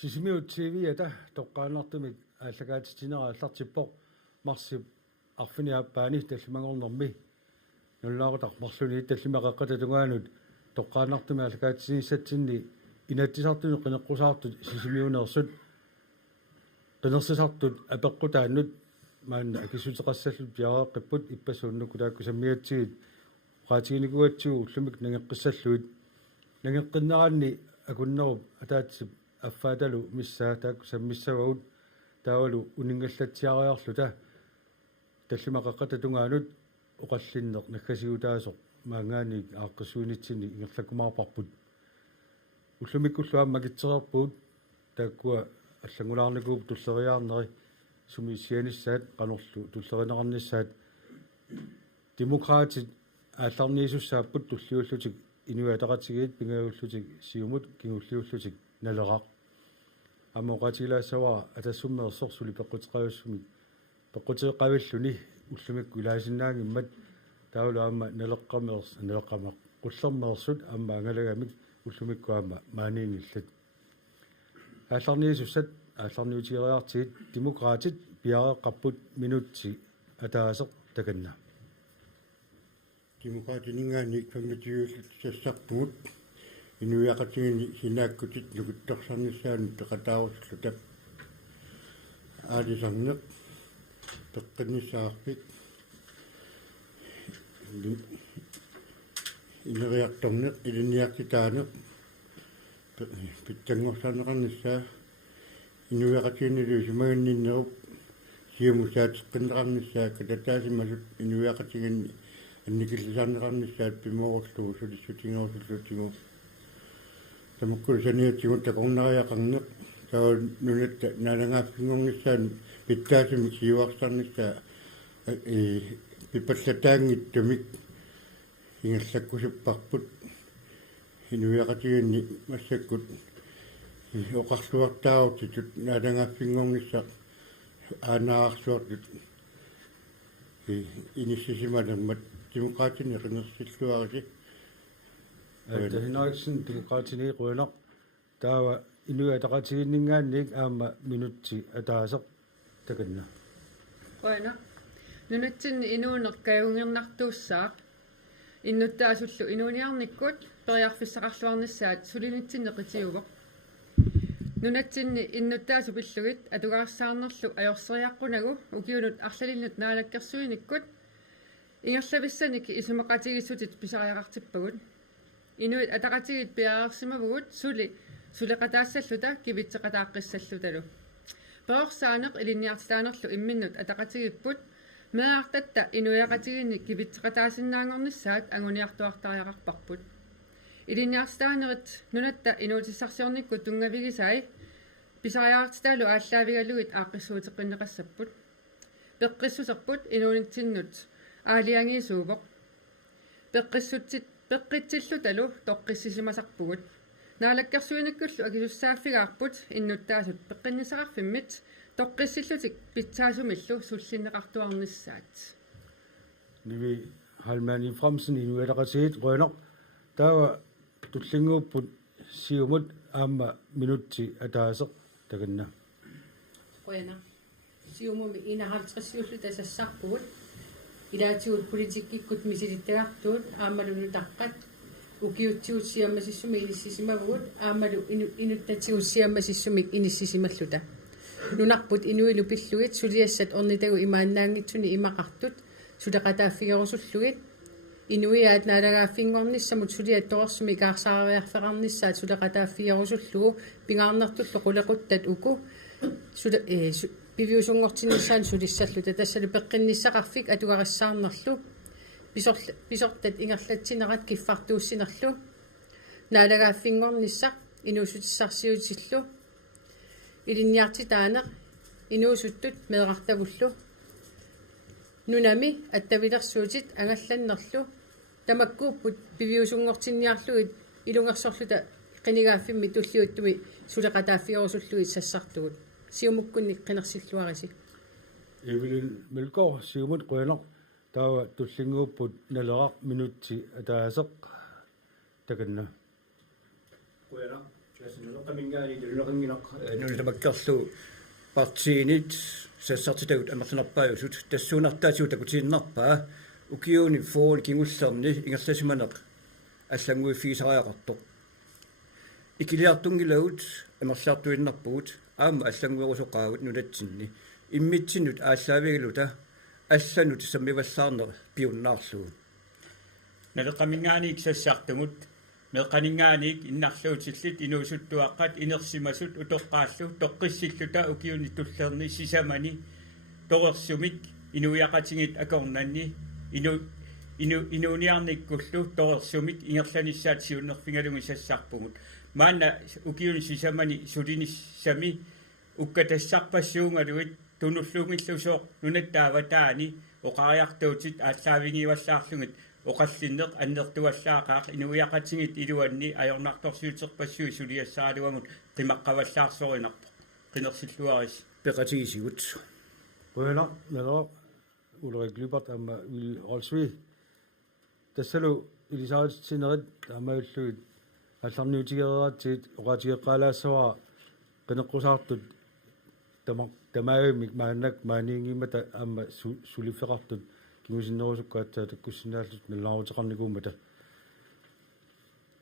Sisimiut TV ata toqqaanartumik ааллагаатитинера аллартиппоқ марсип арфиниаппаани таллимагорнэрми нуллаарутар марлуни таллимақаққата тунгаанут тоqqaanартуми аллагаатисиниссатсинни инаттисартуни қинеққусаартут сисимиунерсут qinерсисартут апеққутааннут маанна акисутеқассаллут пиареққиппут иппасууннуку таакку саммиатсигит qaatiginikugатсигу уллумик нагеққиссаллуит нагеққиннеранни акуннеруп атаатсип аффааталу миссаа таакку саммиссавагут таавалу унингаллатсиариарлута таллимақаққата тунгаанут оқаллиннеқ наккасигутаасоқ маангааник ааққиссуинитсини ингерлаккумаарпарпут уллумиккуллуа магитсерерпуут тааккуа аллагулаарникууп туллериаарнери сумиссианиссаат qanorlu туллеринеқарниссаат демократит аалларниисуссааппут туллиуллутик инуатақатигиит пингагуллутик сиумут кингуллиуллутик налерақ амоқатилаассавара атассуммерсорсули пеққутеқависсуми пеққутеқавиллуни уллумикку илаасиннаангиммат таулу аама налеққамеқ қуллермеерсут аама ангалагамик уллумиккуаама мааниниллат аалларниисуссат аалларниутигериартигит демократит пиареққарпут минутси атаасеқ таканна демократинингаани пангатиуллут сассарпугут инуяқатигини синааккутит нукутторсарниссаани пеқатаарусуллутап аалисарнеқ пеққиннissаарпик инериарторнеқ илиниартитаанеқ питтангорсаанеқарниссаа инуяқатигини симагинниннеруп сиумусаатеққиннеқарниссаа кататаасимасут инуяқатигини анникиллисаарнеқарниссаат пимооруллугу сулиссутингорсуллутигу тамуккулсаниатсигут такорнариақарнеқ таа нунатта налангааффингорниссаан питтаасимик сиуарсарниссаа пиппаллатаангиттумик ингерлаккусиппарпут инуяқатигинни массаккут оқарлуартаарутитут налангааффингорниссаа aanаарsuartut иниссисималермат демократини qinерсиллуариси таинаариксин демократини қуинақ таава инуатақатигиннингаанник аама минутси атаасеқ таканна қуина нунатсинни инуунеқ каюнгернартууссаақ иннуттаасуллу инууниарниккут периарфиссақарлуарниссаат сулинитсинне қитиувоқ нунатсинни иннуттаасу пиллугит атугаассаарнерлу ajorсериаққунагу укиунут арлалиннут наалаккерсуиниккут ингерлависсаник исумақатигиссутит писариақартиппагут инуит атақатигит пиаарсимавгут сулеқатаассаллута кивитсеқатааққиссаллуталу пеорсаанеқ илинниартитаанерлу имминнут атақатигиппут меартатта инуяқатигини кивитсеқатаасиннаангорниссаат агуниартуартариақарпарпут илинниартитаанерит нунатта инуутиссарсиорникку тунгавигисай писариаартиталу ааллаавигалугит ааққиссуутеққиннеқассаппут пеққиссусерпут инуунитсиннут аалиангиисуувоқ пеққиттиллуталу тоққиссисимасарпугут наалаккерсуиниккуллу акисуссааффигаарпут иннуттаасут пеққиннисақарфиммит тоққиссиллутик питсаасумиллу суллиннеқартуарниссаат ниви халмани фрамсен инуалақатигит қуинақ таава туллингууппут сиумут аама минутси атаасеқ таканна қуина сиумуми 51 тассассарпугут илаатигут политиккиккут мисилиттагартуут аамалуну таққат укиутсиут сиаммасиссуми иниссисимагут аамалу инуттатсигут сиаммасиссумик иниссисималлута нунарпут инуилу пиллугит сулиассат орнитагу имааннаангитсуни имақартут сулеқатааффигерусуллугит инуиаат наалагааффингорниссамут сулиат торсуми каарсаариарфеқарниссаат сулеқатааффигерусуллугу пингаарнертуллу қулеқуттат уку пивиусунгортиннссаан сулиссаллута тассалу пеққинниссақарфик атугариссаарнерлу писортат ингерлатсинерат киффартууссинерлу наалагааффингорнисса инуусутиссарсиутиллу илинниартитаанеқ инуусуттут меэқартавуллу нунами аттавилерсуутит ангалланнерлу тамаккууппут пивиусунгортинниарлугит илунгерсорлута қинигааффимми туллиуттуми сулеқатааффиорусуллугит сассартугут сиумуккунни қинерсиллуариси эвилин мелкор сиумут қуинақ таава туллингууппут налерақ минутси атаасеқ таканна қуинақ Qaminggaani tulleqinginaq nulutamakkarlu partiinit sassartitagut amerlunerpaajusut tassuunartaatigut akutiinnarpaa ukiuni fool kingullerni ingerlasimaneq аллангуи фисариақартоқ икилиартунгилаагут амерлаартуиннарпугут аама аллангуерусоқаагут нулатсинни иммитсинут ааллаавигалута алланут саммиваллаарнер пиуннаарлугу налеқамингаани иксассартугут меқанингаани иннарлуутиллит инуусуттуаққат инерсимасут утоққааллу тоққиссиллута укиуни туллерни сисамани торерсумик инуяқатингит акорнанни инуниарниккуллу торерсумик ингерланissaat сиуннерфингалуги сассарпугут маана укиуни сисамани сулиниссами уккатассарпассуунгалуит тунуллугиллусоо нунаттааватаани оқариартуутит ааллаавингиваллаарлугит оқаллиннеқ аннертуаллаақаақ инуяқатингит илуанни аёрнарторсиутерпассуи сулиассаалуамут қимаққаваллаарсоринарпо қинерсиллуарис пеқатигисигут Rønner, når Ulrik Lybert am vil Rolsvi. Der selv Elisabeth til noget, der må jo altså nu tiggere til ratiqala så den qusartu tamaamik maanak maaningi mata am suliferartu kimusinnoosukkaat takkussinaallut nallaaruteqarniguumata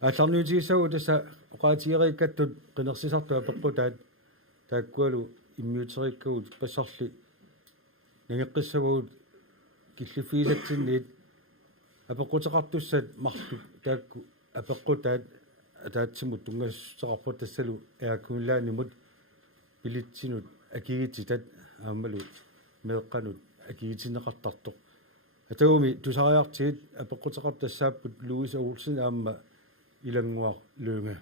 алларнuu тигисагу таса оqaatigeрииккаттут qinерсисартуа пеққутаат тааккуалу иммиутериккагут пассарли нагеққиссагуут киллифиисатсинниит апеққутеқартуссат марлу таакку апеққутаат атаатсимут тунгассеқарпут тассалу эаккунлаанимут пилитсинут акигититат аамалу меэққанут акигитинеқартартоқ атауми тусариартигит апеққутеқартассааппут Луис Олсен аама илангуар луунга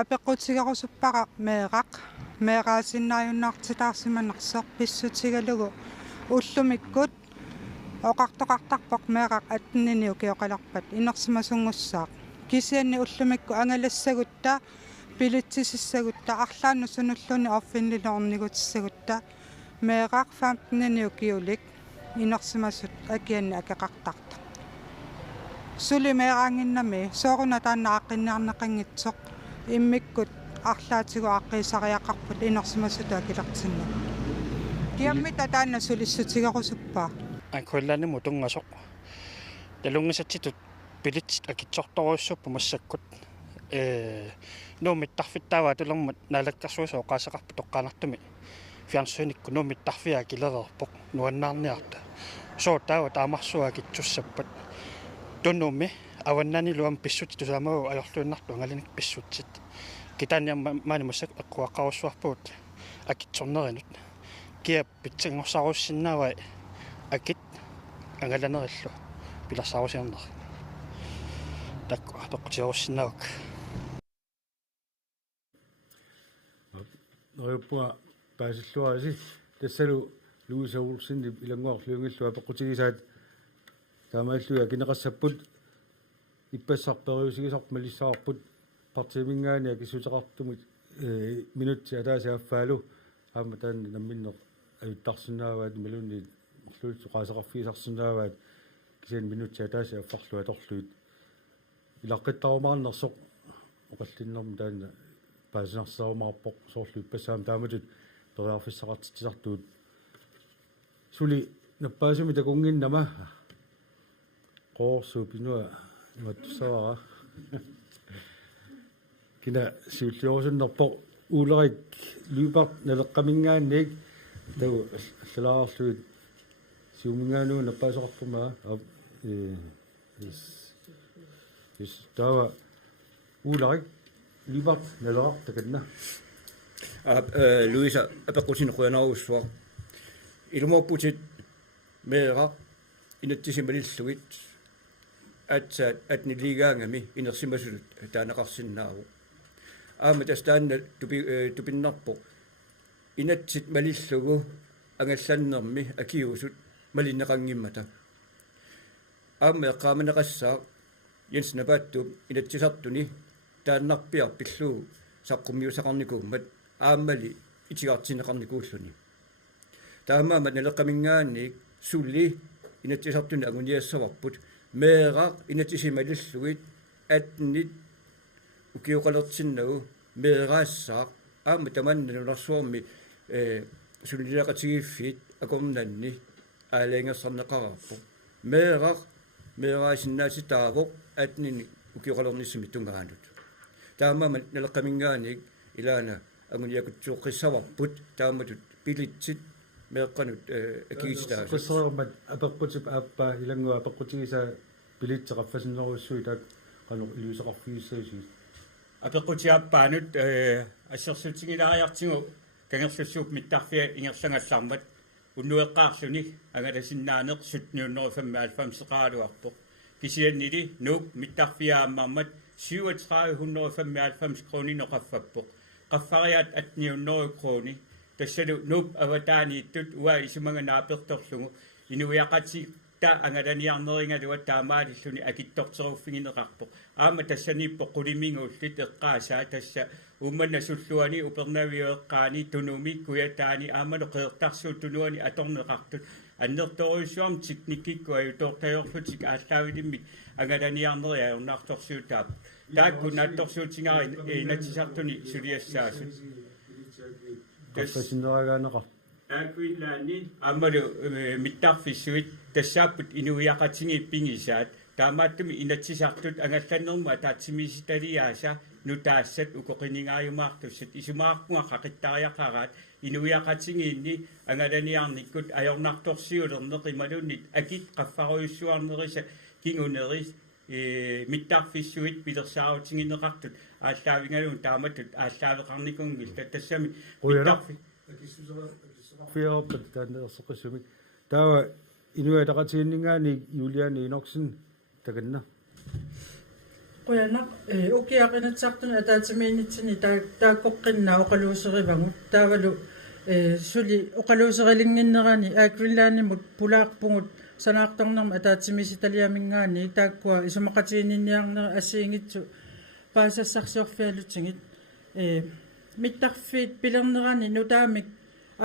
апеққутигарусуппара меэраасиннааюннаартитаарсиманерсеқ писсутигалугу уллумиккут оқартоқартарпоқ меэрақ аттинниниу киоқаларпат инерсимасунгуссаақ кисианни уллумикку ангалассагутта пилитсисиссагутта арлаанну сунуллуни орфиннилернигутиссагутта меэрақ фамтниниу киулик инерсимасут акианни акеқартарта сули меэраангиннами сооруна тааннааққинниарнеқангитсоқ иммиккут арлаатигу аққиисариақарпут инерсимасута акилартинна киамми татаанна сулиссутигарусуппаа аккуллааниму тунгасоқ талунгасатситут пилитсит акитсорторуйуссуппу массаккут нуумиттарфиттаава тулермут наалаккарсуусоо qaasaqarpu тоққаанартуми фиарсуникку нуумиттарфиа килерерпоқ нуаннаарниарта соотаава таамарсуа китсуссаппат туннуми аваннани луам писсут тусаамагу аёрлуиннарту ангалиник писсутсит китаниамма манимассак эққуаққаруссуарпуут акитсорнеринут киа питсингорсаруссиннаава акит ангаланериллу пиларсарусиарнер такку тоққутиоруссиннаавак нойпуа паасиллуаси тассалу Луис Олсен илангуарлунгиллуа пеққутигисаат таамааллуя кинеқассаппут иппассарпериусигисарп малиссаарпут партимингаани кисутеқартумут минутти атаасааффаалу аама таанни намминнеқ аюттарсинааваат милунни марлуут қаасеқарфиисарсинааваат кисиан минутти атаасааффарлуа торлуит илаққиттарумаарнерсоқ оқаллиннэрму таанна паасинарсаумаарпоқ соорлу иппассаам тааматут периарфиссақартитсартуут сули наппаасуми такунгиннама qoorsuupinua imattussavara kina siulliorsunnerpoq uulerik Lybert naleqqamingaanniik tagu allalaarluut siumingaanuun nappaasoqarpumaa is tawa uulerik Lybert nalerartakanna Luisa apequsin quanaruussuaq ilumorputit meera inattisimmalilluit at niligaangami inersimasulut taanaqarsinnaaru aama tastaanna tupinnarpo inatsit malillugu angallannermi akiusut malinneqangimmata aama eqqaamanaqassaa Jens Nabattu inatsisartuni taannarpiarpilluu saqqummiusaqarnikuummat aammali itigaartineqarnikuulluni taamaama naleqqamingaanni sulli inatsisartuni aguniassavарпут meera inatisimalissuit atnit ukiuqalertinnagu meeraassaaq aama tamannanularsuarmi sulilaqatigiffiit akornanni aaleengersarneqararpu meeraasinnaasitaavoq atnini ukiuqalernissimi tungaanut taamama naleqqamingaanik ilaana aguniakutsuuqqissavarput taamatut pilitsit meeqqanut akigistaasut qissarmat apeqqutip aappaa ilangua apeqqutigisa pilitseqaffasinneriussui taak qanu iluiseqarfigissaisiit апеккутиаппаанут ассерсутингилариартигу кангерсуссууп миттарфиа ингерсангаллармат уннуэккаарлуни агаласиннаанеқ сутниуннерифамма алфамсеқаалуарпоқ кисианнили нуук миттарфиааммармат 3795 крони ноқаффаппоқ qaffariat atniunneru krooni tassalu nup avataaniittut uwa isumanganaapertorlugu inuiaqati ta angalaniarneringaluat taamaalilluni akittorteruffigineqarpo aama tassaniippo quliminguullit eqqaasaa tassa ummanna sulluani upernaviueqqaani tunumi kuyataani aamalo qeertarsuut tunuani atorneqartut аннерторуйссуарм техникикку аютортаёрлутик ааллаавилиммик ангаланиарнериаернаарторсуутаап таакку наатторсуутингари инатсисартуни сулиассаасут qaffasinneraagaanaqar аквиллаани аммалу миттарфиссуит тассааппут инуиақатингиппингисаат таамааттуми инатсисартут ангалланнерму атаатсимиситалиааса нутаассат укоқинигааюмаартуссат исумаарпунга қақиттариақараат инуиақатингиинни ангаланиарниккут аёрнарторсиулернеқ ималуннит акит qaffаруйуссуарнериса кингунерис миттарфиссуит пилерсааутингинеқартут ааллаавингалун тааматут ааллаавеқарникунгил тассами миттарфи fiorput taanneerseqissumi taava inuataqatiinningaani Juliane Inoksen takanna qoyanaq ukiaqinatsartun ataatimiinitsini taakkoqqinnaa oqaluuserivangut taavalu suli oqaluuserilinginnerani aakvillaanimut pulaarpungut sanaartornerma ataatimisitaliamingaani taakkua isumaqatiininniarneri assiingitsu paasassarsiorfiallutingit mittarfiit pilernerani nutaamik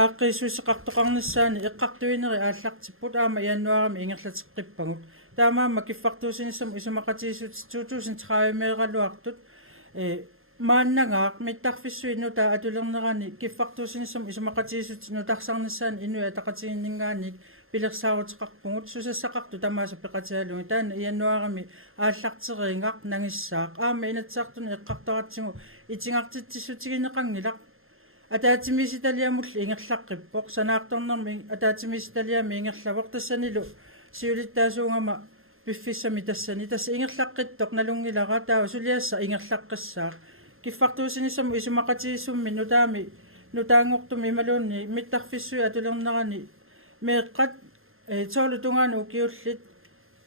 aaqqisuuseqartoqarnissaani eqqartuineri ааллартиппут аама ианнуарами ингерлатеққиппагут таамаама киффартуусинissam исумақатиисут 2030 мааннагаақ миттарфиссуи нута атулернерани киффартуусинissam исумақатиисут нутарсарниссаани инуи атақатигиннингаани пилерсаарутеқарпугут сусассақарту тамааса пеқатиалуги таана ианнуарами ааллартерингақ нагиссаақ аама инатсаартуни эққартаратсигу итингартитсисутигинеқангилақ атаатимиситалиамулли ингерлаққиппоқ санаарторнерми атаатимиситалиами ингерлавоқ тассанилу сиулиттаасуунгама пиффиссами тассани тасса ингерлаққиттоқ налунгилара таава сулиасса ингерлаққиссаа киффартуусинissam исумақатииссумми нутаами нутаангортуми ималуунни миттарфиссуи атулернерани меэққат тоолу тунгаана укиуллит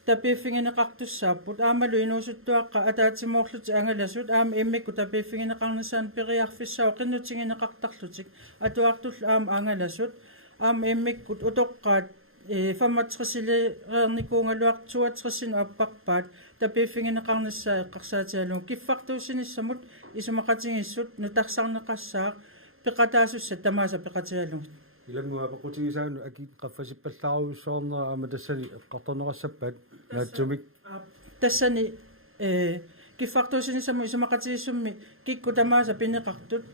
tapiffingineqartussaapпут аамалу инуусуттуаққа атаатимоорлути ангаласут аама иммикку tapiffingineqarnissaан периарфиссаа qinnutingineqartarlutik атуартуллу аама ангаласут аама иммиккут утоққаат 65-силеерникуунгалуар 62-сину аппарпаат tapiffingineqarnissaa эққарсаатиалугу киффартуусинissамут исумақатингиссут нутарсарнеқассаа пеқатаасусса тамааса пеқатиалугу ilangua apequtigisaanu akit qaffasippallaaruussoornera aama tassani eqqartornerassappat naattumik тассани киффартуусинissam исумақатииссумми кикку тамааса пинеқартут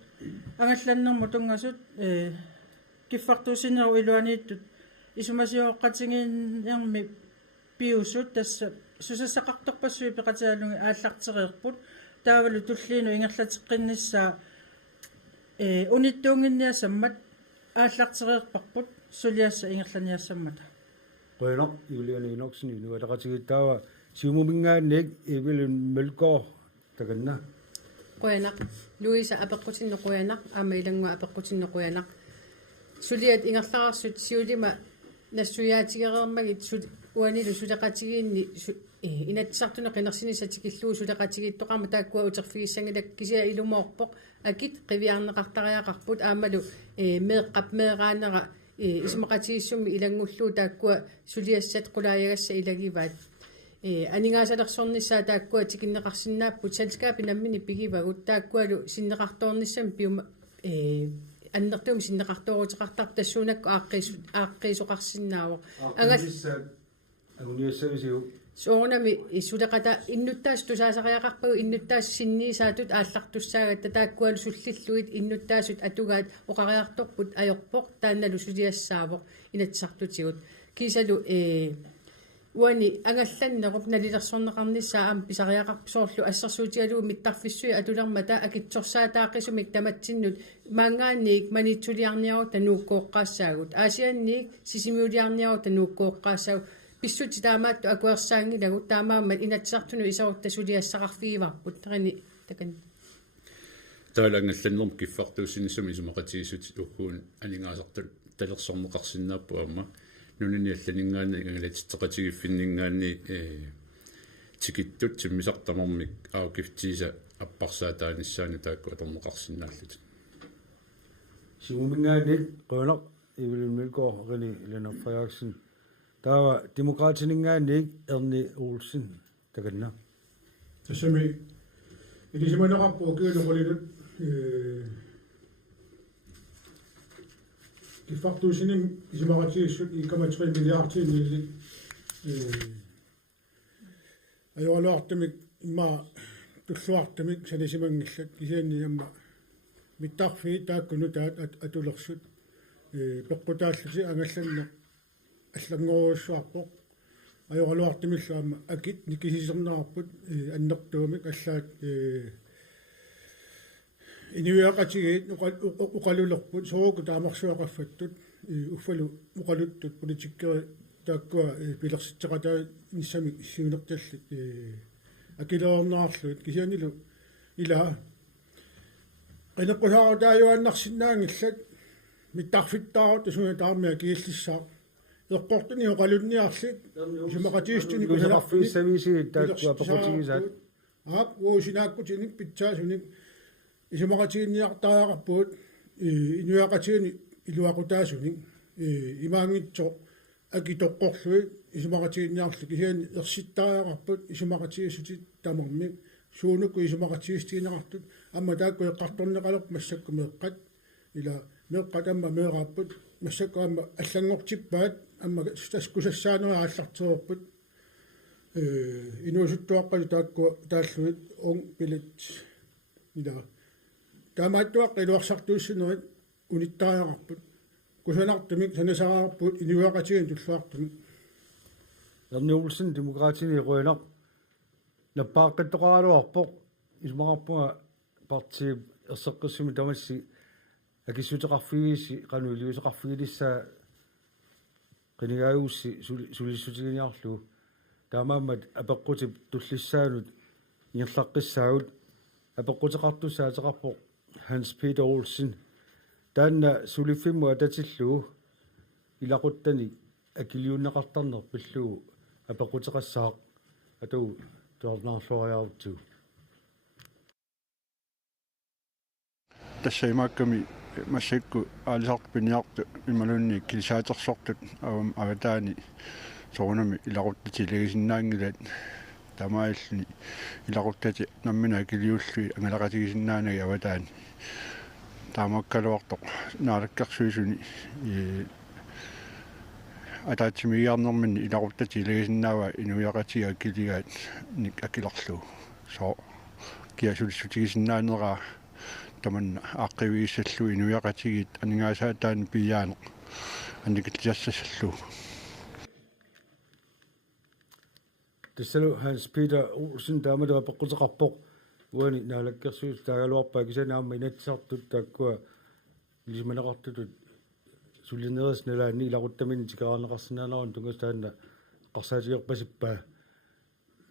ангалланнерму тунгасут киффартуусинеру илуанииттут исумасиоққатингииннерми пиусут тасса сусассақарторпассуи пеқатиалуги ааллартериерпут таавалу туллиину ингерлатеққиннissaа униттуунгинниасаммат ааллартериерпарпут сулиасса ингерланиассаммата qoynoq Juliane Inoksen inuataqatigitaawa siumumingaanik ivilun melkor takanna qoyanaq Luisa apeqqutinnequyanaq aama ilangua apeqqutinnequyanaq suliat ingerlararsut siulima nassuyaatigeriarmagit uanilu sulaqatigiinni inatsartuna qinersinissatikilluu sulaqatigiittoqarma taakkua uterfigissangilak kisia ilumoorpoq akit qiviarneqartariaqarput aamalu meeqqap исумақатииссумми илангуллуу тааккуа сулиассат qulaayagassa ilagivaat анингаасалерсорнissaа тааккуа тикиннеқарсинааппут салскаапи наммини пигивагут тааккуалу синнеқарторнissaм пиума аннертуум синнеқарторутеқартар тассуунакку ааққисоқарсинаавоқ агуниассависиу соорнами исулеқата иннуттаас тусаасариақарпагу иннуттаас синниисаатут ааллартуссаага тааккуалу суллиллуит иннуттаасут атугаат оқариарторпут аёрпоқ таанналу сулиассаавоқ инатсартутигут кисалу уани ангалланнеруп налилерсорнеқарниссаа аам писариақарписоорлу ассерсуутигалуу миттарфиссуи атулермата акитсорсаатааққисумик таматсиннут маангаанниик манитсулиарниару танууккооққаассаагут аасианниик сисимиулиарниару танууккооққаассаагу писсути таамаатту акуерсаангилагу таамааммат инатсартуну исарутта сулиассақарфигиварпут терини такан таалангалланнерм киффартууссинissumi сумақатигисут уккуун анингаасартут талерсорнеқарсинааппу аама нунниалланингаани ангалатиттеқатигиффиннингаани тикиттут симмисартамармик аукифтииса аппарсаатааниссаани таакку аторнеқарсинааллут сиумингаанит qoonaq ивилмилкоорини иланерфаяксин таава демократинингаанник эрни уулсин таканна тасами илисиманеқарпу киулоқулилут киффартуусиним исимаратииссут 1,3 миллиардииннилли аюалуартамик имма туллуартамик санисимангиллат кисианни амма миттарфи тааккуну таат атулерсут пеққутааллуси ангалланне аллангоруссуарпоқ аюалуартамиллаама акит никисисернаарпут аннертуумик аллаат инуяақатигит уқалулерпут сооку таамарсуақаффаттут уффалу уқалуттут политиккери тааккуа пилерситсеқатаа ниссамик иссуунерталлит акилоорнаарлуит кисианилу илаа qinaqqusaarutaayuannarsinnaangillat mittарфиттаарут тусуна таармиа кииллиссаа эққортуни оқалунниарлит сумақатиистуни кусақарфиссависи тааккуа пақутигисаат аап уусинааккутиник питсаасуник исумақатиинниартаариарпуут инуяақатиини илуақутаасуник имаангитсо акитоққорлуи исумақатиинниарлу кисиани ерситтаариарпут исумақатииссути тамармик суунукку исумақатиистигинеқартут амма таакку эққарторнеқалерп массакку меэққат ила меэққат амма меэраппут массакку амма аллангортиппаат амма таскусассаанера ааллартерерпут инуусуттуаққали таакку тааллуит он пилит ила таамааттуақ илуарсартууссинерит униттаариақарпут кусанартумик санасараарпут инуақатигин туллуартумик эрни уулсин демократини ируинақ наппааққиттоқаралуарпоқ исмақарпуга парти ерсеққиссуми тамасси акиссутеқарфигиси қануилиусеқарфигилиссаа қинигааюусси сулиссутигиниарлу таамааммат апеққутип туллиссаанут иерлаққиссаагут апеққутеқартуссаатеқарпоқ Hans Peter Olsen таанна сулиффимму ататиллуу илақуттани акилиуннеқартарнер пиллуу апеққутеқассаақ атуу туарнарлуариарутсу тассаймаакками массакку аалисартпиниарту ималунни килисаатерсортут авам аватаани соонами иларуттатилегисиннаангилат тамааллни иларуттати наммина килиуллуи ангалақатигисиннаанаги аватаани таамаккалуартоқ наалаккарсуисуни атаатсимигиарнэрминни иларуттатилегисиннаава инуяқатига килигаат ник акиларлу со киасулиссутигисиннаанераа таманна ааққивииссаллу инуяқатигит анингаасаатаан пияанеқ анникиллиассассаллу тассалу Hans Peter Olsen таамада апеққутеқарпоқ уани наалаккерсуис таагалуарпаа кисанаама инатсартут тааккуа илисманеқартутут сулинерис налаани иларуттамин тикаарнеқарсинаанерун тунгастаанна қарсаатиерпасиппаа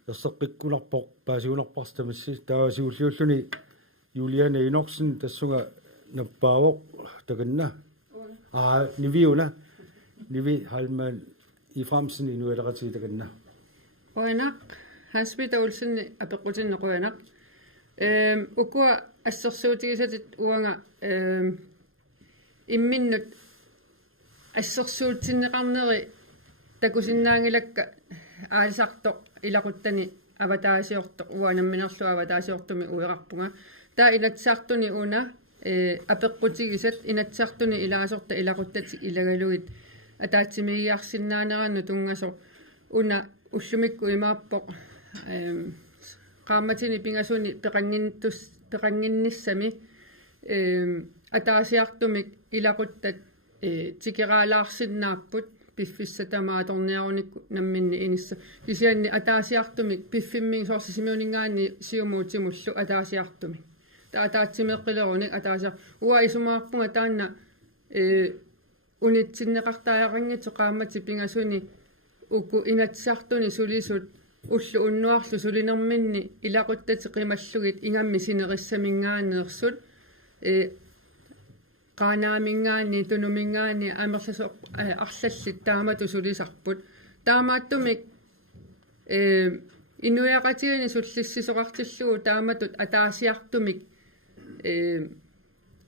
ерсеққиккуларпоқ паасиунарпарстамасси таавасиуллиуллуни Juliane Enoksen тассунга наппаавоқ таканна нивиуна nivi halman i fremtiden i nu er der ret til det. Oinak Hans Peter Olsen apequtin qoyanak ukua assersuutigisatit uanga imminnut assersuutinneqarneri takusinnaangilakka aalisartoq ilaquttani avataasiortoq uanamminerlu avataasiortumi uiqarpunga taa inatsartuni una apeqqutigisat inatsartuni ilaasorta ilaquttati ilagaluit ataatsimigiarsinnaanerannu tungaso una уллумикку имааппоқ qaammatini pingasuni peqanginniссами атаасиартумик илақуттат тикералаарсиннааппут пиффиссатамааторниаруникку намминни инисса кисианни атаасиартумик пиффиммин сорсисимиунингаани сиумуутимуллу атаасиартумик таатаатсимеққилеруник атаасиар уа исумаарпунга таанна унитсиннеқартааярангитсо qaamмати пингасуни укку инатсартуни сулисут уллу уннуарлу сулинерминни илақуттати қималлугит ингамми синериссамингаанеерсут qanaamингаани тунумингаани амерласо арлаллит таамату сулисарпут таамааттумик инуяқатигини суллиссисоқартиллугу тааматут атаасиартумик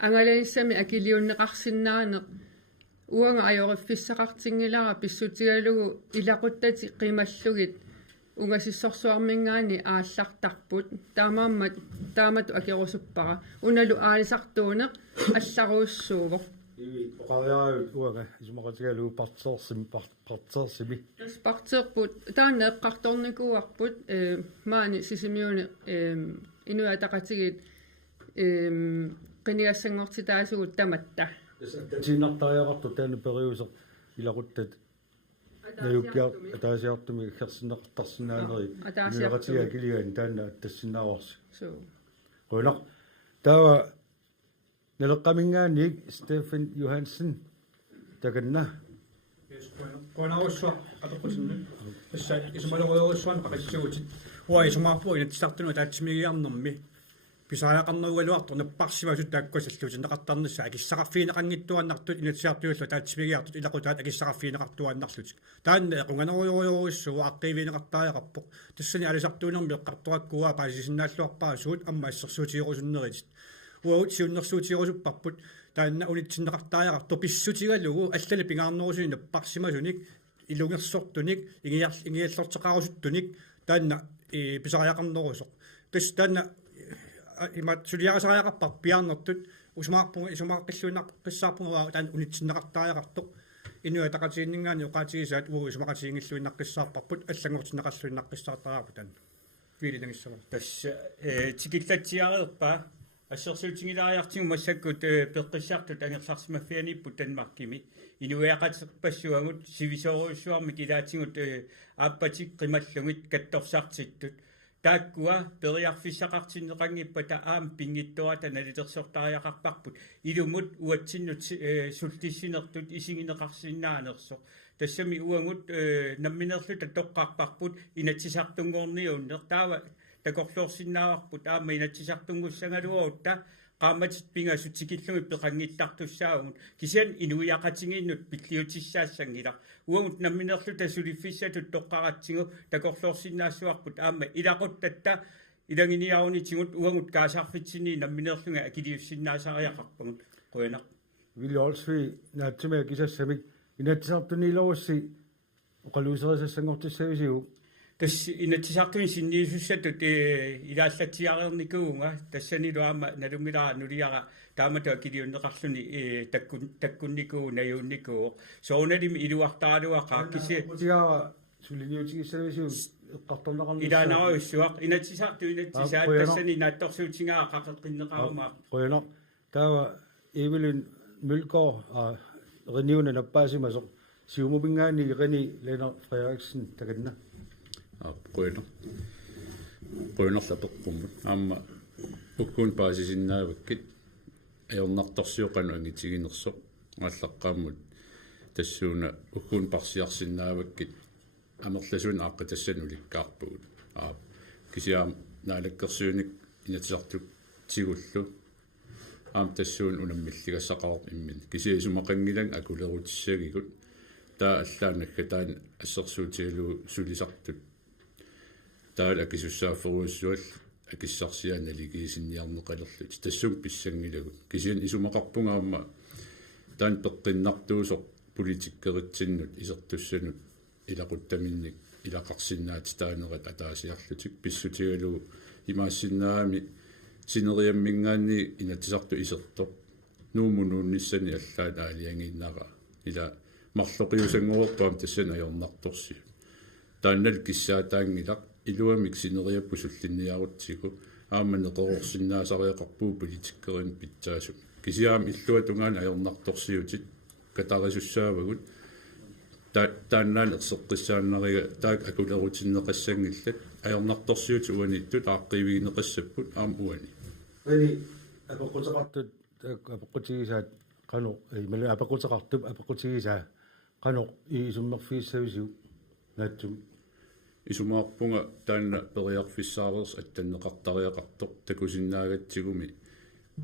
ангаланиссами акилиуннеқарсиннаане уанга ajorifфиссақартингилара писсутигалугу илақуттати қималлугит унгасиссорсуармингаани ааллартарпут таамату акерусуппара уналу аалисартуунеқ алларуussууво оқариарут уага исумақатигалуу партерсими партерпут таана эққарторникуарпут маани сисимиуни инуятақатигит қиниассангортитаасугут таматта синнартариақарту таана периусеқ илақуттат наюккиар атаасиартуми херсиннеқартарсинаанери нуяратига килигаан таана тассинааруарси қойнақ таава налеққамингаанник Стефан Johansen таканна қойнааруссуа атоққусинна тасса исумалориоруссуан қақиссуутит уа исумаарпу инатсартуну таатсимигиарнэрми писааяқарнеругалуарту наппарсимасут тааккуасаллуутин неқартарнissaа акиссақарфиинеқангиттуаннартут инатсиартууллу таатсимигиартут илақутаат акиссақарфиинеқартуаннарлут таанна эқунганеруйоруйоруссуа аққивиинеқартааяқарпоқ тассани алисартуунерми эққартуаккуа паасисиннааллуарпаасуут амма иссерсуутигерусуннерит уаут сиуннерсуутигерусуппарпут таанна унитсиннеқартааяқарту писсутигалугу аллали пингаарнерусуни наппарсимасуник илунгерсортуник ингиаллортеқарусуттуник таанна писааяқарнерусоқ тас таанна имат сулиарасариақарпар пиарнертут усумаарпунга қиссаарпунгаа таан унитсиннеқартааяқартоқ инуатақатииннгаани оқаатигисаат уу усумақатиингиллуиннаққиссаарпарпут аллангортинеқарлуиннаққиссаартараарпут таан вилинагиссава тасса тикиллатсиареерпа ассерсуутингилаариартигу массаккут пеққиссаартут ангерларсимаффианиппут танмаркими инуяақатеқпассуагут сивисоруссуармик илаатигут ааппатик қималлугит катторсаартиттут тааккуа периарфиссақартиннеқангиппа таам пингиттуата налитерсортариақарпарпут илумут уатсиннут султиссинертут исигинеқарсиннаанерсо тассами уангут намминерлута тоққарпарпут инатсисартунгорниуннер таава такорлуорсиннааварпут аама инатсисартунгуссангалуорутта qaammatit pingasut sikillumi peqangittарtussaagut kisian inuiaqatigiinnut pilliutissaassangila uangut namminerlu tasuliffissatut toqqaratsigu takorluorsinnaassuarput aamma ilaquttatta ilanginiaunitigut uangut kaasarfitsini namminerlunga akiliussinnaasariaqarpagut qoyanaq Vilolsvi naatsimea kisassamik inatsisartuniilorussi oqaluuserisassangortissavisiu тас инатсисартуни синниисуссатут илааллатсиарерникуунга тассанилу аама налунгилара нулиара таамата килиуннеқарлуни таккунникуу наюунникуу соуналими илуартаалуақа киси тиара сулиниутигиссависиу эққарторнеқарнисса илаанаруйуссуақ инатсисарту инатсисаат тассани наатторсуутингаа қақеққиннеқарумаа qoyana tawa evelyn mølgaard reniuna nappaasimaso siumupingaani reni Lena Frederiksen takanna qoynerlapeqqumut aamma ukkuun paasisinnaavakkit ajornartorsiuqanu angitiginersoq ааllaqqaammut tassuuna ukkuun parsiarsinnaavakkit amerlasuun aaqqi tassan ulikkaarpugut kisiaam naalakkersuunik inatisartuk tigullu aam tassuun unammilligassaqarup immin kisiisumaqangilan akulerutissagikut taa allaanakka taan assersuutigalu sulisartut таал акисуссаафферуйссуал акиссарсиааналигиисинниарнеқалерлут тассум писсангилагут кисиан исумақарпунгаама таан пеққиннартуусоқ политиккеритсиннут исертуссанут илақуттаминник илақарсиннаат таанерат атаасиарлутик писсутигалу имаассиннаами синериаммингаанни инатисарту исерто нуумунуунниссани аллаат аалиангиннара ила марлоқиусангуорпаам тассана аёрнарторси тааннал киссаатаангилақ илуамик синериаппу суллинниарутсигу ааманеқорорсиннаасариақарпуу политиккерин питсаасу кисиаам иллуа тунгаан аёрнарторсиутит катарисуссаавагут тааннаан ерсеққиссааннарига таак акулерутиннеқассангиллат аёрнарторсиут уаниттут ааққивигинеқассаппут аам уани эли апоқутеқартут апоқутигисаат қано ималу апоқутеқартуп апоқутигисаа қано исуммерфииссавису наатсум исумаарпунга таанна периарфиссаарерс аттаннеқартариақартоқ такусиннаагатсигуми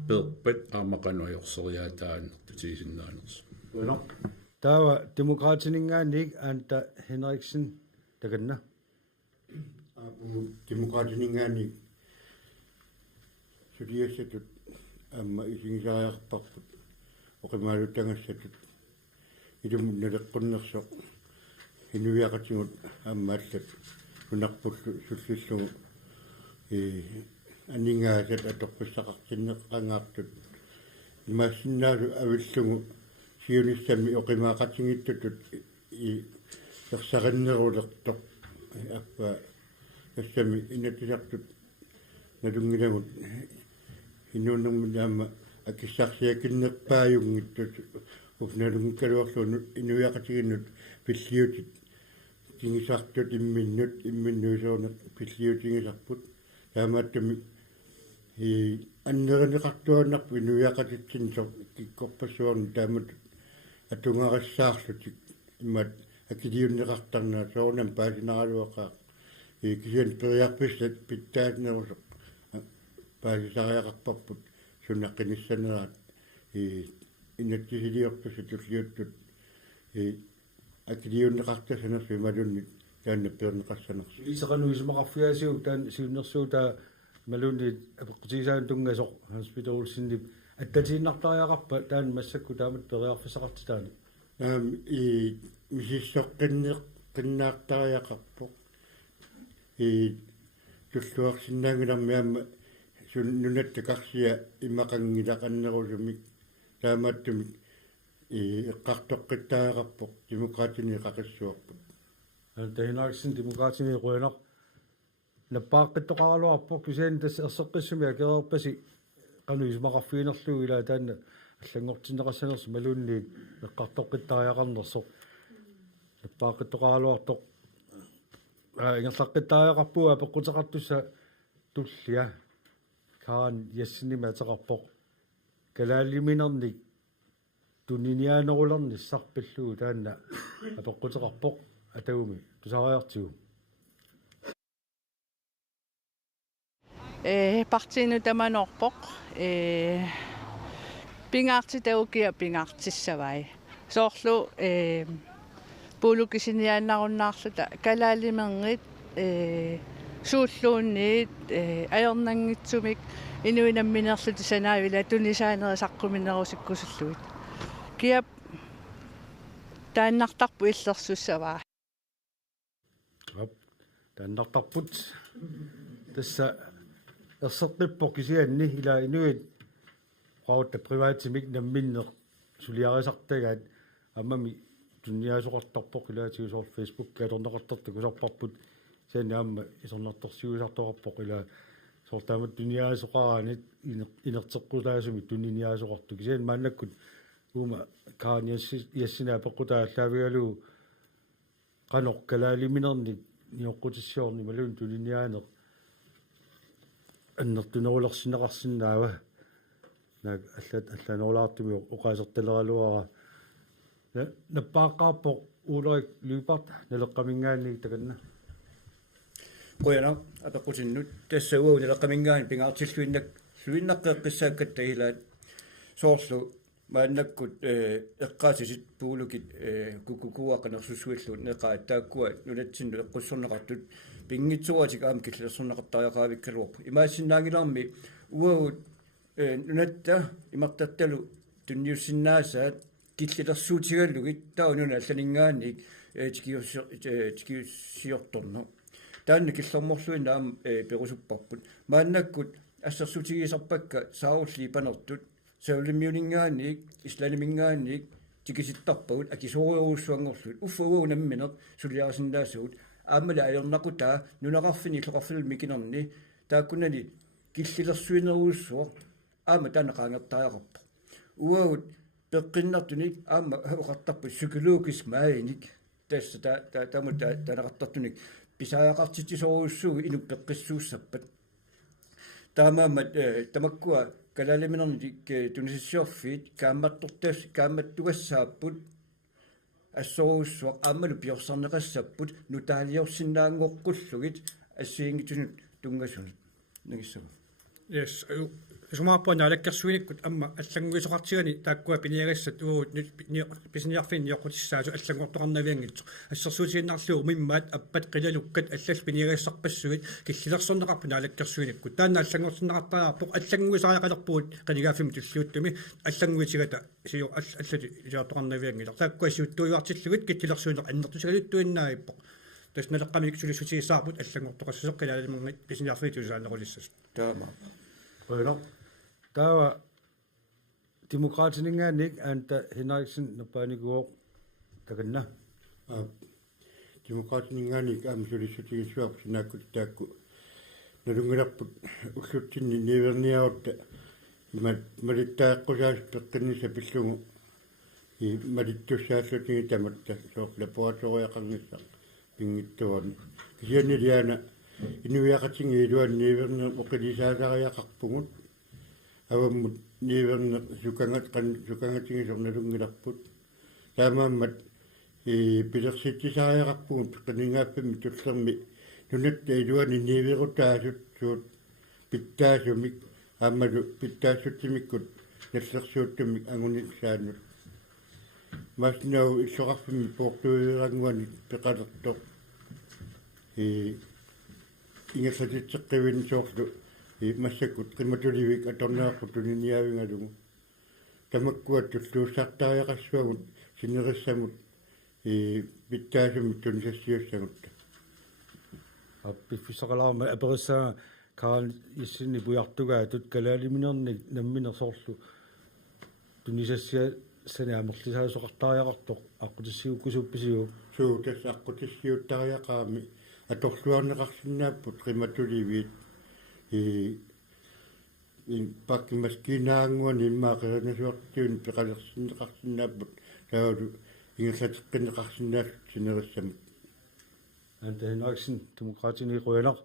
перпат аамақану аёрсериаатааннер тутигисиннаанерс уно тава демократинингаанник аанта Henriksen таканна демократинингаанник сулиассатут амма исигисаариарпарпут оқимаалуттангассатут илумут налеққуннерсоқ инуиақатигут аммааллат унарпуллу суллиллугу анингаасат аторпуссақартиннеққангаартут имаассиннаалу авиллугу сиуниссами оқимаақатингиттутут ерсариннерулертоқ аппа тассами инатисартут налунгилагут инууннэрминаама акиссаарсиакиннерпааюнгиттут уфналунгкалуарлуну инуиақатигиннут пиллиутит тингисартут имминнуисоорнеқ пиллиутингисарпут таамааттами аннеринеқартуаннарпу инуиақатитсинсо киккорпассуарни таамат атунгарассаарлутик иммат акилиуннеқартарнаа соорнам паасинаралуақаа кисиан периарписсат питтаатнерусоқ паасисариақарпарпут суннаққиниссанераат инаттисилиортусу туллиуттут акилиуннеқартасанерсу ималунни таанна пернеқассанерсу исеқануисмақарфиасиу таан сиуннерсуу таа малунни апеққутигисаан тунгасоқ хоспиталулсиннип аттатииннартариақарпа таан массакку таамат периарфисақарти таани мисиссоққиннаартариақарпоқ туллуарсиннаангилармиамма нунатта карсия имақангилақаннерусумик таамааттумик эққартоққиттаариақарпоқ демократини қақиссуарпут анта Henriksen демократини руинақ наппааққиттоқаралуарпоқ кисиан тас ерсеққиссуми акерерпаси кануисмақарфиинерлуг илаа таанна аллангортиннеқассанерс малуунниит эққартоққиттаариақарнерсоқ наппааққиттоқаралуартоқ ингерлаққиттаариақарпуа апеққутеқартусса туллиа каан яссиниматеқарпоқ калаалиминерник туниниаанерулерни сарпиллугу таанна апеққутеқарпоқ атауми тусариартигу партину таманорпоқ пингаарти таукиа пингаартиссавай соорлу пуулукисиниааннаруннаарлута калаалимернит сууллуунниит аёрнангитсумик инуинамминерлути санаавила тунисаанерисаққуминерусиккусуллуит киап тааннартарпу иллерсуссаваа тааннартарпут тасса ерсеққиппоқ кисианни ила инуит qautta privaatsimik namminner suliarisartagaat ammami tunniasoqartarpoq ilaatiusoor Facebook kaatorneqartartuk usarparput saani aamma isornartorsiusartoqarpoq ila soortaamat tunniaasoqaraanit inerteqqulaasumi tunniniaasoqartu kisian maannakkut uuma kaaniassinaa peqqutaallavigalugu qanoq kalaaliminерник niorqutissiorni maluun tunniniaaneq аннертунерулерсинеқарсинаава наг алланолаартими оқаасерталералуара наппааққарпоқ уулерик луипарт налеққамингаанник таканна qoyana apaqutinnut tassaugu налеққамингаан пингаартиллуиннак суиннаққеққиссааккатта илаат соорлу мааннаккут эққаатисит пуулукит кукукуақанерсуссуиллуут неқаат тааккуа нунатсинну эққуссорнеқартут пингитсуатик аам киллерсорнеқартариақаавиккалуарпу имаассиннаангиларми уагут нунатта имартатталу тунниуссиннаасаат киллилерсуутигаллугит таунуна алланингаанник тикиуссиорторну таанна киллэрморлуин аам перусуппарпут мааннаккут ассерсутигисарпакка саулли панертут саулиммиунингаанник исланимингаанник тикиситтарпагут акисориуруссуангорлут уффугуу намминеқ сулиарсиннаасуут аамала аернақутаа нунақарфини лоқарфил микинерни тааккунани киллилерсуинеруussуа аама танақаангертаақарпо уагут пеққиннартуни аама оқартарпу psykologisk maanik тасса тааму танақартартуник писаақартитисоруussуги инуп пеққиссууссаппат таамаамат тамаккуа калалиминерни тунисиссиорфит каамматтугассааппут ассоруuссуа аамалу пиорсарнеқассаппут нутаалиорсинаангоққуллугит ассиингитунут тунгасунут нагиссава yes сумаарпуана алаккерсуиниккут амма аллангуисоқартигани тааккуа пиниагассат уут писниарфин йоқутиссаасу аллангортоқарнавиангитсо ассерсуутигиннарлуу миммаат аппат қилалуккат аллал пиниагассарпассуит киллилерсорнеқарпуна алаккерсуиниккут таанна аллангортиннеқартаарпоқ аллангуисариақалерпуут қанигаафими туллиуттуми аллангуитигата сиу аллати илаартоқарнавиангилар тааккуа сиуттуиуартиллугит киллилерсуинеқ аннертусагалуттуиннаиппоқ тасналеққамик сулиссутигисаарпут аллангортоқассусоқ қилалимангит писниарфитусаанеқулиссас таама Well, der var demokraterne ikke, at Henriksen og Børnegård, der kan nå. Demokraterne ikke, at man så det svær på sin akkurat. Når du går på uslutningen i næverne af det, man det der også spændende sig beslutning. Man det du siger slutningen i Danmark, så laboratorier kan ikke sige. Ingen tårn. Det er nødvendigt. Inuiaqatingi iluan niiverna uqilisaasariaqarpugut avamut niiverna sukangatingi sornalungilarput taamaammat pilersittisariaqarpugut qaningaappi tullermi nunatta iluan niiverutaasut suut pittaasumik aammalu pittaassuttimikkut nallersuuttumik anguniksaanut masnau issoqarfimi portuiranguani peqalertoq ингассатитсеққивин соорлу массаккут қиматуливик аторнеарпутунниавингалугу тамаккуат туллууссартариақассуагут синериссамут питтаасумит тунисассиуссагутта аппиффисақалаарма апериссаа карал иссини пуяртугаа тут калаалиминерни намминерсоорлу тунисассиа санаамерлисаасоқартариақартоқ аққутиссиуккусупписиу суу тас аққутиссиуттариақаами аторлуарнеқарсинааппут қиматуливиит паккимаскинаангуани иммаақернасуартиун пеқалерсинеқарсинааппут таалу ингерлатеққинеқарсинааллут синериссамут анта Henriksen демократини руянар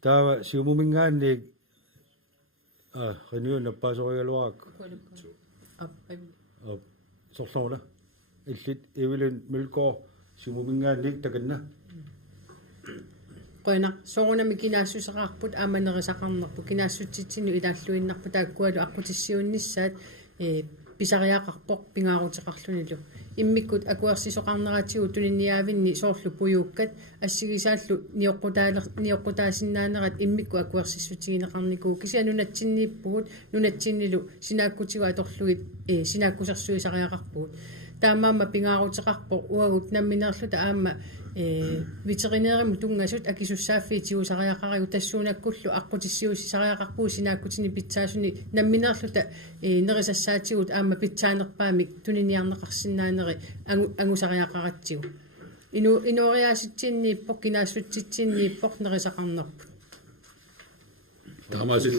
таава сиумумингаанник ренуун аппаасоригалуарак сорлоола иллит эвилен милкоо сиумумингаанник таканна qoina soorunami kinaassусеqarput aamanerisaqarnerpu kinaassutitsinnu ilaalluinnarpu taakkualu aqqutissiunnissaat pisariaqarpoq pingaaruteqarlunilu immikkut akuersisoqarneratigu tuninniaavinni soorlu puyuukkat assigisaallu nioqqutaasinnaanеrat immikku akuersissutigineqarnikuu kisianunatsinniippugut nunatsinnilu sinaakkutigu atorlugit sinaakkusersuisariaqarpugut taamaamma pingaaruteqarpoq uagut namminerluta aamma veterinærimu tungasut akisussaafiitiusariaqarigu tassuunakkullu aqqutissiusisariaqarpuu sinaakutini pitsaasuni namminerluta nerisassaatigut aamma pitsaanerpaamik tuniniarneqarsinnaaneri angusariaqaratsigu inuoriaasitsinniippoq kinaassutitsinniippoq nerisaqarnerput таамаасил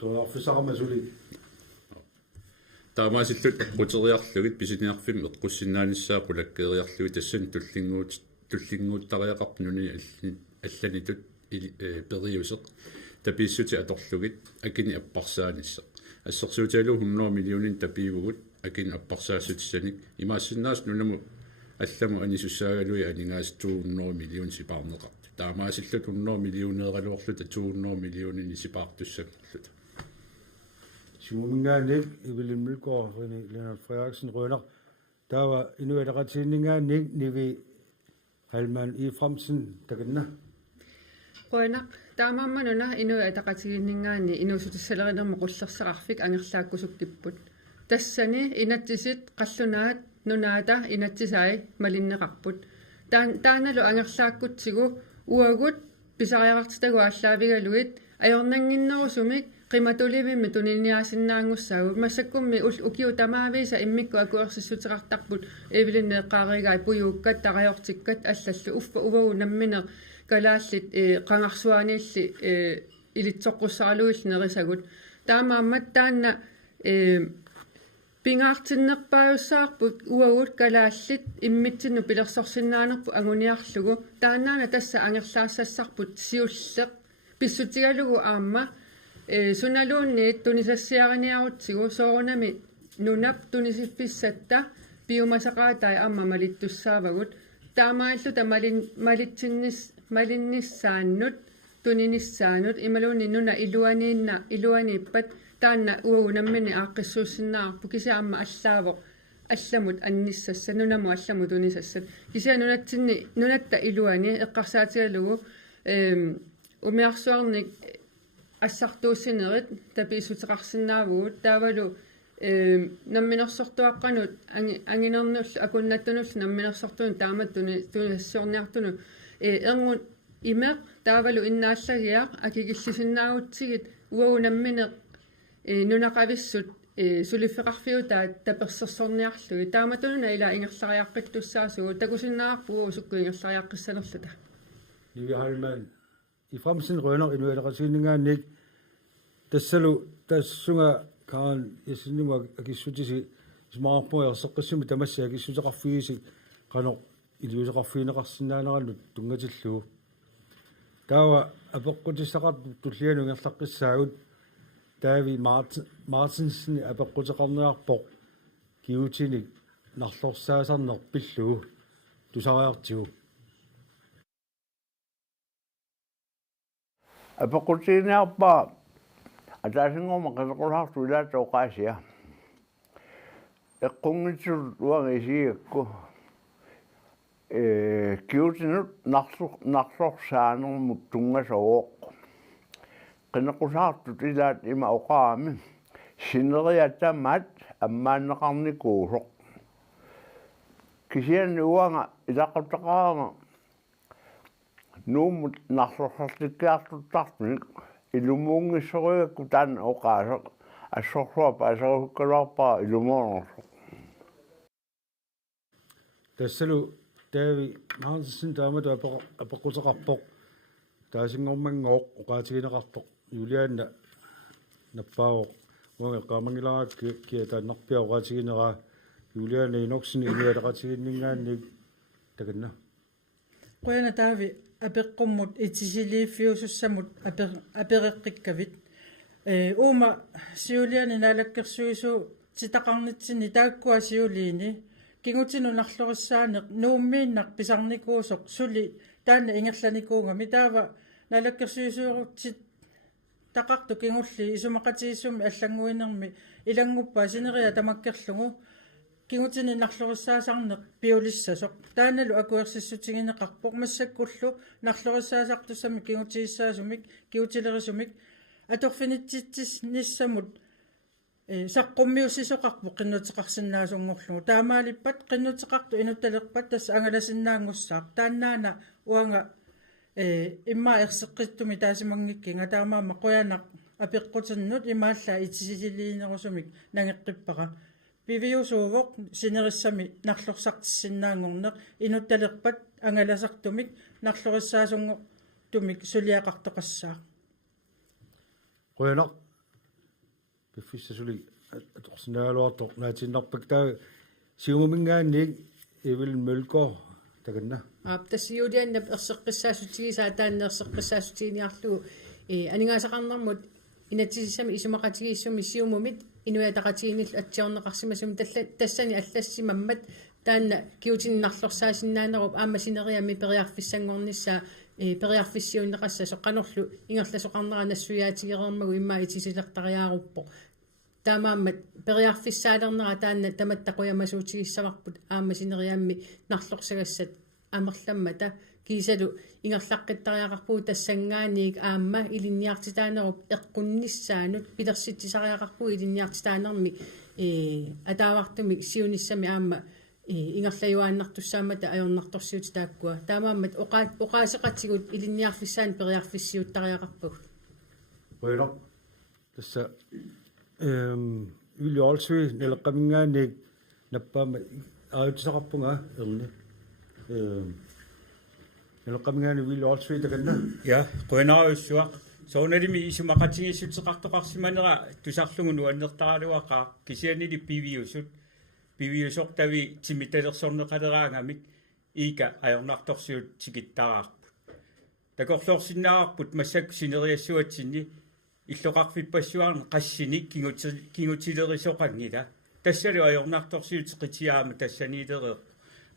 тоарфисарамасули таамаасиллут қутериарлугит писиниарфим эққуссинааниссаа қулаккериарлуги тассан туллингууттариақарпнуни алланитут периусеқ таписсути аторлугит акини аппарсааниссеқ ассерсуутиалу 100 миллионин тапиивгут акини аппарсаассутиссаник имаассиннаас нунаму алламу анисуссаагалуи анинаас 200 миллион сипаарнеқарт таамаасиллут 100 миллионеералуорлута 200 миллионини сипаартуссагерлут сиумингаанник ивилиммилкоо рини Lennart Frederiksen рønner der var inuiaqatiinningaannik nivi Halman i Fremsen takanna qoina taamammanuna inuiaqatiginningaani inuusutissaleриnermu qullerseqarfik angerlaakkusukkipпут тассани инатсисит qallunaat nunaata inatsisai malinneqarput taaнаlu angerlaakkutsigu uagut pisariaqartitagu ааллаавигалуит ajornanginnerusumik qimatulivimmi tuniniasinnaangussaagu massakkummi ukiu tamaavisa immikku akuersissutеqartarput evilinneeqqaarigai puyuukkat taqajortikkat allallu uffa uvagu nammine kalaallit qangarsuaniilli ilitsoqqussaraluill nerisagut taamaammat taanna pingaartinnerpaajussaarput uagut kalaallit immitsinnu pilersorsinnaanerpu anguniarlugu taannaana tassa angerlaassarput siulleq pissutigalugu aamma sunaluunniit tunisassiariniarutsigu soorunami nunap tunisiffissatta piumasaqaatai amma malittussaavagut taamaalluta malinnissaannut tuninissaanut imaluunni nuna iluaniippat taanna uagunammini aaqqissuussinnaarpu kisia amma allaavoq allamut annissassa nunamu allamu tunisassat kisia nunatta iluani eqqarsaatigalugu umiarsuarnik ассартууссинерит тапиисутеқарсиннаавгут таавалу намминерсортуаққанут ангинернуллу акуннаттунуллу намминерсортуну тааматтуни тунассуорниартуну эргут имеқ таавалу иннааллагиақ акигиллисиннаагутсигит уагу намминеқ нунақависсут сулиффеқарфиутаа таперсерсорниарлуги тааматтунуна ила ингерлариаққиттуссаасугу такусиннаарпугу сукку ингерлариаққиссанерлута Halman i fremtiden rønner en uæderretsinninger tassalu tassunga kaan yasinnuga akissutisi ismaarpuya seqqissumi tamassi akissutaqarfiisi qano iliusaqarfiineqarsinnaanarallut tungatillu taawa apeqqutissaqarpu tullianu ngerlaqqissaagut taavi Martinsen apeqqutеqarniarpoq kiutinik narlorsaasarner pillu tusariartigu Apeqqutiiniarpa ataasinngorma qisaqulhartu ilaatooqaasia eqqungitsul uangisiikku kiutinut narsorsaanермут тунгасооқ qinaqusartut ilaat ima oqaami sineriatammat ammaanneqarnikuusoq kisianni uanga ilaqattaqaanga nuumut narsorsortikkiartuttartunik ilumuungissoriakku taanna oqaaseq assorsuapa asarukkaluarpaa ilumuunersoq tassalu taavi Martinsen taamatu apeqqutеqarpoq taasingormangooq oqaatigineqarpoq Julianna nappaawoq uanga qaamangilaraakki kiataannarpia oqaatigineraa Julianna inoksini inialaqatiginningaannik takanna qoyana taavi apeqqummut itisiliiffiusussamut apereqqikkavit uuma siuliani naalakkersuisu titaqarnitsinni taakkua siuliini kingutinu narlorissaaniq nuummiinnar pisarnikuusoq suli taanna ingerlanikuungami taava naalakkersuisuurutsit taqartu kingulli isumaqatiissumi allanguinermi ilanguppaa sineria tamakkerlugu kingutini narlorissaasarneq piulissasoq taanalu akuersissutigineqarpoq massakkullu narlorissaasartussami kingutiissaasumik kiutilerisumik atorfinitsitsis nissamut saqqummiussisoqarpu qinnuteqarsinnaasungorlugu taamaalippat qinnuteqartu inuttaleqpat tassa angalasinnaangussaaq taannaana uanga imma erseqqittumi taasimangikkinga taamaama qoyanaq apeqqutinnut imaallaa itisiliinerusumik nangeqqippaqa piviusuuvoq sinerissami narlorsartissinnaangorneq inuttaleqpat angalasartumik narlorissaasunngortumik suliaqartoqassaaq qoyanaq piffissasuli atorsinaaluartoq naatinnarpak taa siumamingaannik evil mølkor takanna tassiuliannap erseqqissaasutigisaa taanneerseqqissaasutiiniarlugu aningaasaqarnermut inatisissami isumaqatigiissumi siumumit inuataqatiginillu atsiorneqarsimasumi tassani аллассимаммат таанна киутиннарлорсаасиннааnerup аама синериами периарфиссангорнissaa периарфиссиуннеқассасо qanorlu ингерласоқарнера нассуяатигерермагу имма итисилертариааруппо таамааммат периарфиссаалернера таанна таматтақуямасуутигиссаварпут аама синериамми нарлорсагассат амерламмата кисалу ингерлаққиттариақарпуу тассангааниик аама илинниартитаанеруп эққунниссаанут пилерситтисариақарпуу илинниартитаанерми атаавартуми сиуниссами аама ингерлаюааннартуссаамата ajornartorsiut taakkua taamaammat oqaasiqatsigут илинниарфиссаан периарфиссиуттариақарпуг qoyno tässä yli olsui neleqqamingaannik nappaama aayutisaqarpunga erni neleqqamingaani yli olsui takanna ja qoinaaruissuaq soonalimi isumaqatingissutseqartoqarsimanera tusarlugu nuannertaraluaqa kisianili piviusort tavi timitalersorneqaleraangamik iika ajornartorsiut tikittaraarput takorlorsinnaarput massak sineriassuatsinni иллоқарфиппассуарна qassinik kingutilerisоqangila tassalu ajornartorsiutiqitiaama tassaniilereq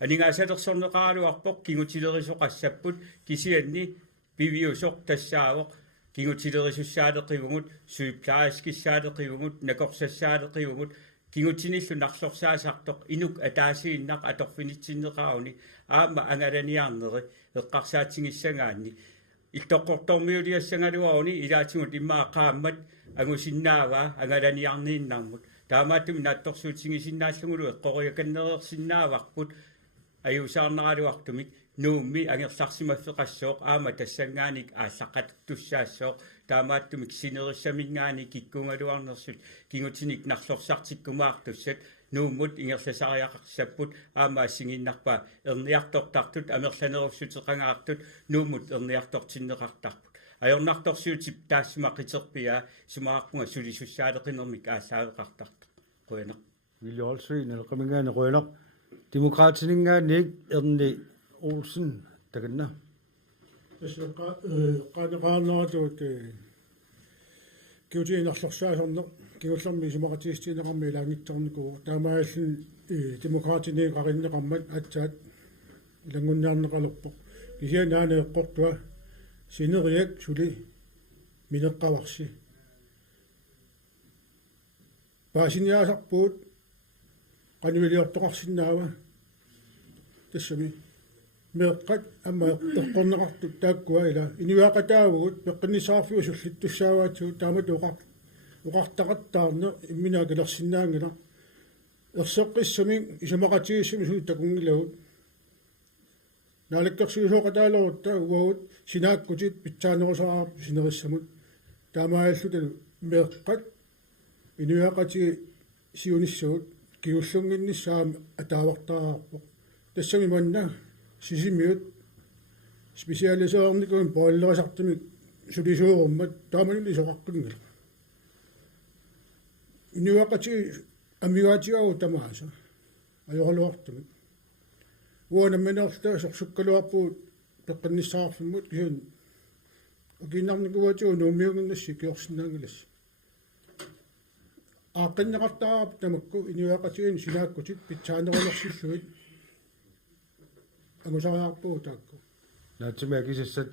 aningaasalersорнеqaaluarpoq kingutilerisоqassapпут kisianni piviusoq tassaawoq kingutilerisussaadeqivungut suiplaaskissaaleqivungut nakorsassaadeqivungut kingutinillu narlorsaasartoq inuk ataasiinnaq atorfinitsinneqauni aama angalaniarneri eqqarsaatingissangaanni iltoqqortormiuliassangaluaruni ilaatigut immaaqaammat angusinnaavaa angalaniarniinnarmut taamaattumi naattorsuutigisinnaallungulu eqqoriakannereersinnaavaqput ajuusaarneraluartumik nuummi angerlarsimaffeqassooq aama tassangaanik ааллаққатуссаассооқ таамааттумик синерissaminngaani киккунгалуарнерсут кигутиник нарлорсартиккумаартуссат nuummut ingerlasariaqarsapпут аама ассигиннарпаа ерниартортартут амерланеруссутеқангаартут nuummut ерниарторсиннеқартарпут ajornartorsiutip taassuma qiterpia sumaarpunga sulisussaadeqinermik аассаавеқартарту quyanaq Vilolsui neleqamingaani quyanaq demokraatiningaanniik erni Olsen takanna tässä qaaneraarneratuut kiutiinarlorsaasarne kigullermi sumaqatiistiineqarmi ilaangittorniku taamaallu demokraatini qarinneqarmat atsaat ilangunniarneqalerpoq kisianaane eqqortua sineriak suli mineqqavarsi paasiniaasarpuut qanuiliortoqarsinnaava tassami meeqqat amma eqqorneqartut taakkua ila inuaqataavugut peqqinnissaarfiu sullittussaavaatigut taamat uqartaqattaarne imminaakilersinnaangila erseqqissami isumaqatiissami suuttakungilagut naalakkersuusoqataaloorta uagut sinaakkutit pitsaanerusaarp sinerissamut taamaallu meeqqat inuaqati siunissagut kiullunginnissaam ataavartaraarpoq tassami manna sisimiut spesialiseernikun poillerisartumik sulisuurummat taamanulisoqaqqungila inuaqati amigaatiagu tamaasa ajorluartumik uanamminerta sorsukkaluarpuut peqqinnissaarfimmut kisun okinnarnikuatigu nuumiuginnassi kiorsinnaangilas aaqinneqartaraap tamakku inuaqatigun sinaakkutit pitsaanerulersilluit angusariarpuu taakku naatsumi akisissat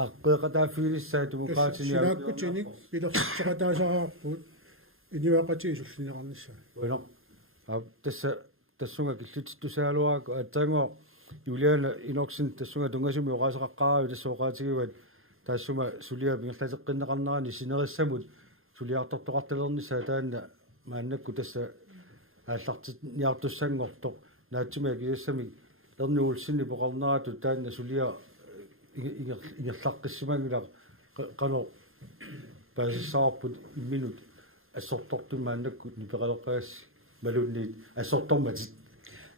aaqqiqataafiilissaa demokraatinia sinaakkutik pilersiqataasaraarpuut inuaqati sullineqarnissaa bueno tassunga killutittusaaluaku attango Juliana inoksin tassunga tungasumi oqaasaqaqqaraavi tassuoqaatigivat taassuma sulia mingerlateqqinneqarnerani sinerissamut suliartortoqartalernissaa taanna maannakku tassa ааллартит ниартуссангорто наатсимаа кисассами эрнуулсинни поқарнерату таанна сулиа ингерлаққиссимагила қано паасissаарпут минут ассортортумааннаккут нипералеққаасси малунниит ассорторматит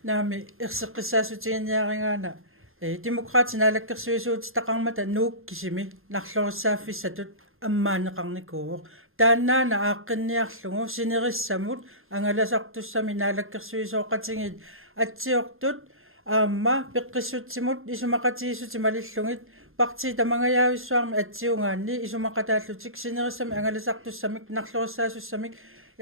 наами ерсеққиссаасутигиниаригаана демократинаалаккерсуисуути тақармата нуук кисими нарлорissaaffissatut аммаанеқарникууоқ тааннаана ааққинниарлугу синериссамут ангаласартуссами наалаккерсуисооқатингит атсиортут аама пеққиссутсимут исумақатиисути малиллугит парти тамангаявиссуарми атсиунгаанни исумақатааллутик синериссами ангаласартуссамик нарлорissaaссамик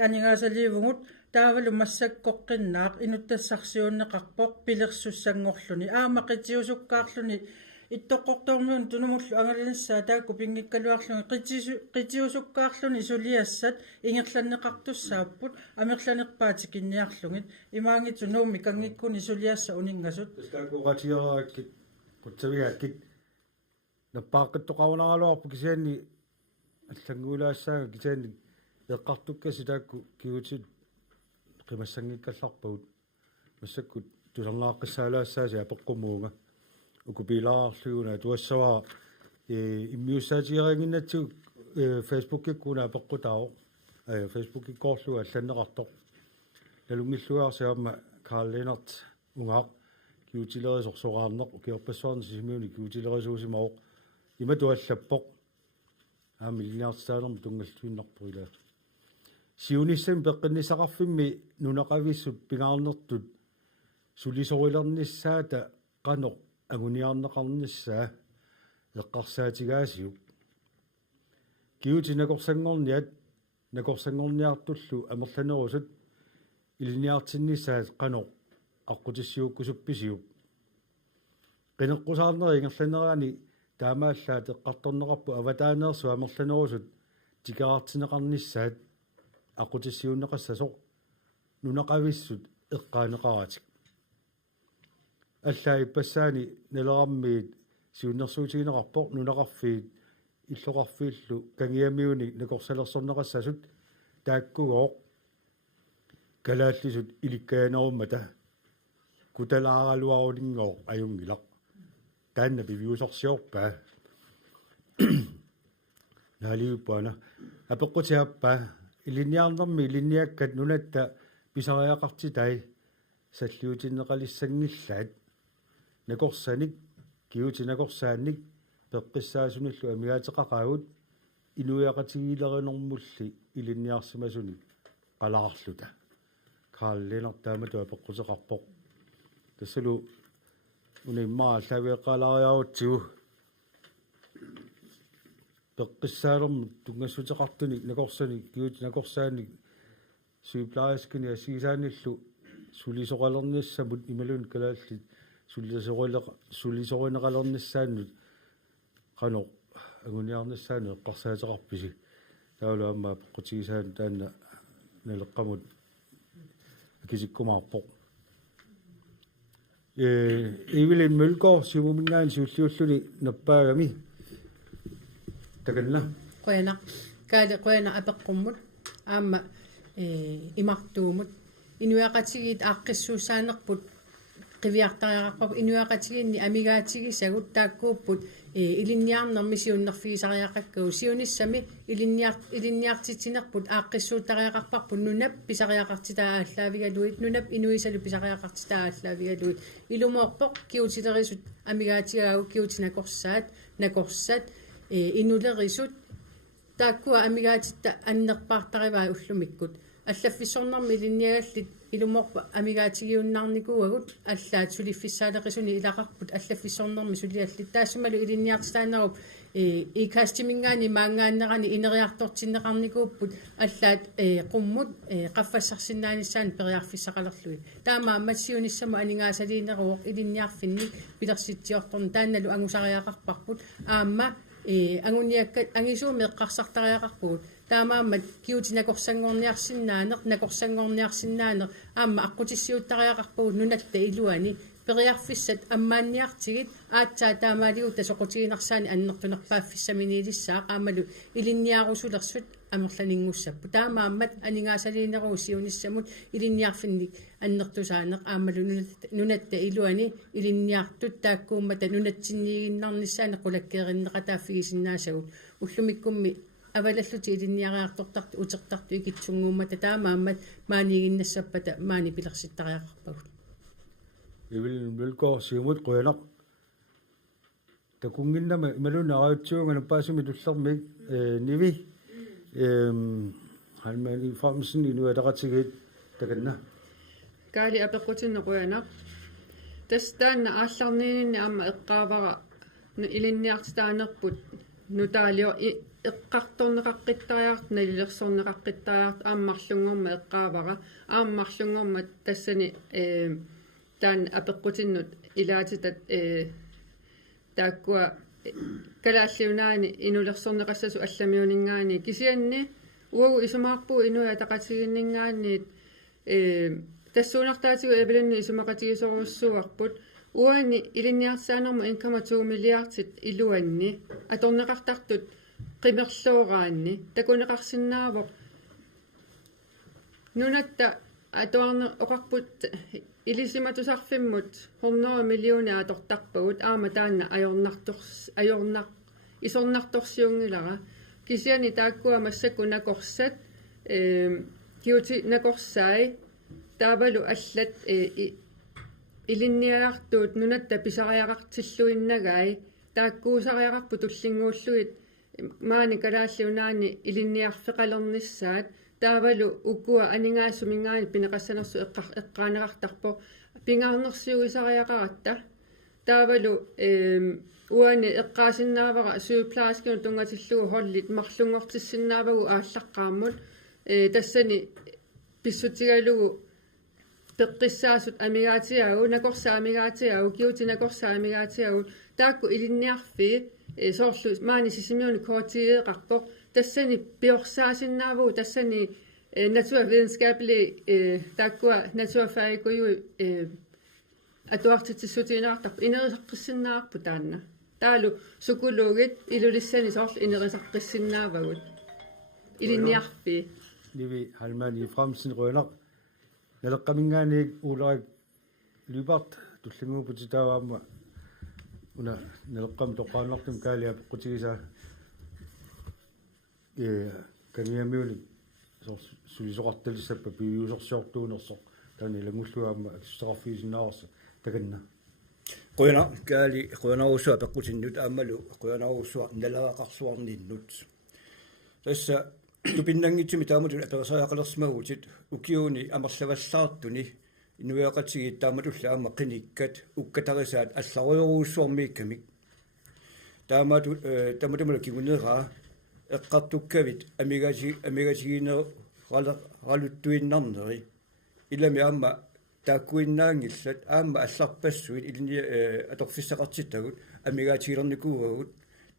янигаасаливугут таавалу массаккоққиннаақ инуттассарсиуннеқарпоқ пилерсуссангорлуни аама қитиусуккаарлуни иттоққортормиун тунумуллу ангаланиссаа таакку пингиккалуарлуни қитиусуккаарлуни сулиассат ингерланнеқартуссааппут амерланерпаати кинниарлугит имаангитсу нууми кангиккуни сулиасса унингасут тааккуратиораакки путсавигааккит наппааққиттоқарунаралуарпу кисианни аллангуулаассаага кисианни эққартуккаси таакку кигутит қимассангиккалларпагут массаккут тусарнааққиссаалаассааси апеққумуунга укупилаарлугуна туассаваа иммиуссаатиерангиннатсуг Facebook-киккуна апеққутао Facebook-киккоорлуга алланнеқартоқ налунгиллуарсиамма Karl Lennart ungaaq kiutilerisorsorаарneq kiorpassuarni sisimiuni kiutilерисуусимаоқ иматуаллаппоқ аамиллиартааnermi тунгаллуиннарпуила сиунissam пеққиннисақарфимми нунақависсут пингаарнертут сулисорилернissaата қано агуниарнеқарниссаа эққарсаатигаасиу киутинакорсангорниат накорсангорниартуллу амерланерусут илниартиннissaат қано аққутиссиуккусупписиуп қинеққусаарнери ингерланераани таамааллаат эққарторнеқарпу аватаанеерсу амерланерусут тикаартинеқарниссаат аққутиссиуннеқассасоқ нунақависсут эққаанеқаратик аллаи пассаани налераммиит сиуннерсуутигинеқарпоқ нунақарфиит иллоқарфииллу кангиамиуни накорсалерсорнеқассасут тааккугооқ калааллисут иликкаанеруммата куталааралуарулингоо аюнгилақ таанна пивиусорсиорпаа налиуппана апеққутиаппаа илинниарнэрми илинниаккат нунатта писариақартитай саллиутиннеқалиссангиллаат накорсаник киутинакорсаанник пеққиссаасуниллу амигаатеқақаагут инуяқатигилеринэрмулли илинниарсимасуник қалаарлута Karl Lennart таамату апеққутеқарпоқ тассалу униммаа лавиақалариаутсигу пеққиссаалермут тунгассутеқартуник накорсаник киутинакорсааник сюплаискини асисааниллу сулисоқалерниссамут ималун калааллит сулисоринеқалерниссааннут қано агуниарниссаани эққарсаатеқарписи таулу амма пеққутигисаан таанна налеққамут акисиккумаарпоқ Evelyn Mølgaard симумингаан сууллиуллуни наппаагами таканна qoyana kaale qoyana apeqqumut aamma imaqtuumut inuaqatigit aaqqissuusaanerput qiviartariaqarpap inuaqatiginni amigaatigisagut taakkuupput ilinniarnermi siunnerfiisariaqakkuu siunissami ilinniartitinerput aaqqissuutariaqarparput nunap pisariaqartitaa aalлaavigaluit nunap inuisalu pisariaqartitaa aalлaavigaluit ilumorpoq kiutilerisut amigaatigaau kiutinakorsaat nakorsat inulerisut taakkua amigaatitta annerpaartarivaa ullumikkut аллаффиссорнэрми линниагаллит илуморпа амигаатигиуннаарникууагут аллаат сулиффиссаалеқисуни илақарпут аллаффиссорнэрми сулиаллит таассамалу илинниартитаанаруп икастимингаани маангааннерани инериартортиннеқарникууппут аллаат қуммут қаффассарсинааниссаан периарфиссақалерлуи таама массиуниссаму анингаасалиинеруоқ илинниарфинник пилерситсиорторн таанналу ангусариақарпарпут аама ангуниаккат ангисууми эққарсартариақарпугут таамааммат накорсангорниарсинаанер аама аққутиссиуттариақарпугут нунатта илуани периарфиссат аммаанниартигит аатсаа таамаалигут тасоқутигинарсаани аннертунерпааффиссаминилиссаа аамалу илинниарусулерсут амерланингуссаппу таамааммат анингаасалиинеруу сиуниссамут илинниарфинник аннертусаанеқ аамалу нунатта илуани илинниартут тааккууммата нунатсиннигиннарниссаани қулаккеериннеқатааффигисиннаасагут уллумиккумми авалаллути илинниариартортарту утертарту икитсунгууммата таамааммат маанигиннассаппата маани пилерситтариақарпагут Evelyn Mølgaard сиумут qoyanaq такунгиннама ималунаариутсууга наппаасуми туллермик nivi halmani famsen inuataqatigit takanna kaali apeqqutinnaqoyanaq tastaanna aallarniinni amma eqqaavara ilinniartitaanerput nutaalio eqqartorneqaqqittariart nalilersorneqaqqittariart aammarlungorma eqqaavara aammarlungorma tassani taan apeqqutinnut ilaatitat taakkua kalaalliunaani inulersorneqassasu allamiuningaani kisianni uagu isumaarpuu inuataqatiginningaanniit тассуунартаатигу эвелинни исумақатигисоруссуарпут уани илинниартсаанерму 1,2 миллиардит илуанни аторнеқартартут қимерлуораанни такунеқарсинаавоқ нунатта атуарне оқарпут илисиматусарфиммут 100 миллиони атортарпагут аама таанна ajornaq исорнарторсиунгилара кисиани тааккуа массакку накорсат киути накорсаи таавалу аллат илинниаартуут нунатта писариақартиллуиннагай тааккуусариақарпу туллингууллуит маани калааллиунаани илинниарфеқалернissaат таавалу уккуа анингаасумингаани пинеқассанерсу эққаанеқартарпо пингаарнерсиуисариақаратта таавалу уани эққаасиннаавара сууплааскину тунгатиллугу холлит марлунгортиссиннаавагу ааллаққааммут тассани писсутигалугу пеққиссаасут амигаатиагу накорсаамигаатиагу киутинакорсаамигаатиагу таакку илинниарфи соорлу маани сисимиуни коотигеэқарпо тассани пиорсаасиннаавагу тассани naturvidenskabelig takkua naturfagikuju atuartitsutiinaartarpu inerisaqqissinnаарpu taanna taalu sukuluugit ilulissani soorlu inerisaqqissinnaabagut ilinniarpi nivi halmani fremsen rønner naleqqamingaani uularik lybart tullinguuputitaavaamma una naleqqam toqaanartum kaalia peqqutigisa kaniamiuli sulisoqartalisappa piusorsiortuunersoq taani langulluaamma aksussaqarfiisinnaarsa takanna quyanarusua peqqutinnut aammalu quyanarusua nalaqaqarsuarninnut tassa tupinnangitsumi taamatu apersariaqalersimagutit ukiuni amerlavallaartuni inuiaqatigit taamatulla aamma qinikkat ukkatarisaat allariuruussuarmiikkamik taamatumala kiguneraa eqqartukkavit amigasigiine raluttuinnarneri ilami aamma taakkuinnaangillat aamma allarpassuit ilni atorfissaqartittagut amigaatigilernikууgagut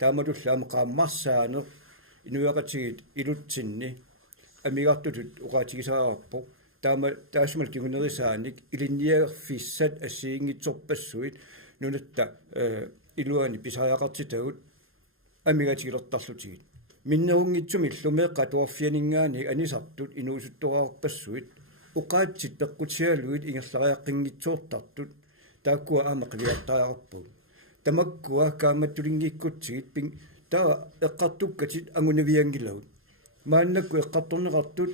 taamatulla aamma qaammarsaaner inuiaqatigit ilutsinni amigartutut uqaatigisaraarpo taasumal kigunerisaanik ilinniagerfissat assiingitsorpassuit nunatta iluani pisariaqartittagut amigaatigilertarlutigit minnerungitsumi llumeeqqa tuarfianingaani anisartut inuusuttoraarpassuit uqaatsit peqqutialuit ingerlariaqqinngitsuortartut taakkua aama qiliartariarpu tamakkua kaammattulingikkutsigit ping taa eqqartukkatit angunaviangilagut maannakku eqqartorneqartut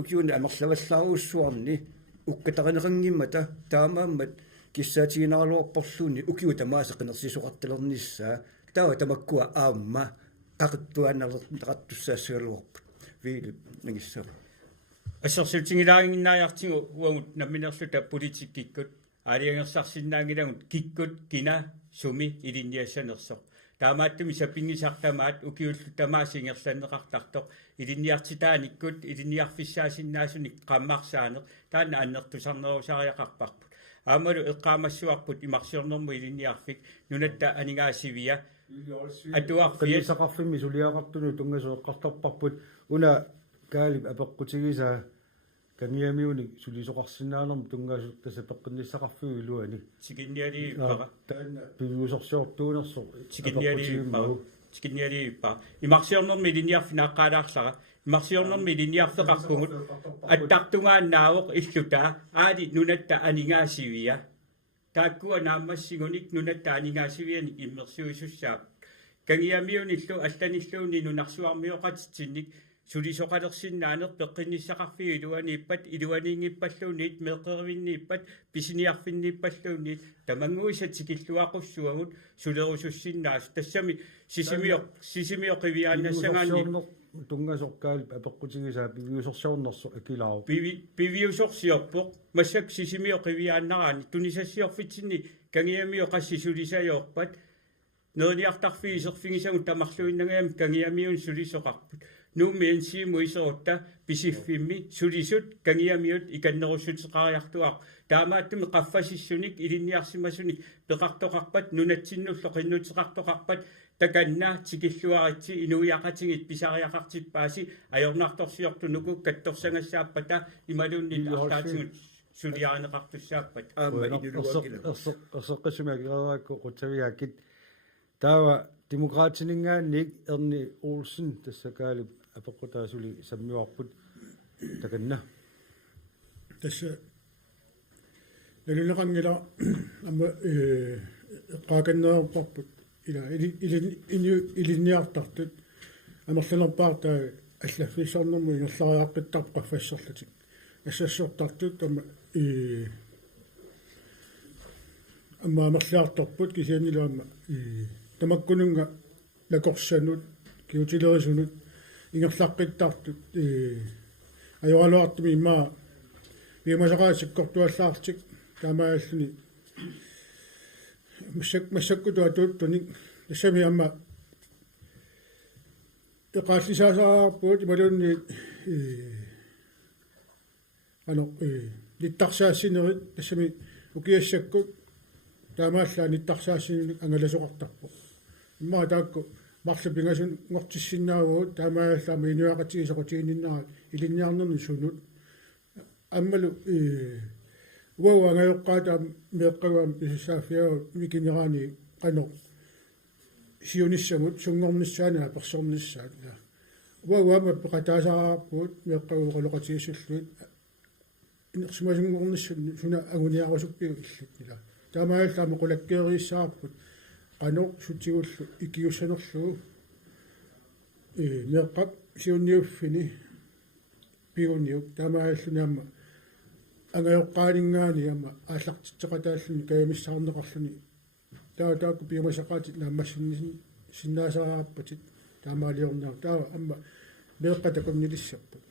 ukiuni amerlavallaaruussuarni ukkatarineqangimmata taamaammat kissaatiginaruorporluuni ukiu tamaaseqinersisoqartalernissaa tawa tamakkua aamma qaqittuannerleqattussaassagaluarput viil nangissava ассерсутингилаагиннааяртигу уагут намминерлута политиккиккут аалиангерсарсиннаангилагут киккут кина суми илинниассанерсо таамааттуми сапингисартамаат укиуллу тамаасингерланнеқартартоқ илинниартитааниккут илинниарфиссаасиннаасуник қаммарсаанеқ таана аннертусарнерусариақарпарпут аамалу эққаамассуарпут имарсиорнэрму илинниарфик нунатта анигаасивия атуарфиасақарфимми сулиақартуну тунгасуэққарторпарпут уна каалип апеққутигиса каниамиуни сулисоқарсинаанерми тунгасу тасапеққинниссақарфуи илуани сигинниали пара таана пивиусорсиортуунерсо сигинниали па имарсиорнэрми илинниарфинааққалаарлара имарсиорнэрми илинниарфеқарпугут аттартунгааннаавоқ иллута аали нунатта анигаасивия тааккуа нааммассигуник нунатта анигаасивианик иммерсуисуссаап кангиамиуниллу алланиллууни нунарсуармиоқатитсинник сулисоқалерсиннаанер пеққинниссақарфиу илуанииппат илуаниингиппаллуунниит меққервиннииппат писиниарфиннииппаллуунниит тамангуисатикиллуақуссуагут сулерусуссиннаас тассами сисимиоқивиааннассагаанни тунгасоққаалип апеққутигисаа пивиусорсиорнерсо акилаару пивиусорсиорпоқ массак сисимиоқивиааннараани тунисассиорфитсинни кангиамио қасси сулисаёорпат нерниартарфигисерфигисагут тамарлуиннагаам кангиамиун сулисоқарпут нуумиансиимуисерутта писиффимми сулисут кангиамиут иканнеруссутеқариартуақ таамааттуми қаффасиссуник илинниарсимасуник пеқартоқарпат нунатсиннулло қиннутеқартоқарпат таканна тикиллуаритси инуиақатигит писариақартиппааси аёрнарторсиорту нуку катторсангассааппата ималууннит артаатигут сулиаринеқартуссааппат аама инулуагила ерсеққиссумагиараакку қутсавиааккит таава демократинингаанник эрни Олсен тассакаалип апеққутаасули саммиуарпут таканна тасса налунеқангила ама qaakannерпарпут илинниартартут амерланерпаарта аллаффисарнэрму ингерлариаққиттар qaffассерлатик ассассортартут тама амма амерлаарторпут кисианилаама тамаккунунга лакорсанут киутилерисунут ингерлаққиттартут ajorluartumi imma viimasaqaassikkortuallaartik taamaalluni массаккутуатууттуник тассами амма эқааллисаасаарпуут ималуунни ниттарсаассинерит тассами укиассаккут таамааллаа ниттарсаассинерит ангаласоқартарпо имма таакку марлапингасун ngortissinnaavuut таамааллаама инуақатигисоқутигиннарат илинниарнерни сунут аммалу уауангайоққаата меэққаваам писафиау микимираани қано сиониссагут сунгорниссаана персорниссаат уауама пеқатаасаараарпуут меэққавуқалоқатигиссуллуит инерсимасунгорниссун суна агуниарусуппиу иллитнила таамааллаама қулаккеериссаарпут qano sutsigullu ikiussanerlugu meeqqap siunniuffini piuniuk taamaallunaamma angajoqqaaningaani amma aallartitteqataalluni kayamissarneqarluni taakku piumasaqaatit naammassinni sinnaasaraarpatit taamaaliornaa taa amma meeqqatakumnilissarput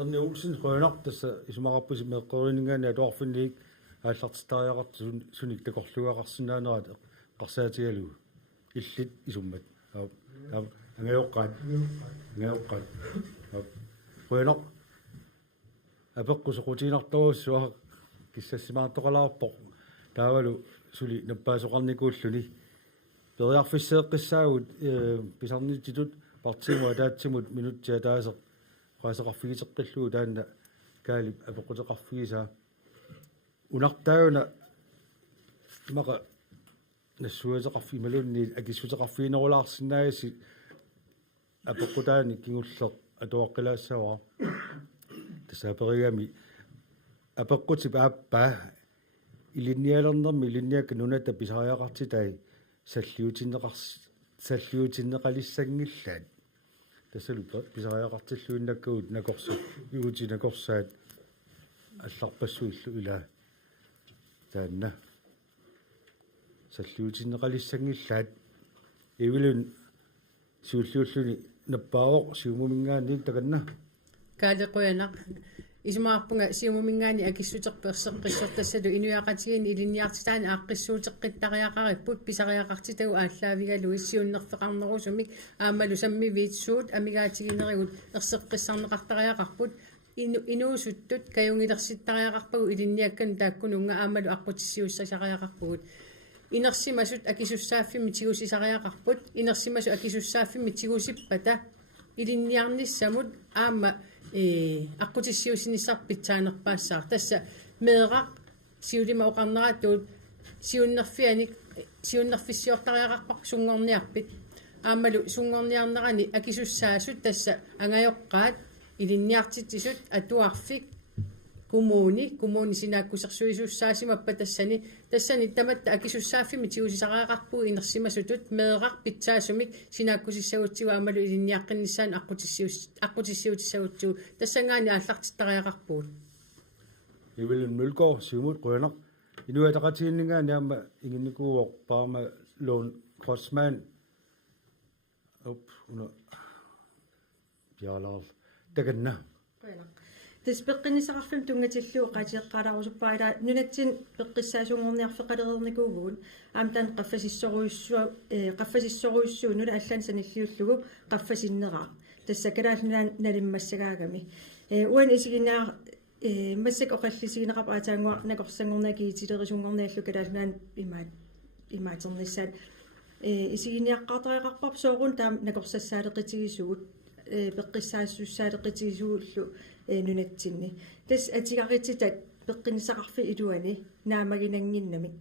Erni Olsen rønaq tassa isumaqarpusi meeqqoriningaani atuarfinniik aallartitariaqart sunik takorluaqarsinnaaneraat qarsaatigalugu illit isummat angajoqqaat rønaq апеққусоқутинартуусsuа киссассимаартоқалаарпоқ таавалу сули наппаасоқарникууллуни периарфиссеэққиссаагут писарнититут партимуа таатсимут минуттиа таасеқ qaasaqarfigiteqqilluu taanna kaalip apeqquteqarfigisaa unartauna maqa nassuateqarfi malunni akissuteqarfiinerulaarsinnaagisi apeqqutaani kingulleq atuaqqilaassavaa tasaaperigami apeqquti paappaa ilinnialernermi ilinniakka nunata pisariaqartitai salliutinneqalissangillaat tasalupa pisariaqartilluinnakkuut nakorsu iutinakorsaat алларпассуиллу ила таанна саллиутиннеқалиссангиллаат ивилун сууллууллуни наппаавоқ сиумумингаанник таканна каалеқуянақ исмаарпунга сиумумингаани акиссутерперсеққиссортассалу инуяақатигини илинниартитаани ааққиссуутеққиттариақариппут писариақартитагу ааллаавигалу иссиуннерфеқарнерусумик аамалу саммивиитсуут амигаатигинеригут ерсеққиссарнеқартариақарпут инуусуттут каюнгилерситтариақарпагу илинниаккан тааккунунга аамалу аққутиссиуссасариақарпугут инерсимасут акисуссааффими тигусисариақарпут инерсимасу акисуссааффими тигусиппата илинниарниссамут аама аққутиссиусиниссарпитсаанерпаассаар тасса меэрақ сиулима оқарнераатуут сиуннерфианик сиуннерфиссиортариақарпақ сунгорниарпит аамалу сунгорниарнерани акисуссаасут тасса ангайоққаат илинниартитсисут атуарфик кумууни синааккусерсуисуссаасимаппа тассани таматта акисуссааффими тигусисараақарпуу инерсимасутут меэрақ питсаасумик синааккусиссагутсигу аамалу илинниаққиннissaан аққутиссиутиссагутсигу тассангаани ааллартиттариақарпуут ивилун мулгоо сиумут қуянақ инуатақатииннингаани аама ингинникууоқ паама лоон кроссман оп уна пиалаар таканна тас пеққиннисақарфим тунгатиллуу qaatiеққалаарусуппаила нунатсин пеққиссаасунгорниарфеқалерникуугуун аамтан qaffasissoruissuu нуна аллан саниллиуллугу qaffasinnераа тассакалаалнаа налиммассагаагами уан исигинаа массак оқаллисигинеқап аатаангуа накорсангорнакиитилерисунгорниаллу калаалнаан имаатерниссаат исигиниаққартариақарпап соорун таам накорсассаалеқитигисугут пеққиссаассуссаалеқитигисууллу нунатсинни тас атигарититат пеққинисақарфи илуани наамагинангиннамик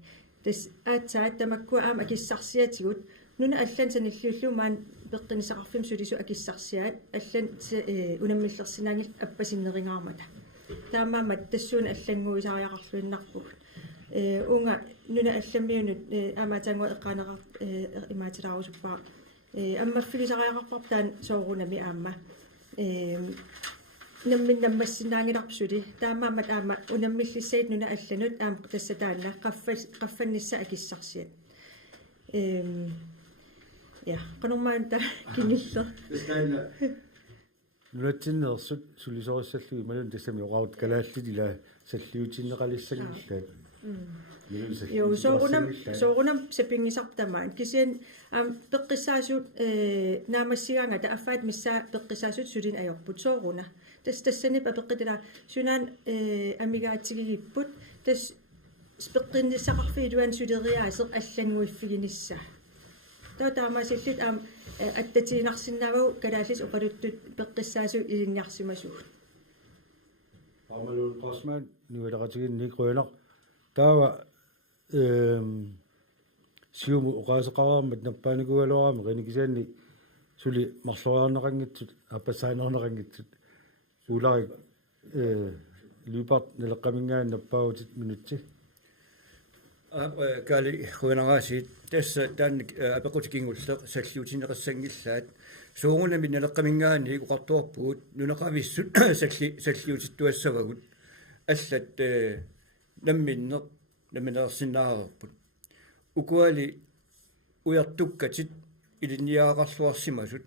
тас аатсаат тамаккуа аама акиссарсиатигут нуна аллан саниллиуллу маан пеққинисақарфим сулису акиссарсиаат аллан унаммиллерсинаангил аппасиннерингаармата таамаамат тассуuna аллангуисариақарлуиннарпуг унга нуна алламиунут аамаатаангуа эққаанеқар имаатилаарусуппаа أما في سغيقاربتان سوغونامي أما نمن نمسنانغي رابسودي تاما متاما ونمشي سيد نونا ألنود أم قتستانا قفن نساء كيساقسيان يا قنو ما أنت كنيلا نولاتيننерсут сулисориссаллуи малун тассами оqaут калааллитила саллиутиннеqалиссагиллаат Joo, soorunam sepingisartamaan kisian peqqissaasut naamassigaanga ta affaat missaa peqqissaasut sulin ajorput sooruna tassani papeqqitila sunaan amigaatigigipput tas peqqinnissaqarfiiluan suleriaaseq allanguiffiginissa taamasillut attatiinarsinnaavau kalaallis oqaluttut peqqissaasu ilinniarsimasuut Parmalun qasman nuilaqatiginni qruinaq taava siumu oqaasaqaraammat nappaanikualoraami qinikisianni suli marloriarneqanngitsut appassaanerneqanngitsut uularik lypart neleqqamingaan nappaagutit minutsi kaali khuinaraasiit tassa taannik apequtikinngulleq salliutineqassangillaat suungunami neleqqamingaani uqartuarpuut nuneqavissut salliutittuassavagut allat namminersinnaarerput ukuali uyartukkatit ilinniaaqarluarsimasut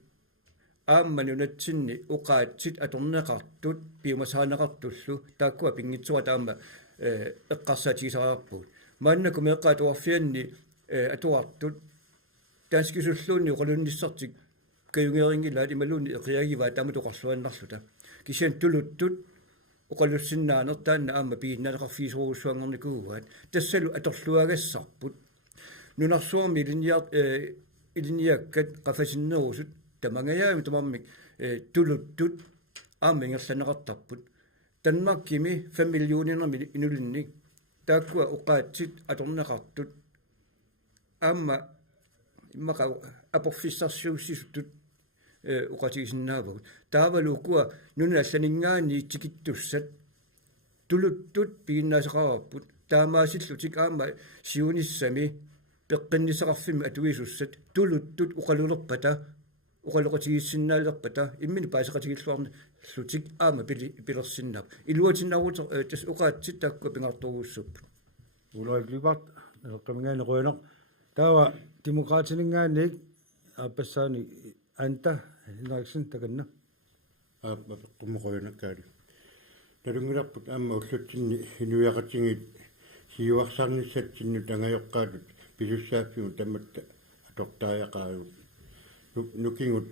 aamma nunatsinni uqaatsit atorneqartut piumasaaneqartullu taakkua pingitsuqa taamma eqqarsatiisaraarpuut maannaku meeqqaatuarfianni atuartut taanskisulluunni uqalunnissartik kayungeeringilaat imaluunni eqiagivaa taamatuqarluannarluta kisian tuluttut uqalussinnaanertaanna aamma piinnaleqarfiisuruussuangernikууgaat tassalu atorluagassarput nunarsuarmi iliniakkat qafasinnerusut tamangayaaami tamarmik tuluttut aamma ingerlaneqartarput tanmarkimi familiuuninnermi inulinnik taakkua uqaatsit atorneqartut aamma immaqa aporfissarsuussisutut uqatigisinnaavagut taavaluukua nuna allaningaani tikittussat tuluttut piinnaaseqararput taamaasилlutik aamma siunissami peqqinnisaqarfimmi atuisussat tuluttut uqalulerpata uqaloqatigissinnaalilerpata immini paaseqatigilluarnallutik aamma pilersinnap iluatinnaruuter tas uqaatsit taakkua pingartoruussuppu uularik lypart neleqqamingaani qruinaq taava demokraatiningaannik appassaani anta inaksin takanna qummoqoyunakkaali talungilarput aamma ullutsinni inuiaqatingit siuarsarnissatsinnu tangajoqqaatut pisussaaffimu tamatta atortaajaqaagut nukingut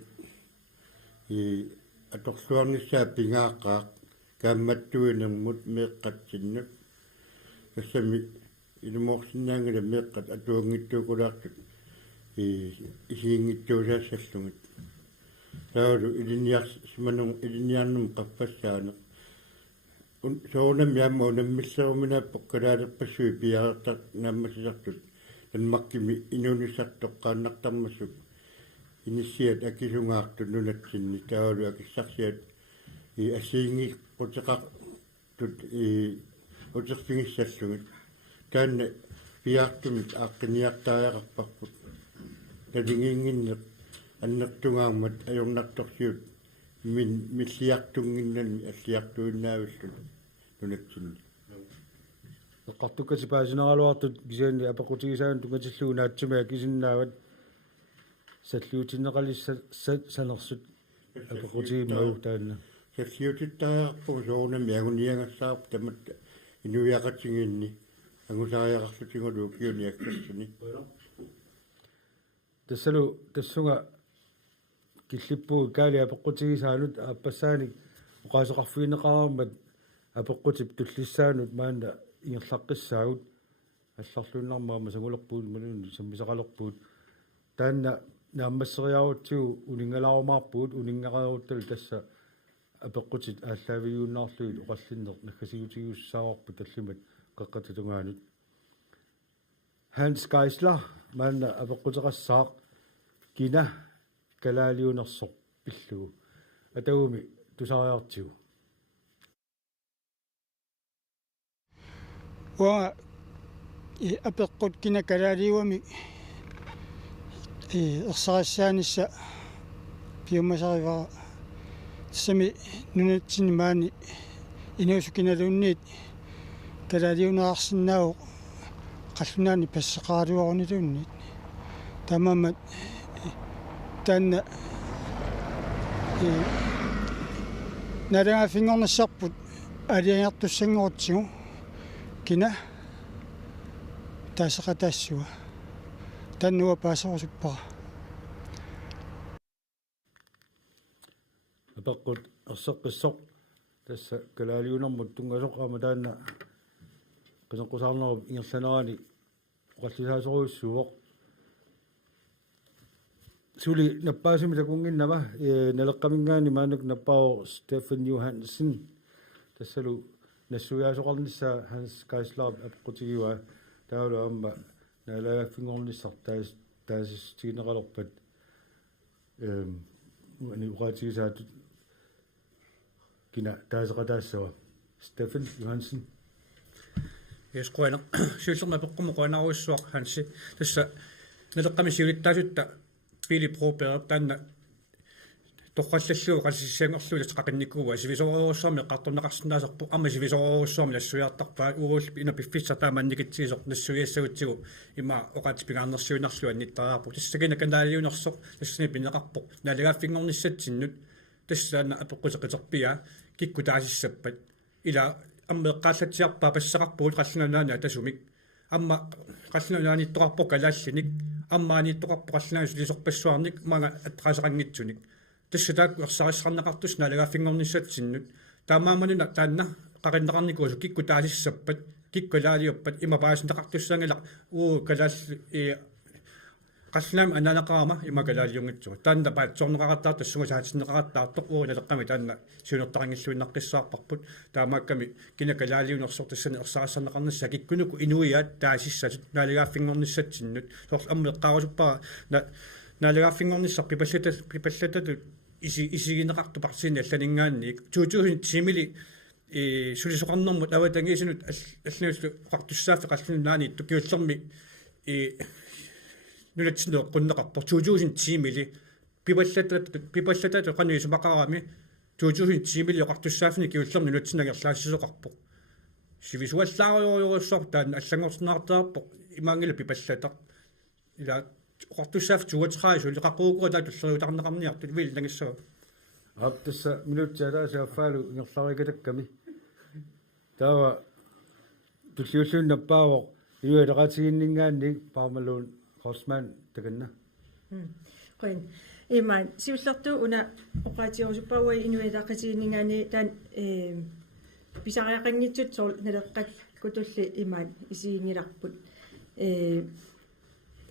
atorluarnissaa pingaaqaaq kaammattuinermut meeqqatsinnut тассами илумоорсинаангала меэккат атуангиттуукулаартут исиингиттуусаассаллугит таалу илиниарс симанун илиниарнум qaffassaane соонам яамма унаммиссеруминааппо калаалерпассуи пиаартар нааммасисартут танмаккими инунисартоққааннартармассук иниссиат акисунгаартут нунатсинни таалу акиссарсиат и асиинги qutiqaq tut uterpingissallugut taanna piartumit aaqqiniartaajaqarparput talingiinginneq аннертунгаармат ajornartorsiut min milliartunginnanni аллиартуиннаавиллут нунатсинни эққартуккати паасинералуартут кисианни апеқутигисаан тунгатиллугу наатсумаа кисиннаават саллиутиннеқалисса санерсут апеқутигиммау таанна саллиутиттариарпу соорнами агуниангассаарп таматта инуиақатсигинни агусариақарлутингулуу киуниаккассани тассунга киллиппуу каали апеққутигисаанут ааппассааник оқаасеқарфуинеқараармат апеққутип туллиссаанут маанда ингерлаққиссаагут алларлуиннармаама сагулерпуут малуни саммисақалерпуут таанна нааммассериаруутсигу унингалаарумаарпуут унингараруттал тасса апеққутит ааллаавиууннаарлуит оқаллиннер наккасигутигуссаарпу таллимат қеққататунгаанут Hans Geisler маана апеққутеқассаақ кина калаалиунерсоқ пиллугу атагуми тусариартигу ва апеққут кина калаалиуами ерсарассаанисса пиумасарива сами нунатсинмаани инуусукиналуунниит калаалиунаарсинаау қаллунаани пассеқаалуарунилуунниит тамамат таанна наранга фингорнассарпут алиангертуссангорутсигу кина таасеқатаассуа таннуа паасерусуппара апаққут ерсеққиссоқ тасса калаалиунэрмут тунгасоқ аматаанна qisaqqusaarnerup ingerlanerani uqallisaasuruissuuq suli nappaasumi takunginnama naleqqamingaani maanak nappao Stephen Johansen tassalu nassuyaasuqarnissa Hans Geisler apqutigiwa taulu amma naalaaffingornissar taasistiineqalerpat ani uqaatigisaat kina taaseqataassawa Stephen Johansen Esquena syllerna peqqum qonaruissuaq hansi tassa naleqqami siulittaasutta Philip Robert tanna toqqallalluu qassissaangerluu tasqaqinnikkuwa sivisoruussaami qartunneqarsinnaasarpu amma sivisoruussaami lassuiartarpaa uulpi ina piffissataamannikitsiisoq nassuiassagutigu ima oqaatipigaarnersiunarlua annittaraarpu tassakina kanaaliunersoq tassani pineqarpoq naalagaaffinngornissatsinnut tassaana apeqqusaqiterpia kikku taasissappat ila аммеэккааллатсиарпаа пассақарпуут қаллунанаани атасумик амма қаллунанаанитторарпо калааллиник аммааниитторарпо қаллунаани сулисорпассуарник мага атқаасеқангитсуник тассатаак ерсариссарнеқартус налагаффингорниссатсиннут таамаамануна таанна қариннеқарникуусу кикку таасиссаппат киккалаалиуппат има паасинеқартуссангила калаалли qallunaam ananaqaama imakalaalliungitsugu taanna paatsorneqarattaa tassungusaatinneqarattaartoq uunaleqqami taanna siunertarangissuinnaqqissaarparput taamaakkami kinakalaaliunersortu tassani ersaarsanneqarnissa kikkunuku inuiaat taasissatut naalagaaffingornissatsinnut soorl ammeqqarusuppara naalagaaffingornissar pipallatatu isigineqartu parsiini allaningaanniik tuutuusin simili sulisoqarnermut avatangiisinut аллуусу qaqtussaafi qallunaani tukiullermi нулатсиноо qunneqarpo tuutuusin tiimili pipallatatu qanuisumaqarami tuutuusin tiimili oqartussaaffini kiullermi nulatsinagerlaassisoqarpo sivisuallaaruyorussor taanna allangortinnaartaarpo imaangila pipallataq ila oqartussaaf tuuateqaaisu liqaquuqua taatulleriutarneqarniartu viilnagissava аптасса минутсаалаасааффаалу ингерларикатакками таава туллиуллууннаппаавоқ иуалеқатигиннингаанни пармалуун Osman taganna qoin iman siullertu una oqaatiorusuppaui inuilaqatiinningaani taan pisariaqanngitsut soor naleqqak kutulli iman isiingilarput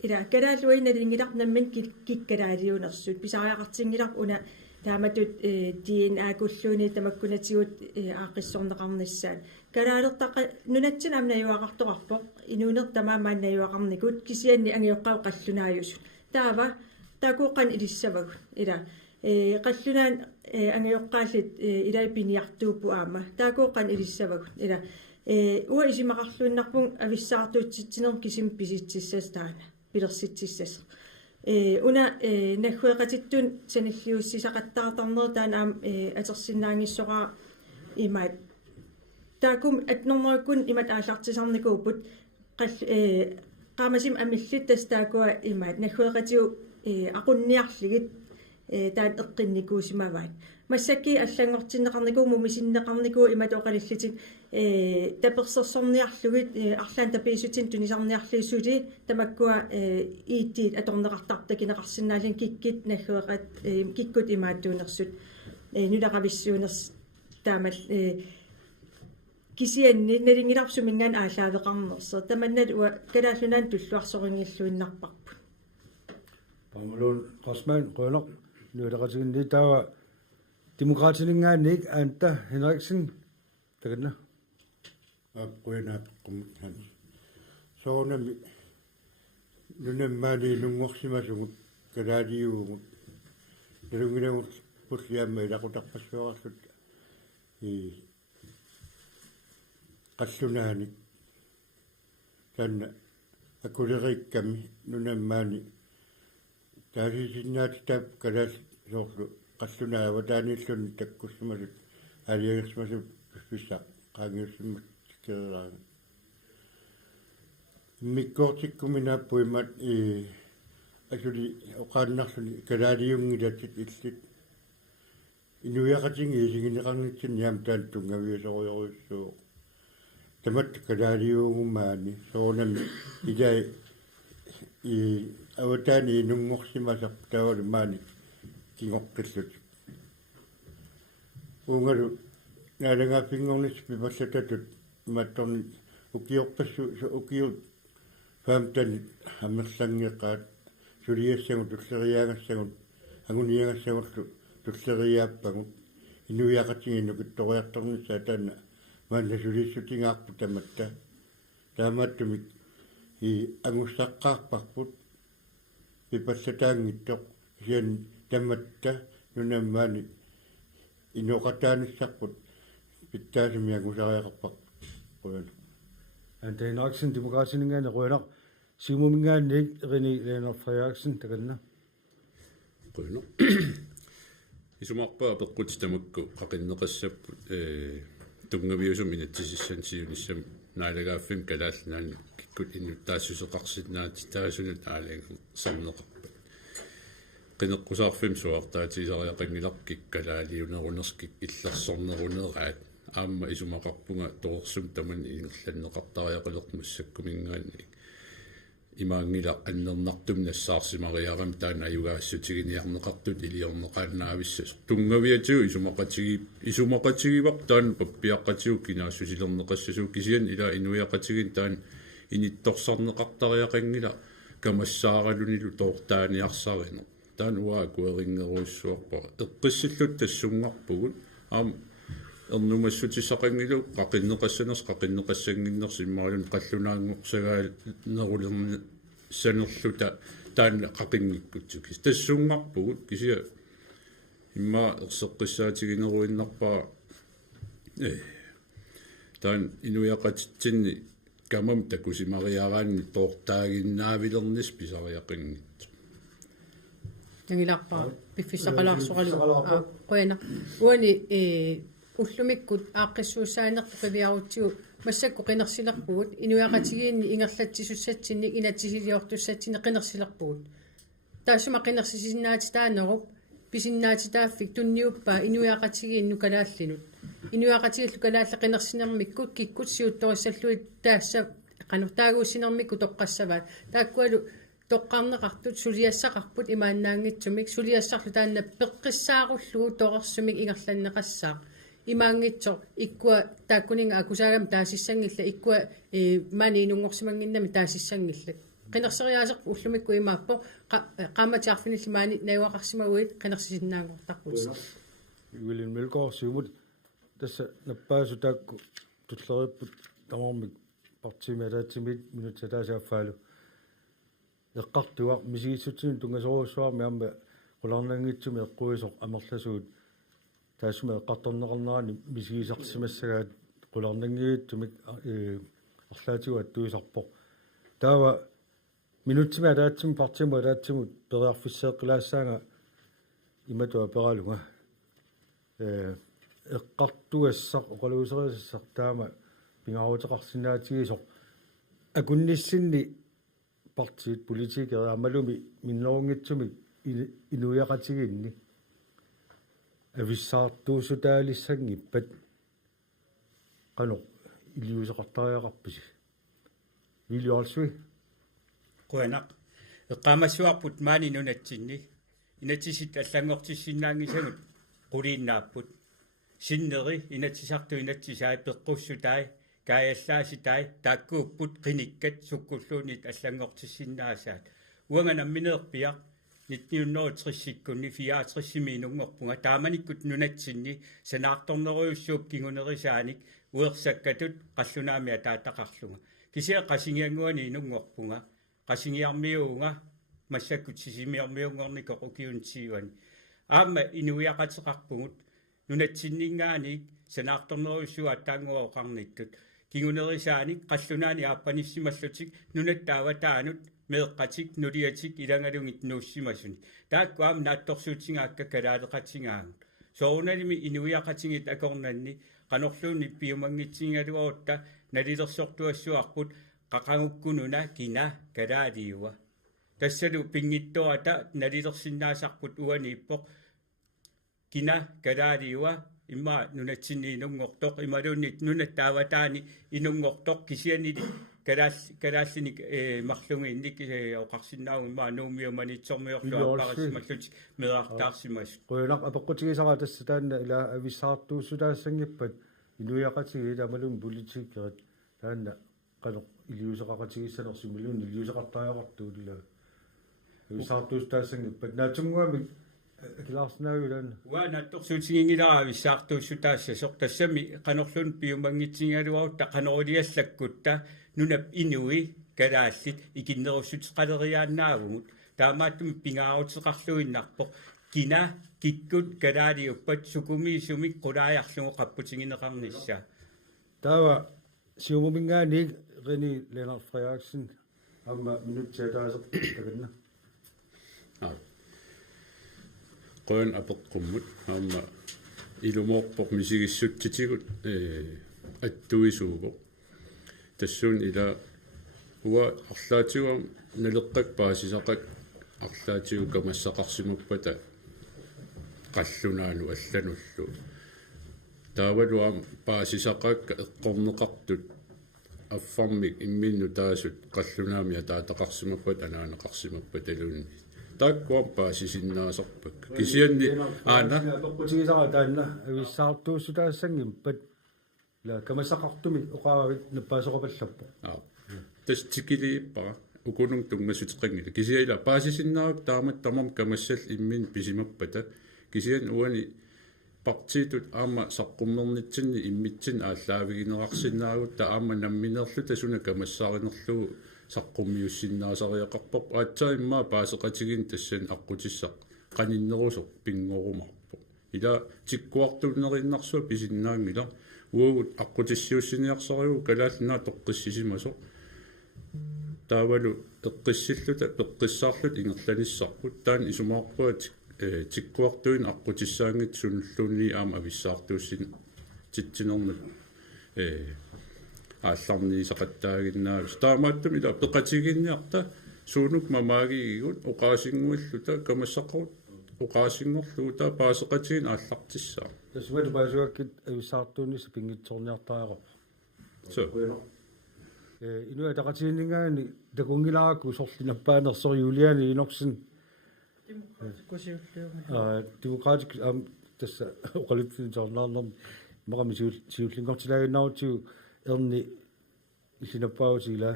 ila kalaalluai nalingilarnammin kikkalaaliunersut pisariaqartingilar una taamatut DNA kulluuni tamakkunatigut aaqissorneqarnissaan kalaalertaqa nunatsin amnajuaqartoqarpoq inuunertamaamaannayuaqarnikut kisianni angioqqau qallunaayusut taava takuuqqan ilissavagut ila qallunaan angioqqaallit ilaipiniartuuppu aama takuuqqan ilissavagut ila uwa isimaqarluunnarpun avissaartuutsitsineer kisim pisitsissas taana pilersitsissas una naghueqatittun sanilliussisaqattaartarner taanaam atersinnaangissoqaa imaat taakum atnornerukun imat aallartisarnikuuput qaamasim amillit tastaakua imaat naghueqatiu aqunniarligit taan eqqinniikuusimavaat массакки аллангортиннеқарникуу мисиннеқарникуу иматоқалиллитик таперсерсорниарлугит арлаан тапиисутин тунисарниарлииссули тамаккуа ииттиит аторнеқартарта кинеқарсинаалин киккит наггуеқат киккут имааттуунерсут нулақависсуунерс таамал кисианни налингиларсумингаан аалаавеқарнерсер таманнат уа калааллунаан туллуарсорингиллуиннарпарпут памалун қосман қонеқ нулақатигинни таава Demokratiningaannik Anta Henriksen taganna aquinaaqqumm han soonami nunammaani nungorsimasugut kalaaliuugut nalungilagut pulliamma ilaqutarpassuarasut qallunaanik tanna akuleriikkami nunammaani таасисиннаати таап калаас соорлу қаллунаа ватаанииллунни таккуссумасут алиагерсмасут писсаа qaangiussummat sikkereraanga миккоортиккуминааппуимат асули оqaannarluni калаалиунгилатит иллит инуяqатинги илигинеқарнитсин яам тааттунгавиусориоруссуу тамат калаалиунгумаани соонами илай аватаани нунгорсимасар таавали маани кингоққиллут унгалу наалангааппингорнис пипаллататут матторни укиорпассу укиут фамтани аммерлангеққаат сулиассагу туллериаагассагут агуниагассагурлу туллериааппагут инуяқатиги нукитториарторнисаа таана маанна сулиссутингаарпу таматта таамааттумик и ангуссаққаарпарпут пипаллатаангиттоқ сиан таматта нунаммаани инуқатааниссарпут питтаасимиагусариақарпарпут қуяна Ante Eriksen demokratiningaana ruinaq simumingaanni rini Lennart Frederiksen takanna qulno isumarpaa peqqutitamukku qaqinneqassapпут tungaviusum inatsisissan siunissam naalagaaffim kalaallunaani kikkut innuttaasusseqarsinnaati taasunut aalangu sarneqarpat qineqqusaarfim suartaatiisariaqangilarkik kalaaliunerunerskik illarsorneruneraat аама исумақарпунга тоорсум таман ингерланнеқартариақалермуссаккумингаанни имаангила аннернартум нассаарсимариарам таана аюгаассутигиниарнеқартут илиорнеқааннаависсас тунгавиатигу исумақатигивақ таан паппиаққатигу кинаассусилернеқассасуу кисиан ила инуяқатигин таан инитторсарнеқартариақангила камассааралунилу тоортааниарсарина таан уаа куерингеруиссуарпа эққиссиллут тассунгарпугут аама эрнумассутиссақангилу қақиннеқассанерс қақиннеқассангиннерс иммаалун қаллунаангорсагаал нерулерни санерлута таанна қақингиккутсукис тассунгарпугут кисия имма ерсеққиссаатигинеруиннарпаа таан инуяқатитсинни камам такусимариараанни тоортаагиннаавилернис писариақангит тангиларпаа пиффисақалаарсоқалу қуяна уани уллумиккут ааққиссуусаанерту қивиарутсигу массакку қинерсиларпугут инуяқатигиинни ингерлатсисуссатсинник инатсисилиортуссатсини қинерсиларпугут таасума қинерсисиннаати таанеруп писиннаати тааффик тунниуппаа инуяқатигиинну калааллинут инуяқатигиллу калаалла қинерсинермиккут киккут сиутториссаллуит таасса қанутаагууссинермикку тоққассаваат тааккуалу тоққарнеқартут сулиассақарпут имааннаангитсумик сулиассарлу таанна пеққиссааруллугу тоқерсумик ингерланнеқассаа имаангитсо иккуа тааккунинга акусаагам таасиссангилла иккуа маани инунгорсимангиннами таасиссангиллак qinерсериаасеқ уллумикку имааппо qaamatiarfinilli maani naiwaqarsimauit qinерсисиннаангортарпут William Melgaard siumut tassa nappasu taakku tulleripпут tamarmik partimedaatsimit minutsataasaaffaalu eqqartuaq misigissutin tungasoruussuarmi amma qularnangitsumi eqquisoq amerlasuut taasuma eqqartorneqarnerani misigisarsimassagaat qularnangiitsumik арлаатигу аттуисарпоq таава минутсима таатсим партима таатсимут периарфиссеэққилаассаага иматуа пералунга эққартуассақ оқалуусериссақ таама пингаарутеқарсинаатигисоқ акунниссинни партиит политикер амалуми миннерунгитсуми инуяқатигинни ависсаартуусутаалиссангиппат қано илиусеқартариақарписи вилиорсуи қуанақ эққамассуарпут маани нунатсинни инатсисит аллангортиссиннаангисагут қулииннааппут синнери инатсисарту инатсисаа пеққуссутаи каяллааситай тааккууппут қиниккат суккуллуунит аллангортиссиннаасаат уанганамминеерпиақ 1960-кунни 64-минунгорпунга тааманиккут нунатсинни санаарторнеруйуссууп кигунерисааник уерсаккатут қаллунаами атаатақарлунга кисиа қасингиангуани инунгорпунга қасингиармиуунга массаккут сисимиармиунгорнико укиунтсиивани аама инуиақатеқарпугут нунатсиннингааник санаарторнеруйуссуа аттаангуоқарниттут кигунерисааник қаллунаани ааппаниссималлутик нунаттааватаанут meeqqatik nuliatik ilangalungit nuussimasuni taakkuam naattorsuutigaakka kalaaleqatigaangut soorunalimi inuiaqatingit akornanni qanorluuni piumangitsingaluorta nalilersortuassuarput qaqangukkununa kina kalaaliuwa tassalu pingittoata nalilersinnaasarput uaniippoq kina kalaaliuwa imma nunatsinniinungortoq imaluunit nunattaavataani inungortoq kisianili kalaallini marlungiinnik oqarsinnaagu imma nuumiumanitsormiorluapparissimallути meeartaarsimas qoyunaq apeqqutigisara tassa taanna ila avissaartuussutaassangippat inuiaqatigi tamalun politiikkerat taanna qanoq iliuseqaqatigissanersimilun iliuseqartaajaqartuulila avissaartuussutaassangippat naatunguami Klausnaulan. Wana torsuutingilara vissaartuussutaassasoq tassami qanorlun piumangitsingaluarutta qanoriallakkutta nunap inui kalaallit ikinnerussutiqaleriaannaavugut taamaattumi pingaarutseqarluinnarpoq kina kikkut kalaaliuppat sukumiisumik qulaajarlugu qapputigineqarnissa tawa siumumingaani René Lennart Frederiksen amma minuttiataaseq taganna qoon apeqqummut aamma ilumorpoq misigissuttigut attuisuupoq tassuun ila uwa arlaatigu naleqqak paasisaqak arlaatigu kamassaqarsimuppata qallunaanu allanullu taavaluam paasisaqak eqqorneqartut affarmik imminnu taasut qallunaami ataataqarsimappat anaaneqarsimappat alunni takkuam paasisinnaasarpak kisianni aana apeqqutigisara taanna avissaartuussutaassangimpat la kamassaqartumi oqaavit nappaasoqapallappo tas tikiliippara ukunung tungassutiqangila kisiaila paasisinnaaruk taamat tamam kamassall immin pisimappata kisian uani partiitut aama saqqumnernitsinni immitsin ааllaaviginerarsinnaagut ta aama namminerlu tasuna kamassaaриnerlugu saqqummiussinnaasariaqarpoq aatsa imma paaseqatigin tassan aqqutissaq qaninnerusoq pingorumarpoq ila tikkuartuunnerinnarsuа pisinnaangila uugut aqqutissiussiniarsariu kalaallnaa toqqissisimasoq taavalu eqqissilluta peqqissaarlut ingerlanissarput taan isumaarpua tikkuartuin aqqutissaaangit sunulluunni aama avissaartuussin titsinermut аалларниисақаттаагиннаавис таамааттами ила пеқатигинниарта суунук мамаагигигут оqaасингуаллута камассақарут оqaасингорлута паасеқатигин ааллартиссаа тасуат паасуаккит ависсаартуунисса пингитсорниартаароq со инуа тақатигиннгаани такунгилааракку сорлинаппаанерсориулиани инорсин демократик тасса оқалуттин сорнаарнерми мақами сиуллингортилаагиннаавутсигу erni isinappausila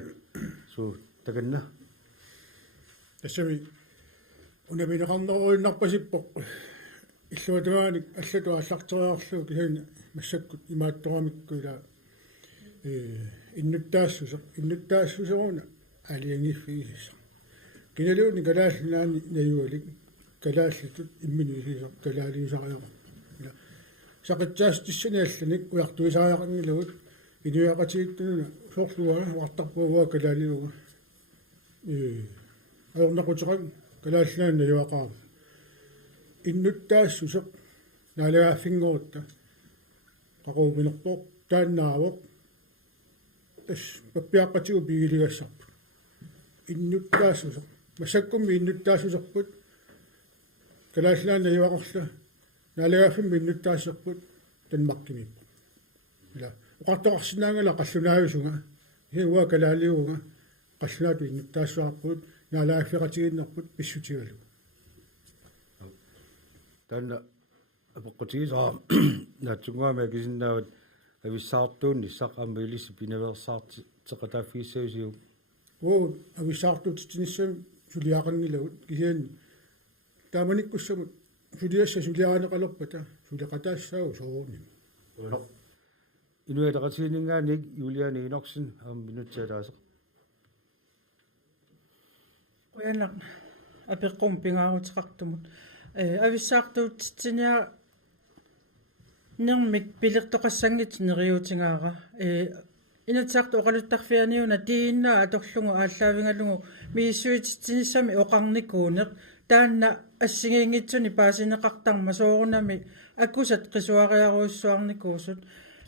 su taganna тассами унаминеқарнеруиннарпасиппоқ иллуатуааник аллату аллартериарлуу кисаани массаккут имаатторамиккуила иннуттаассусеруна алиангиффигисса киналуuni калааллаани наюалик калааллатут имминисисо калаалисариақар сақитсаастиссаниалланик уяртуисариақангилугут иниақатииттуна соорлуа уартарпуа калаалиуга аернақутеқак калааллаанна юақаа иннуттаассусеқ наалаагааффингорутта қақууминерпоқ тааннаавоқ тас паппиаққатигу пигилигассарпу иннуттаассусеқ массаккумми иннуттаассусерпут калааллаанна юақарла наалаагааффимми иннуттаассерпут танмаркимиппу ила уқартоқарсинаангала қаллунаависунга хиуа калаалиуга қаллунаату иннуттаассуарпут наалааффиқатигиннерпут писсутигалу танна апоққутигисаа наатсунгуама кисиннаават ависсаартуунни сақамбилисси пинаверсаарти теқатааффииссаусиу оо ависсаартуутитиниссами сулиақангилагут кисиани тааманиккуссамут сулиасса сулиаанеқалерпата сулиқатаассаау соорни инуатақатигиннгаани юлиани инорсин аам минутсаалаасеқ қуянақ апеққум пингаарутеқартумут ависсаартуутитсиниа нермик пилертоқассангит нериутингаара инатсаарто оқалуттарфианиуна тииннаа аторлугу ааллаавингалугу мииссуититсинissami оқарникуунеқ таанна ассигиингитсуни паасинеқартарма соорунами акусат қисуариаруиссуарникуусут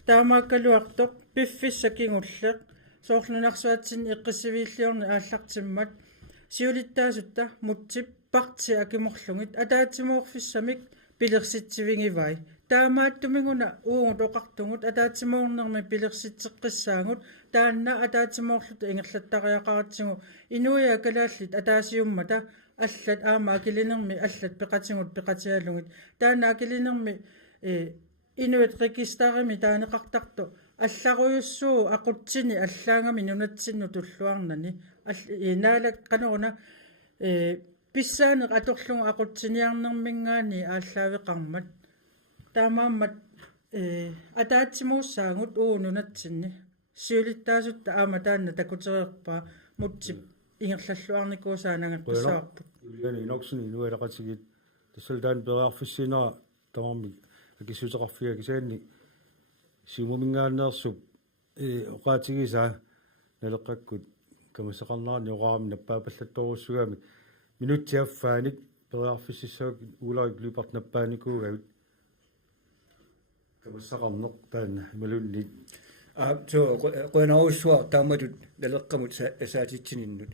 таамааккалуартоқ пиффиссакингуллеқ соорлунарсуатсин эққиссивииллиорни ааллартиммат сиулиттаасутта мутсип парти акиморлугит атаатимуорфиссамик пилерситсивингивай таамааттумигуна уугут оқартугут атаатимуорнерми пилерситсеққиссаагут таанна атаатимуорлута ингерлаттариақаратсигу инуиа калааллит атаасиуммата аллат аама акилинерми аллат пеқатингут пеқатиалугит таана акилинерми инуит регистарими таанеқартарту алларуйуссуу ақутсини аллаангами нунатсинну туллуарнани инаалак канорна писсаанеқ аторлугу ақутсиниарнермингаани ааллаавеқармат таамааммат атаатсимууссаагут уунунатсинни сиулиттаасутта аама таанна такутерерпаа мутсип ингерллаллуарникуусаанангеққиссаарпут юлиани иноксини инуалақатигит тассалдаан периарфиссинаа тамарми акисутеқарфиа кисаанни сиумумингааннеерсуп оқаатигисаа налеққаккут камасеқарнаарни ораарми наппаапаллатторуссугами минуттиаффааник периарфиссисsaак уулари глупарт наппааникуугавит камасеқарнеқ таанна малунни so qonaussuar taammatut naleqqamut saatitsinninnut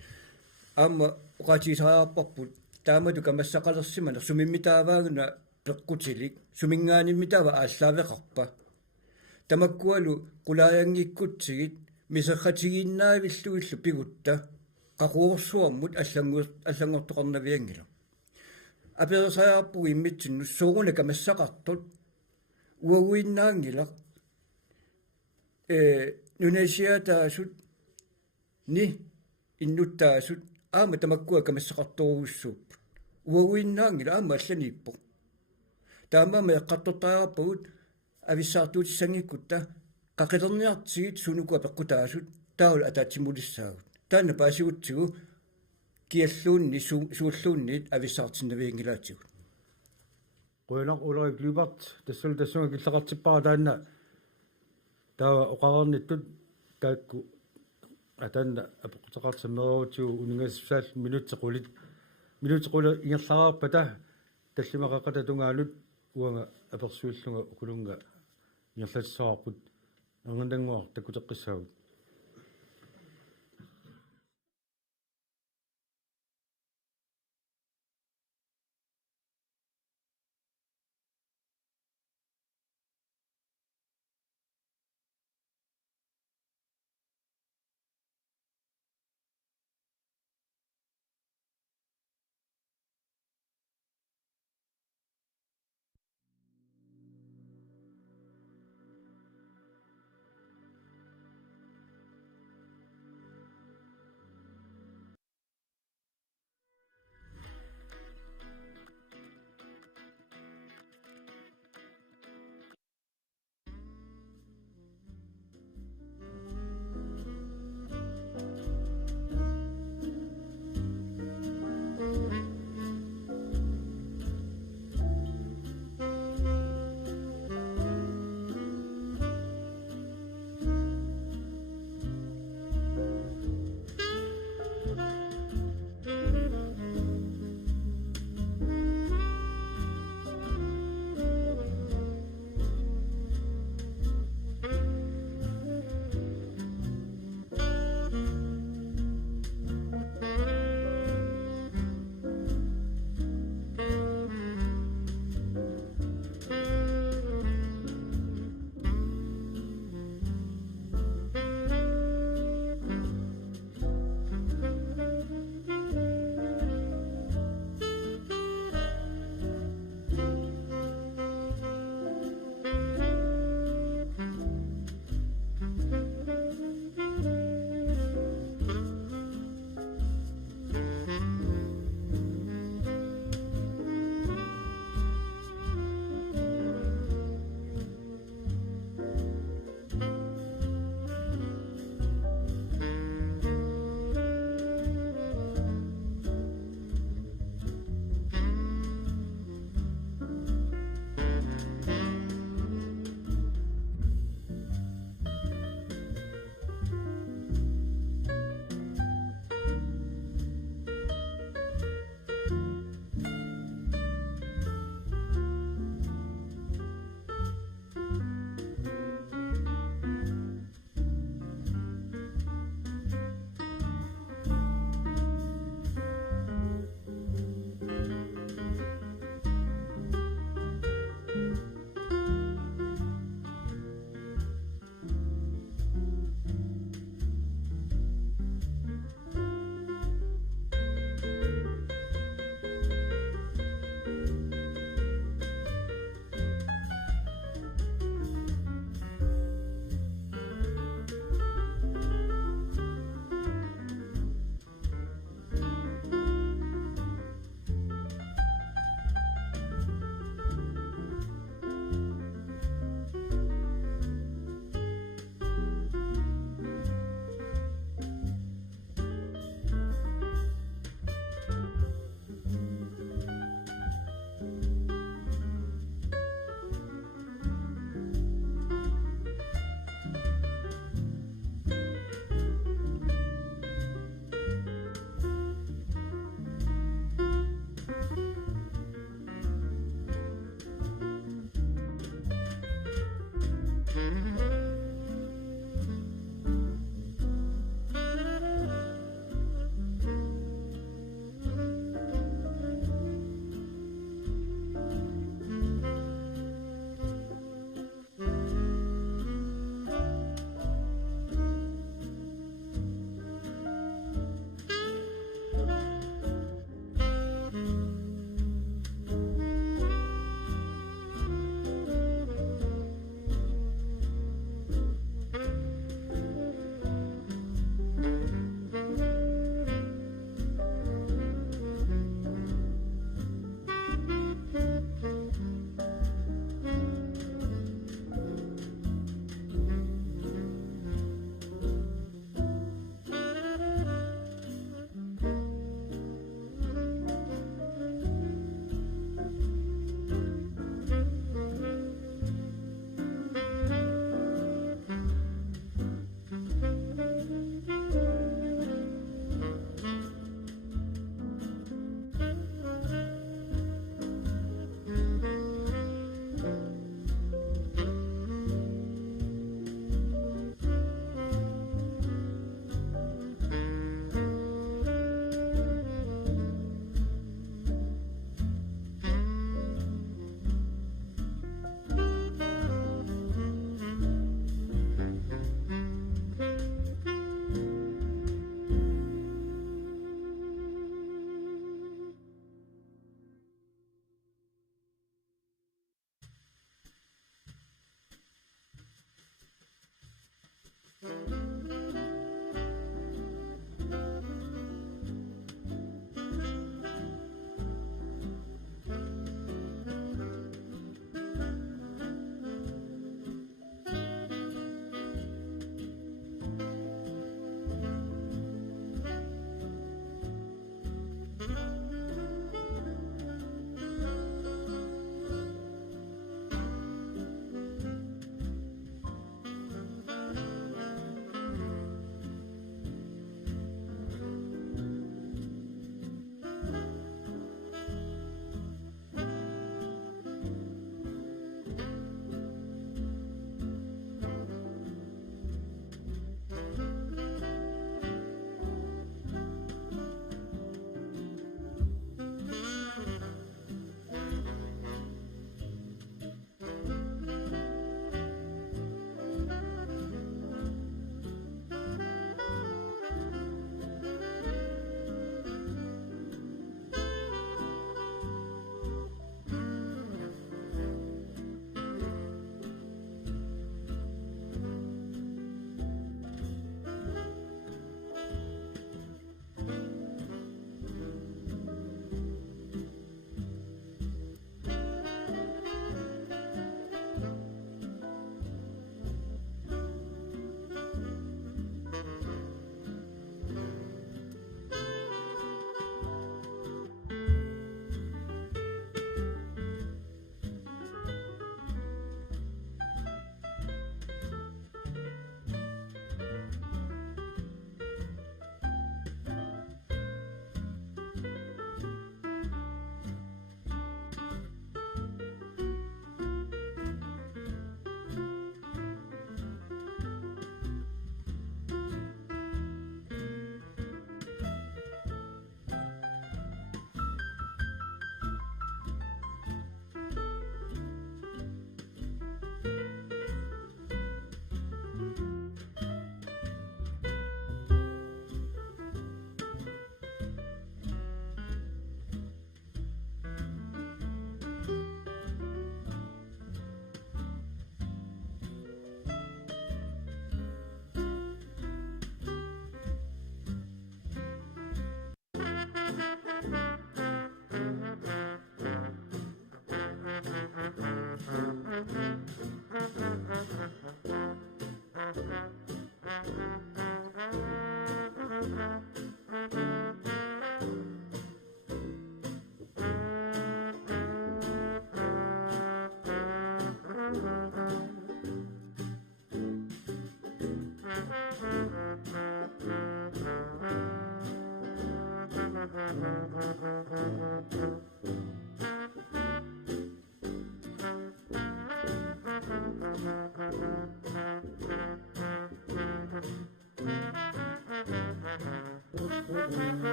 aamma uqatiisaaarparput taamatu kamassaqalersimana sumimmitaawaaguna peqqutilik sumingaanimmitava ааllaавеқарпа тамаккуалу qulaayangikkutsigit мисерратигиннаавиллуиллу пигутта qaqуорсуармут аллангортоқарнавиангила аперсаярпуги иммитсинну сууруна камассақартут уагуиннаангила нунасиатаасут ни иннуттаасут аама тамаккуа камассақарторуссууп уагуиннаангила аама алланиппо таамаама эққартортаараппагут ависсаартуутиссангиккутта қақилерниартигит сунукуа пеққутаасут таул атаатсимулиссаагут таана паасигутсигу киаллуунни сууллуунниит ависсаартиннавиингилаатигут qoinaq ulari glubart tassunga killaqartipparaa taanna taawa oqarernittut taakku ataanna apoqutaqartammeruutigu uningassaall minuttequlit ingerlaraarpata tallimaqaqata tungaalut uanga apersuillunga ukulunga ingerlatssaarput angandanguar takkuteqqissaagut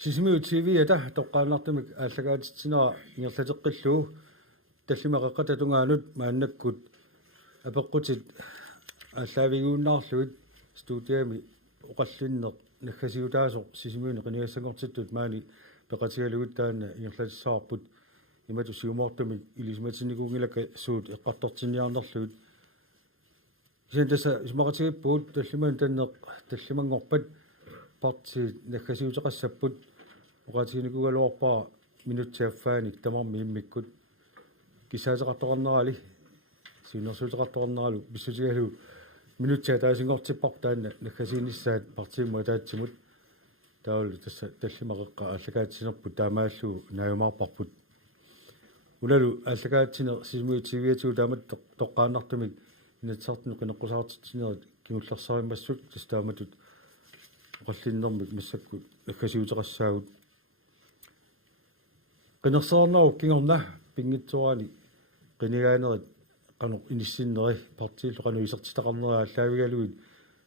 Sisimiu TV ata toqqaanartumik aalлагаатитсинера ингерлатеққиллуу таллимақеққататунгаанут мааннаккут апеққутит ааллаавигууннаарлуит студиами оқаллиннеқ наггасиутаасоқ сисимиуни қиниассангортиттут маани пеқатигалугут таана ингерлатиссаарпут имату сиумоортумик илисматиникуунгилака суут эққартортинниарнерлуит сиантаса исмақатигиппуут таллимаан таннеқ таллимангорпат парти наггасиутеқассаппут оқатигникугалуарпаа минутсиаффааник тамарми иммиккут кисаатеқартоқарнерали сиунерсуутеқартоқарнералу писсутигалу минутсиа таасингортиппар таана наггасииниссаат партиимма таатсимут таулу тасса таллимақеққа ааллагаатсинерпут таамааллуу нааюмаарпарпут улалу ааллагаатсинер сисимуи тивиатуу таамат тоққааннартумик инатсаартну қинеққусаартитсинерит кигуллерсаримассут тастааматут оқаллиннэрмик массаккут наггасиутеқассаагут qinерсаарнару кингорна пингитсуаани qinigaanеrit qanuq inissinнери партииллу qaну исертитақарнери ааллаавигалуит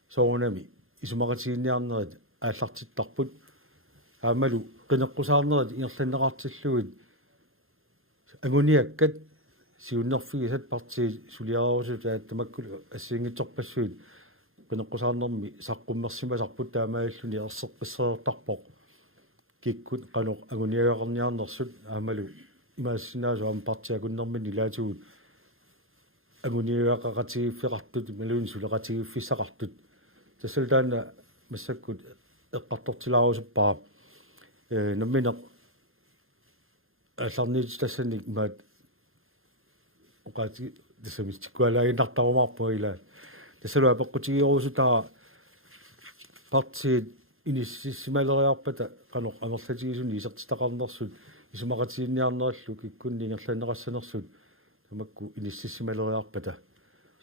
соорунами исумақатигинниарнерит ааллартиттарпут аамалу qinеққусаарнерит ингерланнеқартиллуит агуниаккат сиуннерфигисат парти сулиарусут тааттамаккулу ассиингитсорпассуит qinеққусаарнерми саққуммерсимасарпут таамааллуни ерсеққиссеэртарпоқ киккут qanuq агуниагақарниарнерсут аамалу имаассинаасу аама партиакуннэрмини лаатигут агуниагақатигиффеқартут малуни сулеқатигиффиссақартут тассалтаана массаккут эққартортилаарусуппаа намминеқ алларниит тассаник маат оқати тассамистиккуалаагиннартарумаарпуила тассалу апеққутигиорусутаа партиит иниссималериарпата qanuq амерлатигисуни исертитақарнерсут исумақатигинниарнериллу киккунни ингерланнеқассанерсут тамакку иниссималериарпата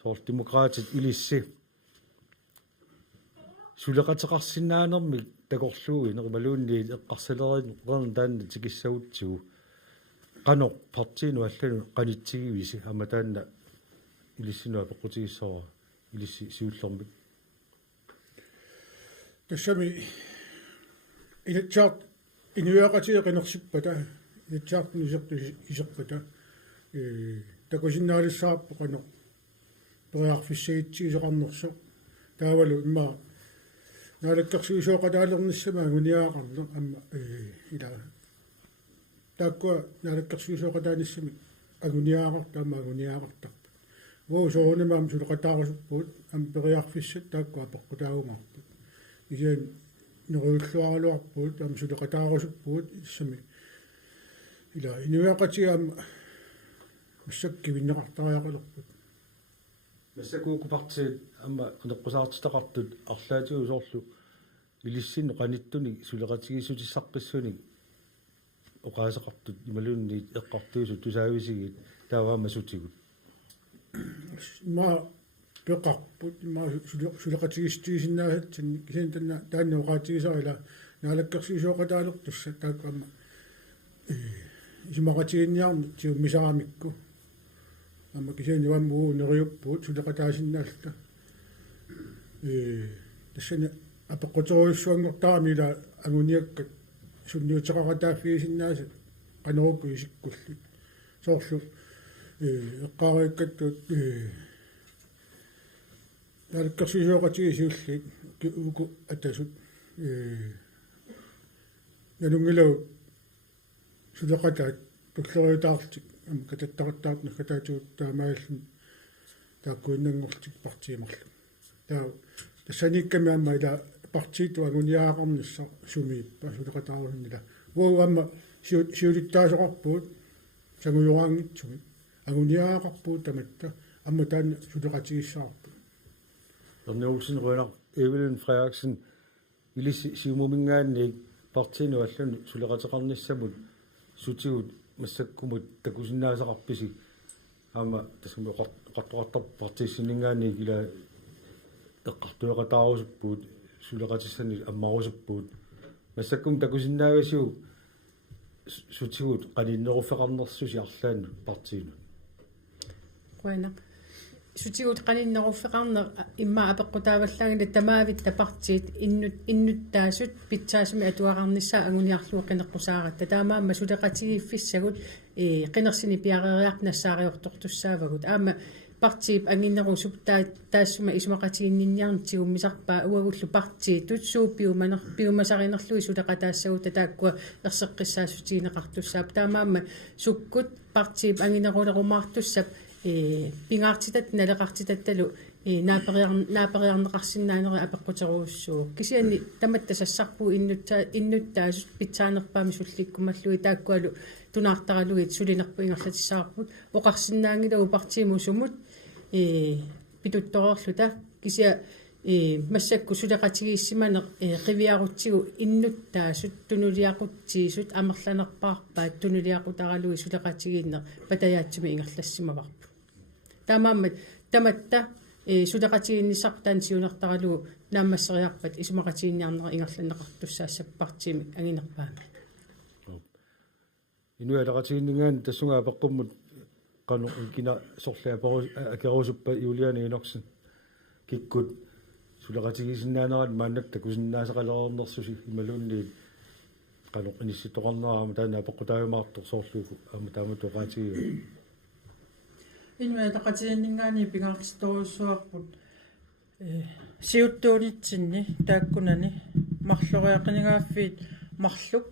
соорл демократит илисси сулеқатеқарсинаанерми такорлууи нермалуунни эққарсалерин qerн таанна тикиссагутсигу qanuq партиину аллану qanitsigivisi ама таанна илиссинуа пеққутигиссора илисси сиуллермик тассами илатсаат инуяақатиеқинерсиппата илатсаартни исерпата такусиннаалиссаарпо qanuq периарфиссагитсигисеқарнерсо таавалу имма naalakkarsuisuoqataalernissama anguniaaqarner amma ila taakku naalakkarsuisuoqataanissami anguniaaqartaama anguniaaqartarpa wo soonemaam suleqataarusuppuut am periarfissat taakku apoqqutaagumarput igen neriulluaraluarpuut am suleqataarusuppuut issami ila inuaqatiam массакки виннеқартариақалерпут массакуукупартиит амма қинеққусаартитақартут арлаатигу соорлу илиссинно қаниттуни сулеқатигиссутиссаққиссуни оқаасеқартут ималуунни эққартуусу тусаависигит тааваама сутигут ма пеқарпут ма сулеқатигистиисиннаасатсин кисентанна таанна оқаатигисарила наалаккерсуисооқатаалертусса тааккаама исимақатигинниарми тиу мисарамикку amma kisen yuan mu neriuppuut suleqataasinnaalta тассана апеққутеруиссуангортарамила агуниаккат сунниутеқаратааффиисиннаасат канеруппу исиккуллут соорлу эққаарииккаттут налккерсисуоқатиги сиуллит уку атасут налунгилау сулеқатаат туллериутаартик кататтартаат накатаатуут таамааллун тааккуиннангортик партиимарлу таа тассаникками амма ила партииту агуниаақарнisса сумииппа сулеқатааруннила уамма сиулиттаасоқарпуут сагуйораангитсуми агуниаақарпуут таматта амма таанна сулеқатигиссаарпу Olsen Rønner, Evelyn Frederiksen, Ili Simumingani, partien og allan suleqataqarnissamut sutigut massakkumut takusinnaasaqarpisi aama tasumi qattaqartar partisinningaani ila eqqartuleqataarusuppuut suleqatissani ammarusuppuut massakkum takusinnaavasiu sutigut qaninneruffeqarnersusi arlaannu partiinu Qana sutigut qaninneruffeqarner imma apeqqutaavallagina tamaavit partiit innuttaasut pitsaasumi atuaqarnissaa aguniarluu qineqqusaarat taamaamma suleqatigiiffissagut qinersini piaqeriaq nassaariortortussaavagut aama partiip anginnerusup taassuma isumaqatiginninniarnitiummisarpaa uagullu partiitut suupiumasarinerlui suleqataassagut taakkua erseqqissaasutiineqartussaap taamaamma sukkut partiip anginnerulerumaartussap pingaartitat naleqartitattalu naaperiarneqarsinnaaneri apeqquteruussuu kisianni tamatta sassarpuu innuttaasut pitsaanerpaami sullikkumallui taakkualu tunaartaraluit sulinerpu ingerlatissaarput oqarsinnaangilagu partiimusumut pituttororluta kisia массакку сулеқатигииссиманеқ қивиаруттигу иннуттаасут тунулиақутсиисут амерланерпаарпаат тунулиақутаралуи сулеқатигиинне патаяатсуми ингерлассимаварпу таамааммат таматта сулеқатигииннисартаан сиунертаралугу нааммассериарпат исумақатигинниарнера ингерланеқартуссаассаппартиими агинерпаами инуалеқатигиннингаани тассунгаа апеққуммут қану кина сорлаа порус акерусуппа юлиани иноксен киккут сулеқатигисиннаанерат мааннак такусиннаасақалерернерсуси ималуунни qanu iniсситоқарнераама таана апеққутаавимаартор соорлуугу аама таамату qaatigiu инуа тақатииннингаани пигаартиторуссуарпут сиуттуунитсинни тааккунани марлориақинигааффиит марлук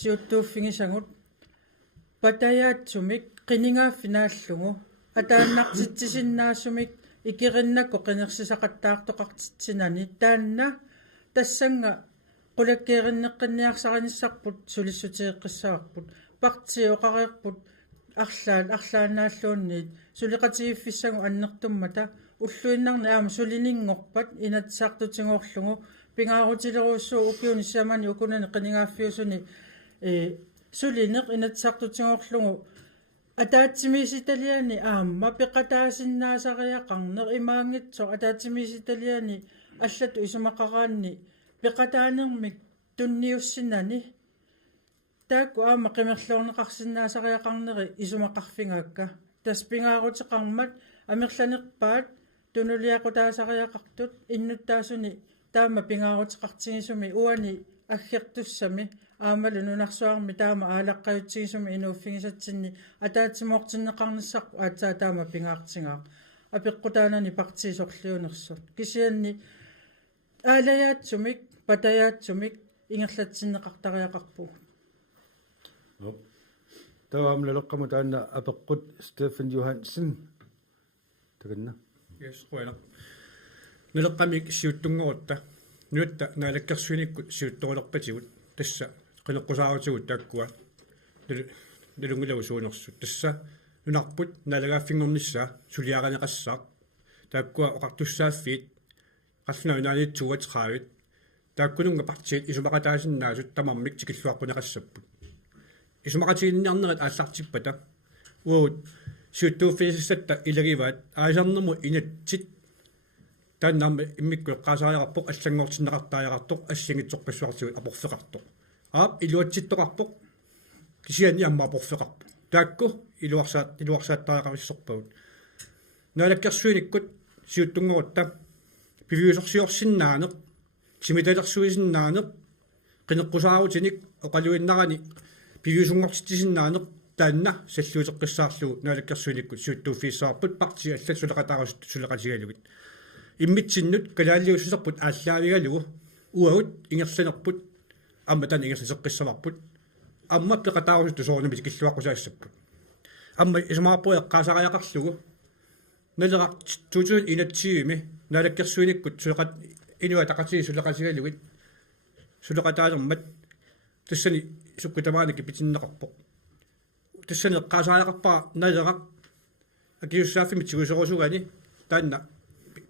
сиуттууффигисагут патаяатсумик қинигааффинааллугу атааннартитсисиннаассумик икериннакко qinерсисақаттаартоқартитсинани таанна тассанга qulakkeerinneqqinniarsariniссарпут сулиссутиеққиссаарпут партиоқариерпут арлаанааллуунниит сулиқатигиффиссагу аннертуммата уллуиннарни аама сулинингорпат инатсаартутингоорлугу пингаарутилеруussуу укиуни сиамани укунани qinigaaффиусуни сулинеқ инатсаартутингоорлугу атаатсимиситалиани аама пеқатаасиннаасариақарнер имаангитсо атаатсимиситалиани аллату исумақараанни пеқатаанермик тунниуссинани таакку аама қимерлуорнеқарсиннаасариақарнери исумақарфингаакка таспингаарутеқармат амерланерпаат тунулиақутаасариақартут иннуттаасуни таама пингаарутеқартигисуми уани аггертуссами аамалу нунарсуарми таама аалаққаютсигисуми инууффигисатсинни атаатсимоортиннеқарниссарпу аатсаа таама пингаартингаа апеққутаанани партиисорлиунерсут кисианни аалаяатсумик патаяатсумик ингерлатсиннеқартариақарпу таам лелоққаму таанна апеққут Стефан Йохансен тагинна yes qoina neleqqamik siuttunngorutta nuatta naalakkersuinikku siuttorulerpatиgut tassa qeneqqusaarutugut taakkua nilungilagu suunersut tassa nunarput naalagaaffinngornissaa suliaranеқассаа taakkua oqartussaaffiit qalluna unaaniitsuugateraavit taakkununga partiit isumaqataasinnaassut tamarmik tikilluarpuneqassapput isumaqatiginniarnerat aallartippata uut siuttuuffinissatta ilagivaat aasarnermu inatsit тааннарми иммиккуэққаасаариарпоқ аллангортиннеқартаариартоқ ассигитсоққиссуартигут апорфеқартоқ аап илуатситтоқарпоқ кисиани амма апорфеқарпу таакку илуарсааттаариақависсорпагут наалаккерсуиниккут сиуттунгорутта пивиусорсиорсиннаанеқ симиталерсуисиннаанеқ қинеққусаарутиник оқалуиннарани пивиусунгортитисиннаанеқ таанна саллуутеққиссаарлугу наалаккерсуиниккут сиуттууффииссаарпут парти аллат сулеқатаарусут сулеқатигалугит иммитсиннут калаалиусусерпут ааллаавигалугу уагут ингерланерпут амма тан ингерласеққиссамарпут амма пеқатаарусут тусоорнумит киллуаққусаассаппут амма исмаарпуэққаасариақарлугу налеқар тутуут инатсиими наалаккерсуиниккут сулеқат инуа тақатии сулеқатигалугит сулеқатаалермат тассани суккутамааник питиннеқарпоқ тассани эққаасариақарпаа налеқар акиуссааффими тигусерусугани таанна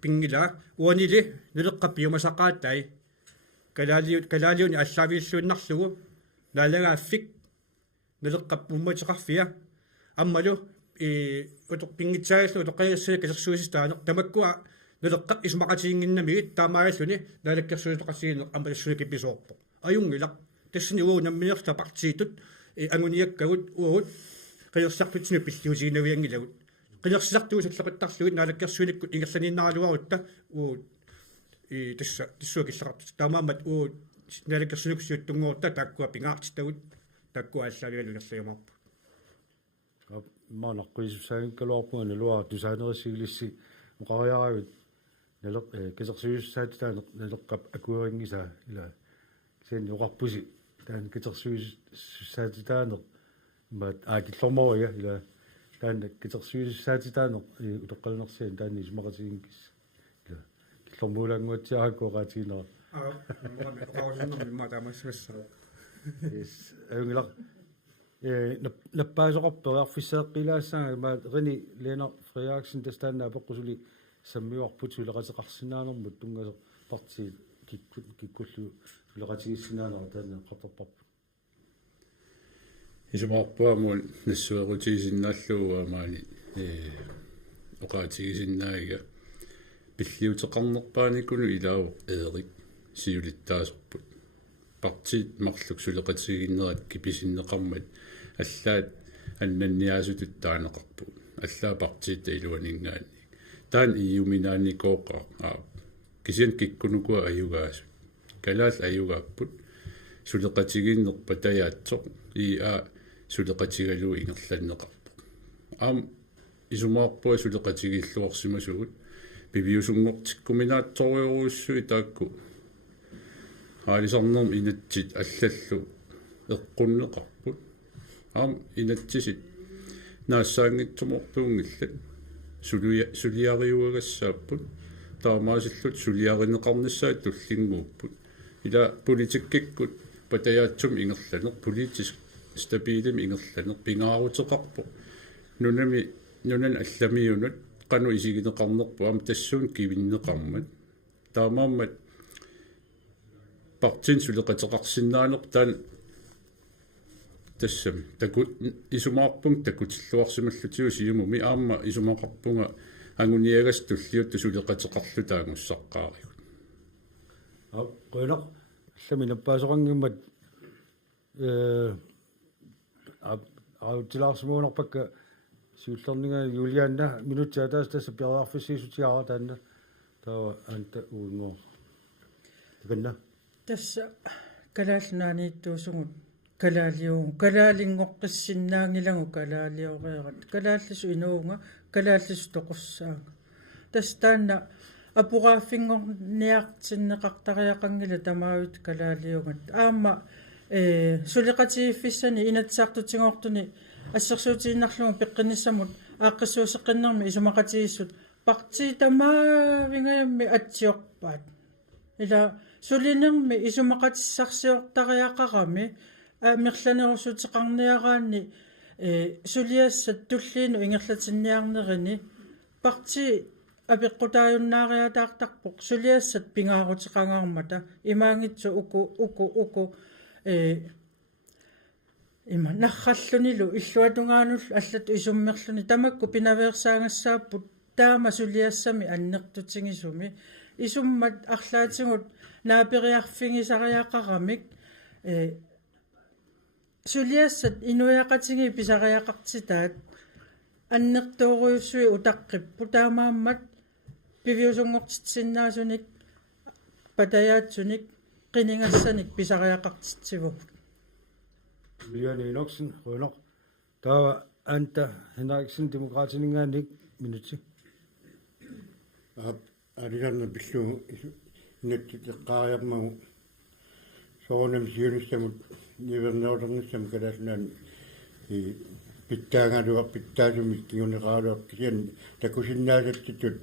пингила уанили нулеққаппиумасақааттай калаалиуни аллаавииллуиннарлугу наалагааффик нулеққап умматеқарфиа аммалу утоқпингитсаагаллу утоққаерсина касерсуисистаанеқ тамаккуа нулеққап исмақатиингиннамигит таамаагаллуни наалаккерсуисоқасигинеқ амалассунакипписоорпо аюнгилақ тассани уу намминерта партиитут ангуниаккагут уут қиерсартутсину пиллиусигинавиангилагут qinерсисартуусаллеқиттарлугит наалаккерсуиниккут ингерланииннаалуарутта уу тасса тассуакиллеқартут таамаамат уу наалаккерсуниксиуттунгуурта тааккуа пингаартиттагут тааккуа аллаавигалунерлаямарпу маанаққуисуссаагиккалуарпуга налуа тусаанерисигилисси оқариаравит налеқ кисерсуиссаатитаанеқ налеққап акуерингиса ила сен юқарпуси таан кисерсуиссаатитаанеқ мат аакиллорморига ила таанна китерсуисаатитаанеқ утоққалунерсиан таанни исмақатигингис ила киллормуулангуатсиараккуораатигинера yes аюнгилар наппаасоқарпериарфиссеэққилаассаага ма рини Lena Frederiksen тастанна апеққусули саммиуарпут сулеқатеқарсинаанермут тунгасо парти киккуллу сулеқатигиссинаанера таанна қартарпарпут исумаарпуамуун нассуерутигисиннааллугу амаани оқаатигисиннаига пиллиутеқарнерпааникуну илаавоқ эерик сиулиттаасерпут партиит марлук сулеқатигиннерат киписиннеқармат аллаат аннанниаасутут таанеқарпу аллаа партиитта илуанингаани таан иуминааникооқа кисиан киккунукуа аюгаасут калаал аюгааппут сулеқатигиннер патаяатсоқ иа сулеқатигалуи ингерланнеқарпу аам исумаарпуа сулеқатигиллуарсимасугут пивиусунгортиккуминаатториоруссуи таакку хаалисарнерм инатсит аллаллу эққуннеқарпут аам инатсисит наассаангитсуморпуунгиллат сулиариуагассааппут таамаасиллут сулиаринеқарниссаат туллингууппут ила политиккиккут патаяатсум ингерланеқ политиск стабилим ингерланеқ пингаарутеқарпо нунан алламиунут кану исигинеқарнерпу аам тассуун кивиннеқармат таамааммат партин сулеқатеқарсинаанеқ таан тассам такут исумаарпун такутиллуарсималлутиу сиумуми аама исумақарпунга ангуниагас туллиутту сулеқатеқарлу таангуссаққааригут qoinaq allami nappaasоqanngimmat аутилаарсимуунарпакка сиуллернинга юлианна минутсаатаас тасса пиариарфиссиисутиара таанна таава анта уунгоо таканна тасса калаалнаанииттуусугут калаалингоққиссиннаангилагу калаалиореерат калааллису инуунга калааллису тоқуссаага тас таанна апугааффингорниартиннеқартариақангила тамаавит калаалиугат аама сулиқатигиффиссани инатсаартутингортуни ассерсуутииннарлугу пеққиниссамут ааққиссуусеққиннэрми исумақатигиссут парти тамаавингиумми атсиорпаат ила сулинерми исумақатиссарсиортариақарами мерланерусутеқарниараанни сулиассат туллиину ингерлатинниарнерини парти апеққутааюннаариатаартарпоқ сулиассат пингаарутеқангаармата имаангитсу уку има нарраллунилу иллуатунгаануллу аллату исуммерлуни тамакку пинаверсаангассааппут таама сулиассами аннертутингисуми исуммат арлаатингут наапериарфингисариақарамик сулиассат инуяқатинги писариақартитаат аннертооруйуссуи утаққиппу таамааммат пивиусунгортитсиннаасуник патаяатсуник qinингассаник писариақартитсивуп Liane Enoksen Rønner таа анта Henriksen демократинингаанник минути ариларна пиллуу наттиққариармагу соонам сиунissамут нивернеорнissam калаалнаан питтаагалуа питтаасумик киунеқаалуар кисиан такусиннаасаттитут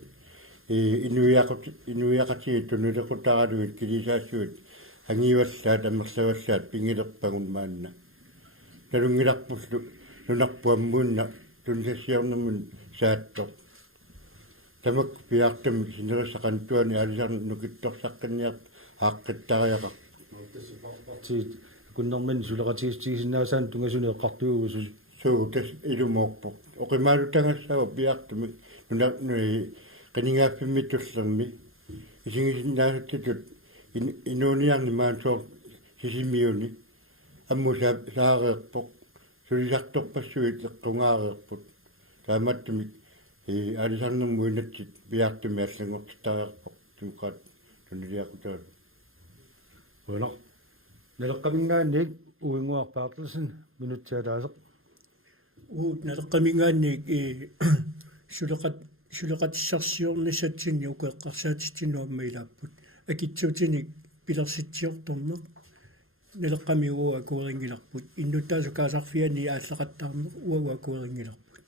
инуяқатигит тунулеқутаралуит килисаассуит ангиваллаат аммерлаваллаат пингилерпагун маанна налунгиларпуллу нунарпуаммуунна тунсассиорнэрмун сааттоқ тамак пиартам синерисақантуани алисарн нукитторсаққинниар ааққиттариақар ти куннэрмин сулеқатигистигисиннаасаан тунгасунеэққартугусу суу тас илумоорпо оқимаалутангассава пиартами нунарнуи qiningaaffimmitullermi isingisinnaasattut inuuniarni maansoor sisimiuni ammu saareerpoq sulisartorpassuit eqqungaareerput taamattumi alisarnermu inatsit piartumi allangortitariarpoq tumqaat tuniliaqutaa bueno naleqqamingaannik uinguarpaartelsen minutialaaseq naleqqamingaannik сулеқатиссарсиорнисатсинни укеққарсаатитсинуамма илааппут акитсуутиник пилерситсиорторнеқ налеққамиуа акуерингиларпут иннуттаасу каасарфиани ааллақаттаарнеқ уагуа акуерингиларпут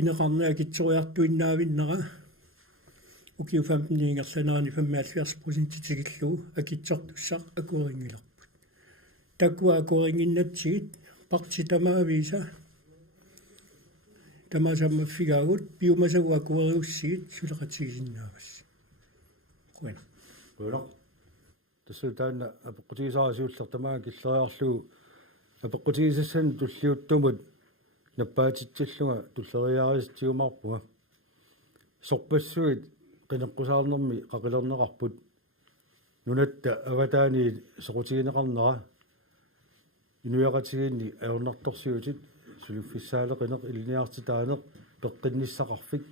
инеқарнаа акитсориартуиннаавиннера укиу 15-нингерланаани 75% тигиллуу акитсортуссақ акуерингиларпут такуа акуерингиннатсигит партитамаависа тамасамма фигаагут биумасауа куариуссигит сулеқатигисиннаавас куэн bueno тассутаана апеққутигисаарасиуллер тамаа киллериарлугу апеққутигисассан туллиуттумут наппаатитсаллуга туллериаарисатигумарпуга сорпассуит qinеққусаарнэрми қақилернеқарпут нунатта аватаани соқутигинеқарнера инуяқатигинни аернарторсиутит сулуффиссаалеқинеқ илниартитаанеқ пеққинниссақарфик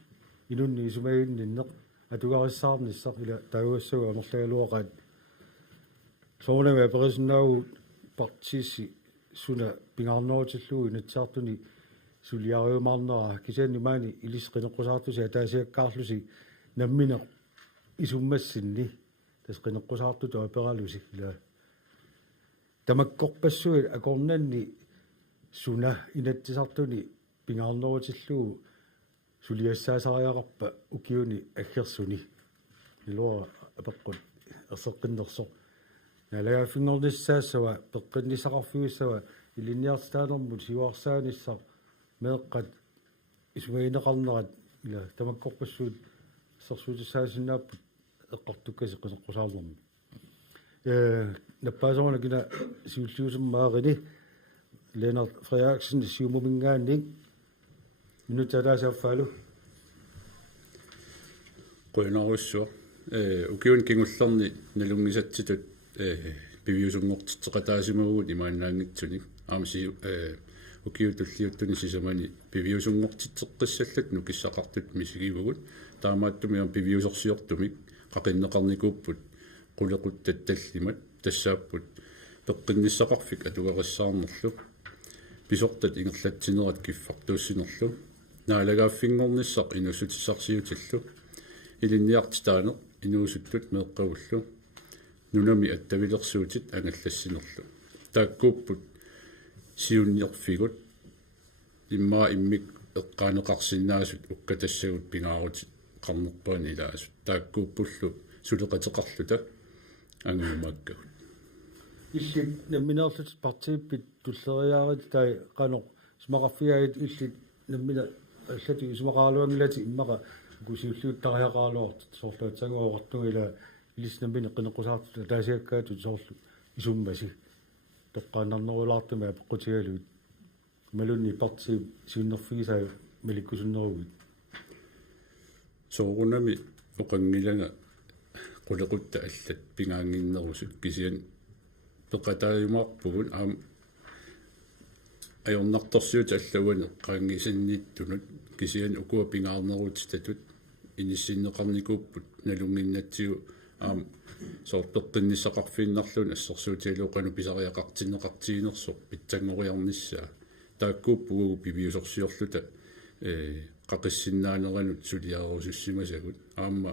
инунни исумагинниннеқ атугариссаарниссақ ила тауассуга амерлагалуақаат соонами аперисинаагу партиси суна пингаарнерутиллугу инатсаартуни сулиариумаарнера кисаанни маани илис qinеққусаартуси атаасиаккаарлуси намминеқ исуммассинни тас qinеққусаартуту апералуси ила тамаккорпассуи акорнанни суна инаттисартуни пингаарнерутиллугу сулиассаасариақарпа укиуни аггерсуни илуа апеққут ерсеққиннерсо налааффингорниссаассава пеққиннисақарфигуссава илинниартитаанермут сиуарсааниссар меэққат исумагинеқарнерат ила тамаккорпассуут сэрсуутиссаасиннааппут эққартуккаси қинеққусаарлерми наппаасорна кина сиуллиусэммаарини Lennart Frederiksen siumumingaannik minutalaasaaffaalu qoinarussua ukiun kingullerni nalungisatsitut piviusungortitteqataasimaguut imaannaangitsunik aamsi ukiutulliuttuni sisamani piviusungortitteqqissallat nukissaqartut misigivugut taamaattumi on piviusersiortumik qaqinneqarnikuupput qulequttattallimat тассааппут пеққинниссақарфик атугариссаарнерлу писортат ингерлатсинерат киффартууссинерлу наалагааффингорниссақ инуссутиссарсиутиллу илинниартитаанеq инуусуттут меэккавуллу нунами аттавилерсуутит ангаллассинерлу тааккууппут сиунниорфигут иммаа иммик эққаанеқарсинаасут уккатассагут пингаарутит қарнерпаани илаасут тааккууппуллу сулеқатеқарлута ангумаккагут иллит намминерлут партииппит туллериаарит тай қанеқ смақарфигаагит иллит наммина аллати исмақаалуангилати иммақа кусиуллуuттариақаалуарт соорлаатсангуоқартугила илиснаммини қинеққусаарту таасиаккаатут соорлу исуммаси тоққааннарнерулаартума пеққутигалуит малунни парти сиуннерфигисаа маликкусуннеругит соорунами оқангилага qulaqutta аллат пингаангиннерусут кисиан пеқатааюмаарпугун аам аёрнарторсиут аллагуна qaangисинниттунут кисиан укуа пингаарнерутитатут иниссиннеқарникууппут налунгиннатсигу аам соортеққиннissaqarfiinnarlun ассерсуутиалуоқану писариақартиннеқартигинерсоқ питсангориарниссаа тааккууппугу пивиусорсиорлута қақиссиннаанеранут сулиаарусуссимасагут аама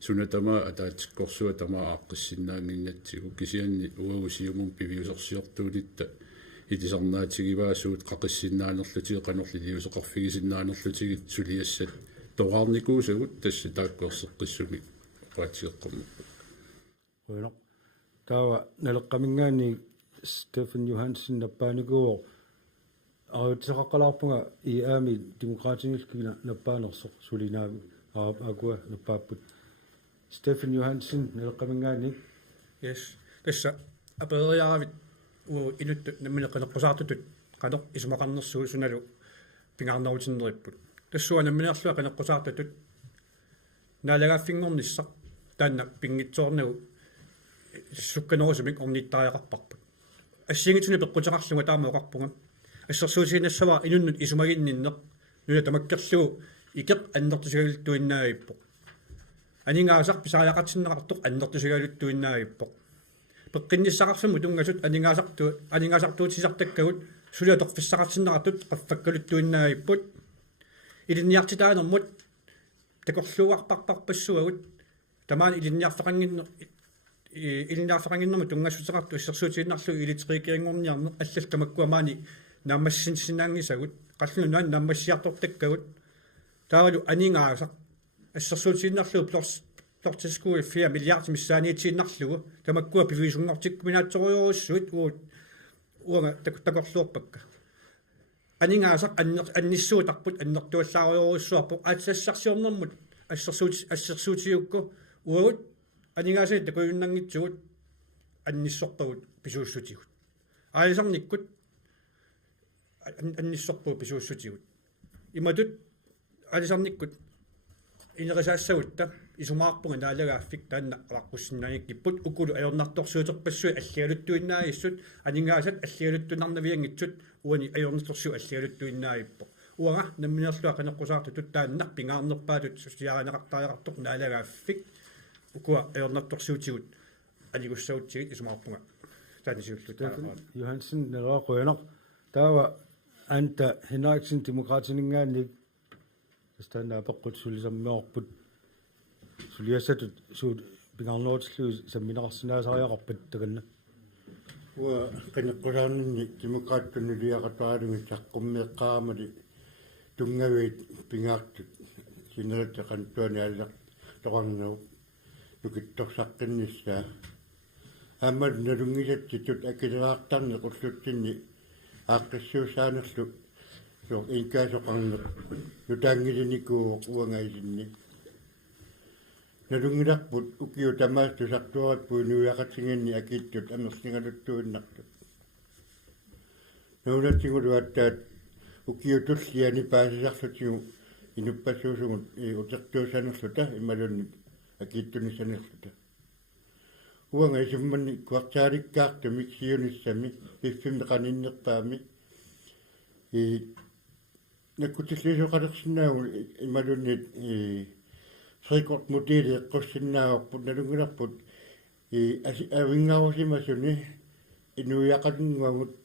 сунатама атаатиккорсуа тама аққиссиннаангиннатсигу кисианни уагусиумун пивиусорсиортуунитта итисарнаатигиваасуут қақиссиннаанерлутиги қанорли диусеқарфигисиннаанерлутигит сулиассат тоқарникуусагут тасса тааккуарсеққиссуми қаатигеққарма Bueno, tawa nalaqamingaani Stephen Johansen nappaaniguo arutsaqaqalarpunga aami demokraatingilkina nappaanersoq sulinaagu aagua nappaapput Stephen Johansen nalaqamingaani yes tassa aperiaaravit inuttut nammineqqaneqqusaartutut qaneq isumaqarnersugu sunalu pingaarnerutinneripput tassua namminerlua qaneqqusaartutut naalagaaffingornissaq taanna pingitsoornagu sukkanerusumik orniittariaqarparput ассигитуни пеққутеқарлуга таама оқарпуга ассерсуусинассава инуннут исумагинниннеқ нуна тамаккерлугу икеқ аннертусигалуттуиннаагиппоқ анингаасақ писариақатсиннеқартоқ аннертусигалуттуиннаагиппоқ пеққинниссақарсуму тунгасут анингаасартуут сисартаккагут сулиатоқ фиссақарсиннеқартут қаффаккалуттуиннаагиппут илинниартитаанермут такорлуарпарпарпассуагут тамаан илинниарфақангинне илинниарфақангиннерму тунгассутеқарту иссерсуутииннарлу илитеқикиангорниарне аллалтамаккуамаани наамассинсинаангисагут қаллуну наан наамассиартортаккагут таавалу анингаасақ ассерсуутииннарлу плортискуи 4 миллиард миссааниитсииннарлугу тамаккуа пивисунгортиккуминаатсориоруссуит уунга такорлуорпакка анингаасақ анниссуутарпут аннертуаллаариоруссуарпу аатсассарсиорнэрмут ассерсуутиукку уагут анингаасаит такуйуннангитсугут анниссорпагут писууссутигут аалисарниккут анниссорпагу писууссутигут иматут аалисарниккут инерисаассагутта исумаарпунга наалагааффик таанна аваққуссиннаниккиппут укулу аёрнарторсуутерпассуи аллигалуттуиннаагиссут анингаасат аллигалуттунарнавиангитсут уани аёрнарторсуу аллигалуттуиннаагиппо уага намминерлуа канеққусаартут тааннар пингаарнерпаатут сусиаранеқартариақартоқ наалагааффик укуа аёрнарторсуутигут алигуссаутсигит исумаарпунга таанисиуллут Johansen нерaqуянеқ таава анта Henriksen демократинингаанник станаа пеққут сулисаммиорпут сулиассатут суут пингаарнерутлу самминеқарсинаасариақарпат таканна уа канеққусаарнинни демокрааттуннилиақатуалуми саққуммеққаамали тунгавит пингаартут синераттеқантуани аллақ тоқарнеру нукитторсаққиннissaa аммал налунгисаттитут акилераартарни қуллутсинни ааққиссуусаанерлу соо инкаасоқарнеқ нутаангилиникуу уангаисинни налунгиларпут укиу тамаастусартуараппу нуяқатсигинни акиттут амерлингалуттуиннартут наулатсигулуаттаат укиу туллиани паасисарлутигу инуппассуусугут утертуусанерлута ималунни акиттунисанерлута уанга исумманни квартааликкаарту миксиуниссами пиффимеқаниннерпаами накутиллисоқалерсинаагу ималунни фрикорт модели эққуссиннаагорпут налунгиларпут авингаарусимасуни инуяқатингуагут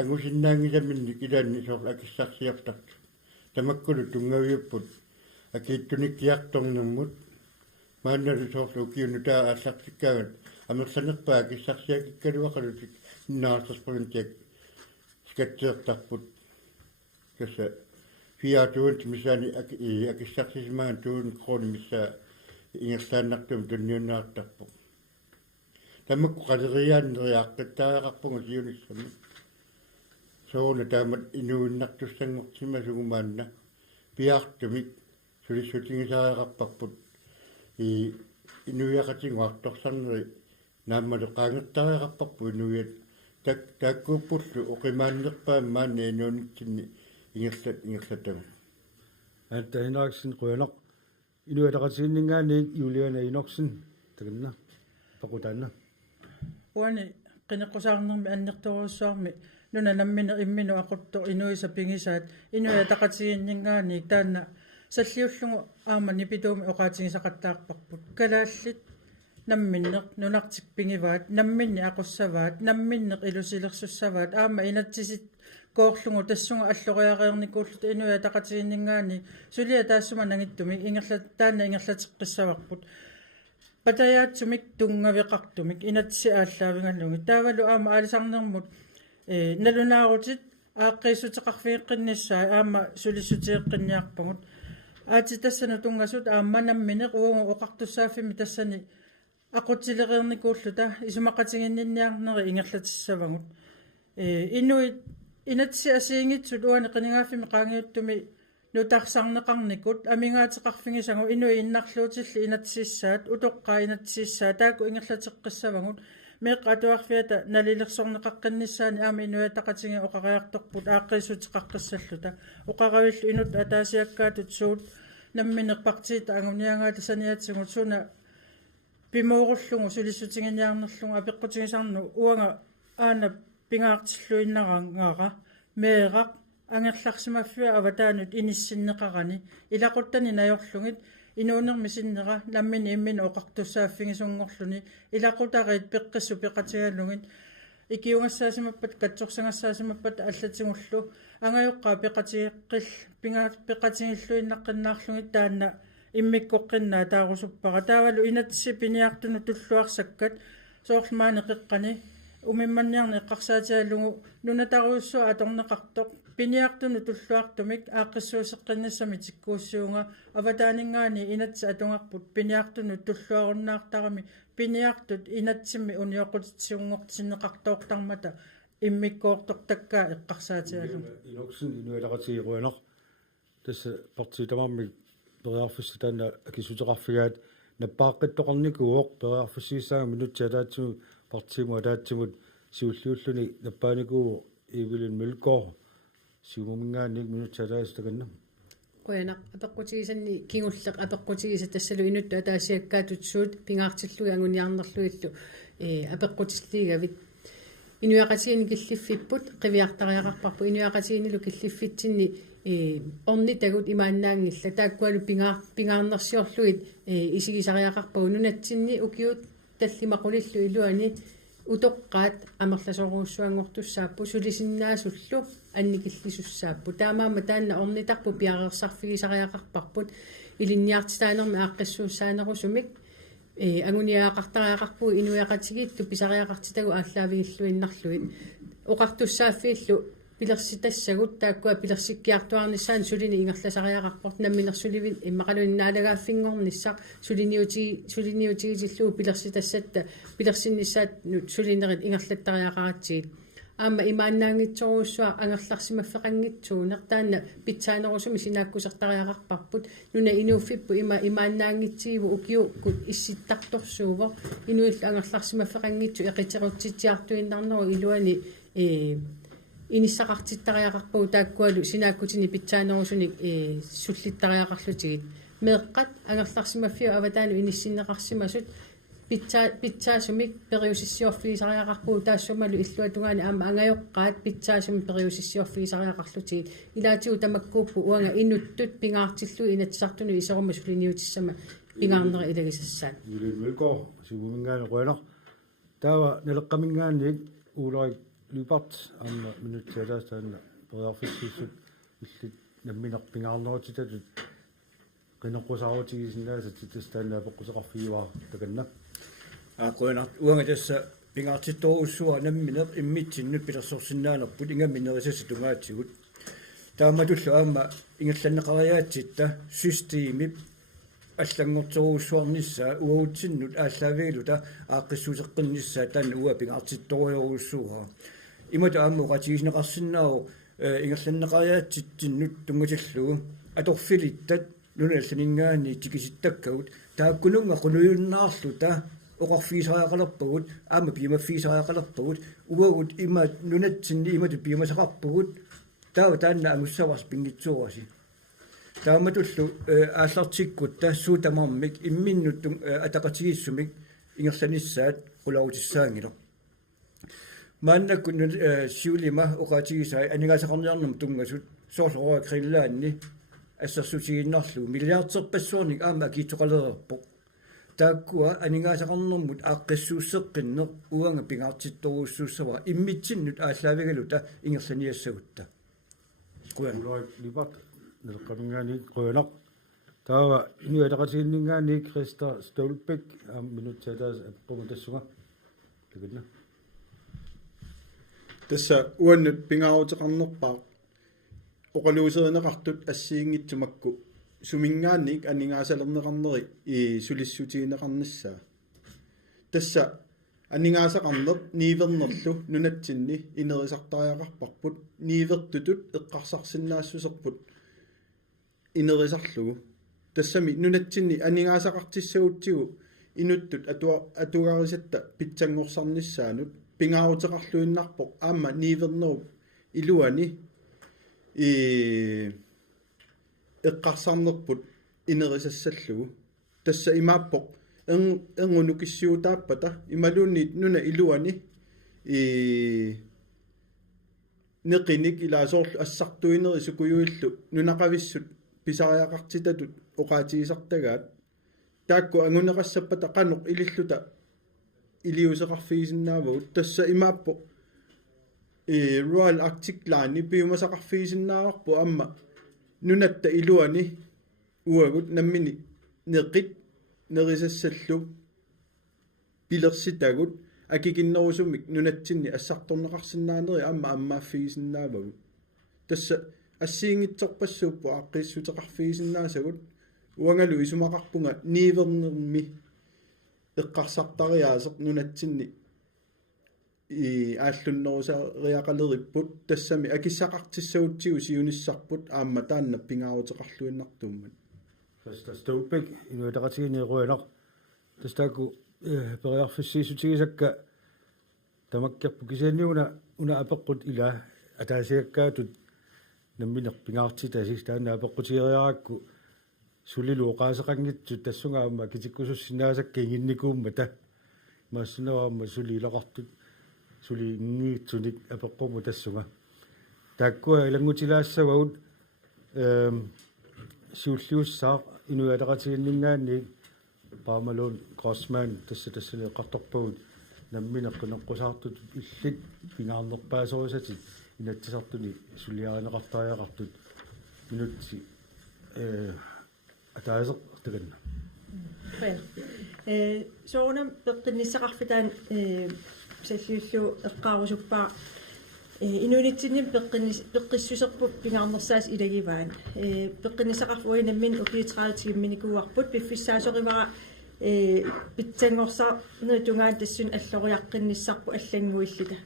ангусиннаангисаминни килаанни сорла акиссарсиартарту тамаккулу тунгавиуппут акииттуниккиарторнэрмут маанналу соорлу укиуну таа ааллартиккаагат амерланерпаа киссарсиакиккалуақалутик иннаартэрпагантиак скатсеэртарпут каса фиатуунт мисаани акиссарсисмаан туун крони мисsaa ингерлааннартум тунниуннаартарпу тамакку қалериааннериааққаттааеқарпугу сиуниссами соона таамат инуиннартуссангортима сугумаанна пиартумик сулиссутингисааеқарпарпут и инуяқатингуарторсарнери нааммалу qaangertariaqarparpu inuiat takkuuppullu uqimaannerpaammaanni inuunitsinni ingerlatama anta hinaksin qoyanoq inuataqatiinningaani Juliana Inoksen taganna paqutaanna uani qineqqusaarnermi annertoruussaarmi nuna nammina imminu aqutto inuisa pingisaat inuataqatiinningaani taanna саллиуллугу аама нипитууми оqaатигисақаттаарпарпут калааллит намминнеқ нунартик пингиваат намминни ақуссаваат намминнеқ илусилерсуссаваат аама инатсисит коорлугу тассунга аллориареерникууллут инуя тақатигиннгаани сулиа таассума нагиттуми ингерлат таана ингерлатеққиссаварпут патаяатсумик тунгавеқартумик инатси ааллаавингаллуги таавалу аама аалисарнермут налунаарутит ааққиссутеқарфииққинниссаа аама сулиссутиеққинниарпагут аати тассана тунгасут аамманамминеқ уунго оқартуссааффими тассани aqutsileriernikuulluta isumaqatinginninniarneri ingerlatissavagут инуит инатси асиингитсут уани qiningaaffimi qaangiuttumi nutarsarneqarnikut amingaatiqarfingisangу инуи иннарлуутилли инатсиссаат утоққаа инатсиссаа таакку ингерлатеққиссавагут меққатуарфиата налилерсорнеқаққиннissaани аама инуятақатинги оқариарторпут ааққиссутеқаққиссаллута оқаравиллу инут атаасиаккаатут суут намминеқпартиита ангуниангаата саниатсигут суна пимооруллугу сулиссутингиниарнерлугу апеққутигисарну уанга аана пингаартиллуиннараангаара меэрақ ангерларсимаффиа аватаанут иниссиннеқарани илақуттани наёрлугит инуунерми синнера ламмини иммин оқартуссааффигисунгорлуни илақутариит пеққиссу пеқатигаллугит икиунгассаасимаппат катсорсангассаасимаппат аллатингуллу ангаюққаа пеқатингиллуиннаққиннаарлугит таанна иммиккоққиннаа таарусуппара таавалу инатси пиниартуну туллуарсаккат соорлмаани қеққани умимманниарни эққарсаатиаллугу нунатаруussуа аторнеқартоқ пиниартуну туллуартумик ааққиссуусеққиннассами тиккууссуунга аватаанингаани инатси атунгарпут пиниартуну туллуаруннаартарами пиниартут инатсимми униоқутитсиунгортиннеқартоортармата иммиккоортортаккаа эққарсаатиаллугу Inoksen inuataqatiiruanaq tassa partitamaammi periarfussu taanna akisuteqarfigaat nappaaqqittоqarnikuuq periarfussiissaanga minuttiataatsugu partiimua taatsimut siulliulluni nappaanikuugu ivilun milkor siumumingaannik minuttiataas takanna qoyanaq apeqqutigisanni kingulleq apeqqutigisat tassalu inuttu ataasiakkaatut suut pingaartillugi anguniarnerluillu apeqqutilliigavit inuaqatiini killiffipput qiviartariaqarparpu inuaqatiinilu killiffitinni orni tagut imaannaangilla taakkualu pingaarnersiorluit isigisariaqarpagu nunatsinni ukiut tallimaqulillu iluani utoqqaat amerlasoruussuangortussaappu sulisinnaasullу annikillisussaappu taamaama taanna ornitarpu piareersarfigisariaqarparput ilinniartitaanermi aaqqissuussaanerusumik anguniaaqartariaqarpu inuiaqatigittu pisariaqartitagu ааllaavигиллуиннарлуит oqartussaaffiillu pilersitassagут taakkua pilersikkiartuarnissaan sulini ingerlasariaqarport namminersulivin immaqaluinnaalagaaffingornissaq suliniutigitilluu pilersitassata pilersinnissaat sulinerit ingerlattariaqaratsiit аама имааннаангитсоруussуа ангерларсимаффеқангитсуунер таанна питсаанерусуми синааккусертариақарпарпут нуна инууффиппу имааннаангитсигиву укиуккут исситтарторсуувор инуилла ангерларсимаффеқангитсу эқитерутситсиартуиннарнеру илуани иниссақартиттариақарпуу тааккуалу синааккутини питсаанерусуник суллиттариақарлутигит меэққат ангерларсимаффиу аватаану иниссиннеқарсимасут питсаасумик периусиссиорфигисариақарпуу таассумалу иллуатугаани аама ангайоққаат питсаасуми периусиссиорфигисариақарлутигит илаатигу тамаккууппу уанга инуттут пингаартиллуи инатсартуну исерума сулиниутиссама пингаарнери илагисассаат юлимелко сигумингаани qoyanaq таава налеққамингаанник ууларик липарт аама минутсалаас таанна периарфиссиуссут иллит намминерпингаарнерутитатут qinoqqusarutigisinnaasat tastaannaapоqqусеқарфиуаа таканна ақуинар уанга тасса пингаартитторуссуа намминеқ иммитсиннут пилерсорсиннаанерпут ингамминерисасса тунгаатсигут тааматуллу аама ингерланнеқариаатситта системип аллангорторуссуарнissaа уаутсиннут ааллаавигалута ааққиссуусеққиннissaа таан уа пингаартитториоруссуугаа имата аама оқатигиснеқарсинаау ингерланнеқариаатситсиннут тунгатиллугу аторфилиттат нуналланингаани тикиситтаккагут тааккунунга қунуйуннаарлута оқарфиисариақалерпагут аама пимаффиисариақалерпагут уагут имаат нунатсинни имату пимасақарпагут таава таанна амуссаварс пингитсуураси тааматуллу ааллартиккут тассуу тамармик имминнуттун атақатигиссумик ингерланissaат қулаутиссаангило мааннаккун сиулима оқатигисаа анигасақарниарнам тунгасут соорлороо криллаанни ассерсутигиннарлу миллиардерпассуорник аама киитоқалерерпоқ тааккуа анигаасақарнэрмут ааққиссууссеққиннеқ уанга пингаартитторуссууссава иммитсиннут ааллаавигалута ингерланиассагутта куан либат нэлқамингаани қуянақ таава инуатақатигиннингаани Криста Столбек минутсатаас аппуматассуга такинна тасса уаннут пингааутеқарнерпаа оқалуусеринеқартут ассиингитсумакку сумингаанник анингаасалернеқарнери и сулиссутигинеқарниссаа тасса анингаасақарнер ниивернерлу нунатсинни инерисартариақарпарпут ниивертутут эққарсарсинаассусерпут инерисарлугу тассами нунатсинни анингаасақартиссагутсигу инуттут атугарисатта питсангорсарниссаанут пингаутеқарлуиннарпоқ аама ниивернеруп илуани и эққарсарнерпут инерисассаллугу тасса имааппоқ энгунукиссиутааппата ималуунниит нуна илуани и неқиник илаасоорлу ассартуинери сукуюиллу нунақависсут писариақартитатут оқаатигисартагаат таакку ангунеқассаппата қаноқ илиллута илиусеқарфигисиннаавагут тасса имааппоқ Royal Arctic Line пиумасақарфигисиннааварпу амма нунатта илуани уагут наммини неқит нерисассаллу пилерситагут акикиннерусумик нунатсинни ассарторнеқарсинаанери амма аммааффигисиннаавагут тасса ассиингитсорпассууппу ааққиссутеқарфигисиннаасагут уангалу исумақарпунга ниивернерми эққарсартариаасеқ нунатсинни и ааллуннерусариақалериппут тассами акиссақартиссагутсигу сиуниссарпут аама таанна пингаутеқарлуиннартуммат таста Столбек инуатақатигинеруанақ тастааку периарфиссиисутигисакка тамаккерпу кисианниуна уна апеққут ила атаасиаккаатут намминер пингаартитасис таанна апеққутиериараакку сулилуоқаасеқангитсут тассунгаама китиккусуссинаасакка ингинникууммата массунаваама сулилеқартут сулингиитсуник апеққуму тассунга тааккуа илангутилаассавагут сиуллиуссаа инуатақатигиннингаанни паамалуун Гроссман тассалеқарторпагут намминеққинеққусаартут иллит пингаарнерпаасорисатит инатсисартуни сулиаринеқартариақартут минутси атаасеқ таканна соонам пеққинниссақарфитаан саллиуллу эққаарусуппаа инуунитсинним пеққиссусерпу пингаарнерсаас илагиваан пеққиннисақарфуи наммин укиитраатигимминикуарпут пиффиссаасоривара питсангорсаарне тунгаан тассун аллориаққинниссарпу аллангуиллита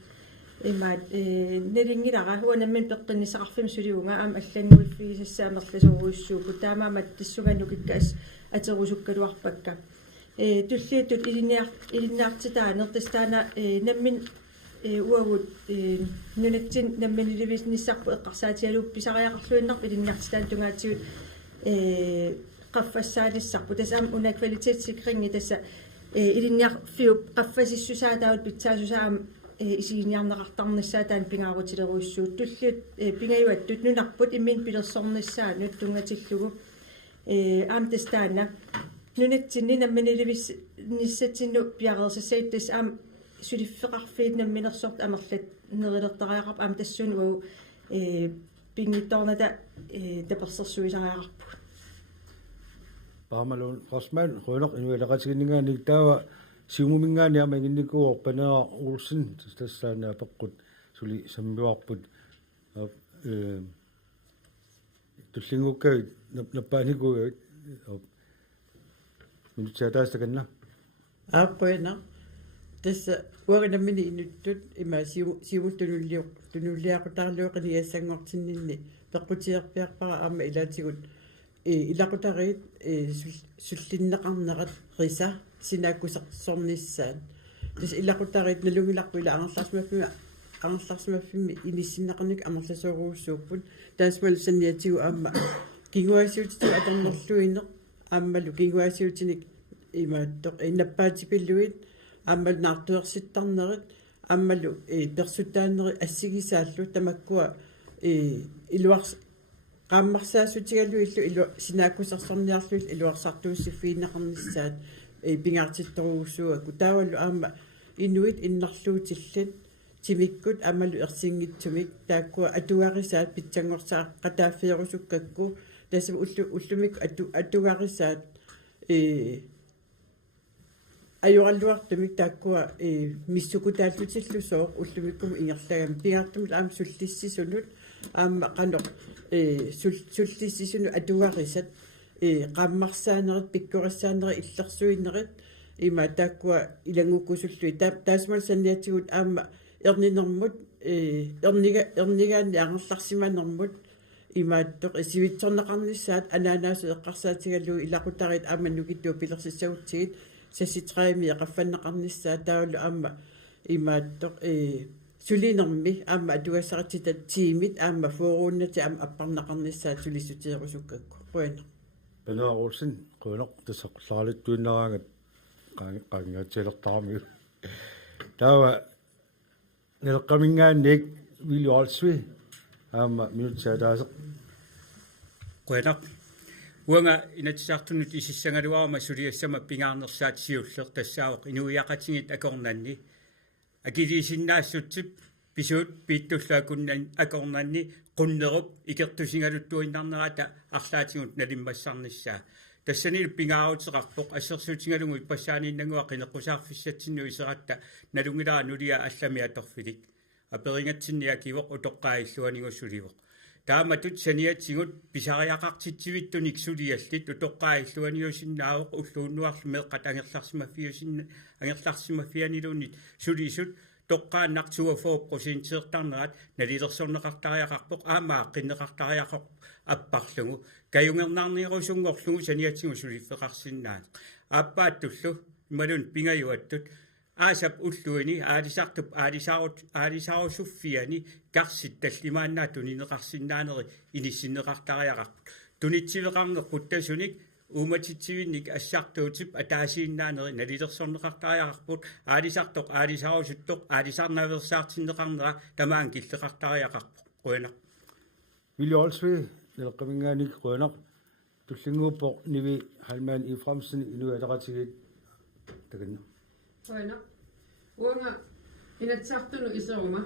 имаат нелингилара хуа наммин пеққиннисақарфим сулиунга аама аллангуиффигисаамерласоруйуссуупу таамаамат тассуганнукиккаас атерусуккалуарпакка туллиатут илиннаартитаанер тастаана наммин уагут нунатсин намминиливиснissarpu эққарсаатиалуп писариақарлуиннарпу илиннаартитаан тунгаатигут qaffassaanissarpu tasam una kvalitetssikringi tassa ilinniarfiup qaffasissusaataavut pitsaasusaam isiginniarneqartarnissaa taan pingaarutileruissuut tulliut pingayuattut nunarput immin pilersornissaanut tungatillugu aam tastaana nunatsinni namminilivisnissatinnu piareersassaat tas aam suliffeqarfiit namminersort amerlat nerilertariaqarp aam tassun uau pingittornata таперсерсуилариақарпут Paamalun Rosman qunaq inuilaqatiginningaani taava siumumингаани амагинникуор панеа уурсин тассаана пеққут сули саммиуарпут туллингуккагит наппааникугагит унитсаатаастаканна ааққуяна тасса уагинаммини инуттут има тунуллиақутаарлуоқини яссангортиннинни пеққутиерпиарпара аама илаатигут илақутариит суллиннеқарнерат риса синааккусерсорниссаат тас илақутариит налугиларпуила ангерларсимаффими иниссиннеқарник амерласооруussууппут таасмал санниатигу аама кигуасиутиту аторнерлуинеқ ааммалу кигуасиутиник имааттоқ иннаппаатипиллуит ааммал наартуерситтарнерит ааммалу персутааннери ассигисааллу тамаккуа илуарс qaammarsaasutigallu illu sinaakkusarsorniarluit iluarsartuussifiinneqarnissaat pingaartittoruussuakku taawallu aama inuit innarluutillat timikkut amalu ersinngitsumik taakkua atuarisaat pitsangorsaa qataaffierusukkakku tasum ullumik atuarisaat ajoralluartumik taakkua missukutaallutillusoo ullumikkum ingerlagam pingaartum aam sullissisunut aama qanoq sullisisunu atuarisat qaammarsaaneret pikkorissaaneret illersuinnerit ima taakkua ilangukkusullui taasmal sanniatigut aama erninermut ernigaanni angerlarsimanermut imaattoq isivitsorneqarnissaat anaanaasu eqqarsaatigallu ilaqutarit aama nukittuu pilersissagutsigit sasitraimi eqaffanneqarnissaat taawallu aama imaattoq sulinermi aama atuassaqatitat tiimit aama fooruunnati aama apparneqarnissaat sulisutiерусуккакку quina панеарулсин quinaq тассаққарлаалиттуиннераагат qaangaatilertarmi taava neleqqamingaannik viliuarlsui aama minutsaataaseq quinaq uanga inatisartunut isissangaluarma suliassama pingaarnersaat siulleq tassaaoq inuiaqatingit akornanni акилисиннаассутсип писуут пииттуллаакуннан акорнанни qunnerup ikertusingaluttuinnarnerata арлаатигут налиммассарниссаа тассанил пингаарутеқарпоқ ассерсуутингалугу иппассаанииннангуа қинеққусаарфиссатсинну исератта налунгилаа нулиа аллами аторфилик аперингатсинниа кивоқ утоққаиллуанигуссуливоқ тааматут саниатсигут писариақартитсивиттуник сулиаллит утоққаиллуаниусиннаавоқ уллууннуарлу меққат ангерларсимаффианилуунит сулисут тоққааннартуафоопқусиинтеэртарнерат налилерсорнеқартариақарпоқ аамаа қиннеқартариақоқ аппарлугу каюнгернаарниерусунгорлугу саниатсигу сулиффеқарсиннаат ааппааттуллу ималун пингаюаттут аасап уллуини аалисартуп аалисаарусуффиани карсит таллимааннаа тунинеқарсиннаанери иниссиннеқартариақарпут тунитсивеқарнеққут тасуник уматитсивинник ассартуутип атаасииннаанери налилерсорнеқартариақарпут аалисартоқ аалисаарусуттоқ аалисаарнаверсаартиннеқарнера тамаан киллеқартариақарпоқ quina viliuarlsui neleqqamingaannik quinaq tullinguuppoq nivi halmaan iframsin inualaqatigit takanna quina uanga inatsartunu iseruma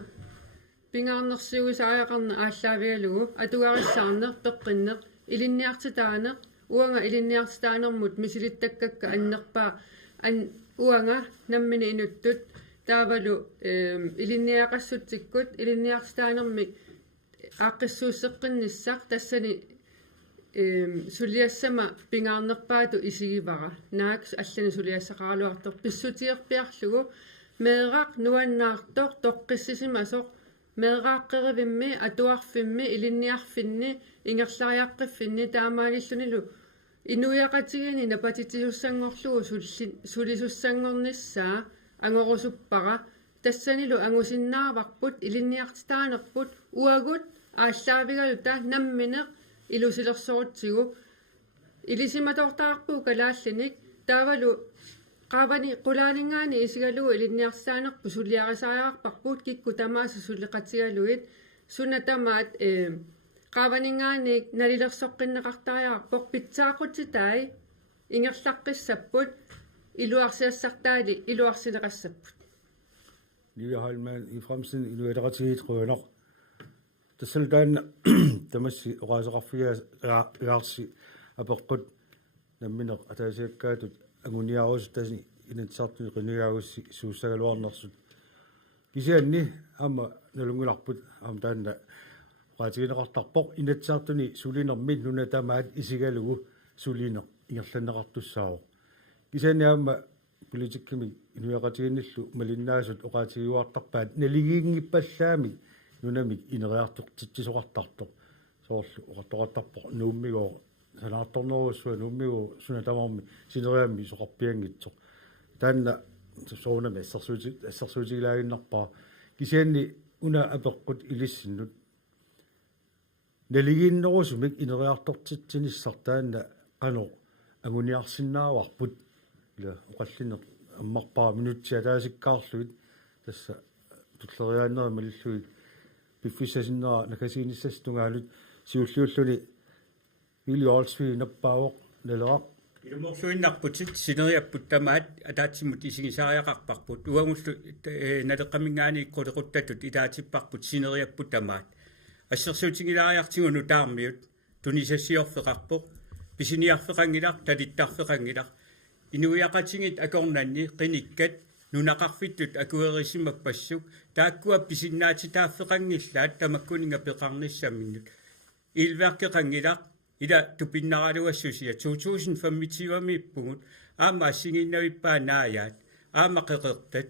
pingaarnersiugisaajaqarna ааllaавигалугу атугарissаарнер пеққиннеқ илинниартитааneq уанга илинниартитааnermut мисилиттаккакка аннерпаа уанга наммини инуттут таавалу илинниақассутсиккут илинниартитааnermi ааққиссууссеққинниссақ тассани сулиассама пингаарнерпаату исигивара наакс аллани сулиассақаралуартор писсутиерпиарлугу меэрақ нуаннаартор тоққиссисимасоқ меэрааққеривимми атуарфимми илинниарфинни ингерлариаққиффинни таамаалиллунилу инуяқатигини напатитисуссангорлугу сулисуссангорниссаа ангорусуппара тассанилу ангусиннааварпут илинниартитаанерпут уагут ааллаавигалута намминеқ илусилерсорутсигу илисиматортаарпу калааллиник таавалу qaavani qulaaningaani isigalugu ilinniarsaanерпу сулиарисаариарпарпут кикку тамааса сулиқатигалуит сунатамаат qaavaningaani налилерсоққиннеқартариарпоқ питсаақутитай ингерлаққиссаппут илуарсиассартаали илуарсилеқассаппут Lige halvmand i fremtiden inualaqatigit quinaq تسلدان تمسي غازغفيا غارسي أبقد نمنا أتاسيكات أغنياوس تزني إن تصطني غنياوس سوسالوار نصد كيساني أما نلقون أقبض أم تانا قاتين قطبق إن تصطني سولينا من هنا تماد إسيقالو سولينا إنغلنا قطساو كيساني أما بليتكمي إنو يقاتين نسلو مليناسد وقاتي وارتقباد نليغيني بسامي نونامي إنغيارتق تتسوغطارتق سوالو وقطوغطابق نوميغو سنعطرنوسو نوميغو سنتامامي سينغيامي سوغبيانغيتسو تانا سونامي السرسوتي لاينربا كيسياني أنا أبقد إليسنو نليغينروسميك إنغيارتق تتنسرتانا قانو أغنيارسناواربут لا وقاللنا أمقبا منوتشا تاسكارلويد تسا تطلريانا مللويد بفيساسنا نكاسينيساستونغالوت سيوللوللوني إليولسوي نباوق نلرا илуморсуиннарпутит синериаппут атаатсимут исигисариақарпарпут уамуллу налеққамингаани иккулеқуттатут илаатиппарпут синериаппут тамаат ассерсуутингилаариартигуну таармиут тунисассиорфеқарпоқ писиниарфеқангилар талиттарфеқангилар инуиақатингит акорнанни қиниккат нунақарфиттут акуерисимаппассук тааккуа писиннаатитааффеқангиллаат тамаккунинга пеқарниссамминнут илверкеқангилар ila tupinnaраluassусия 2005-миппугут аама сигиннавиппаа нааят аама қеқертат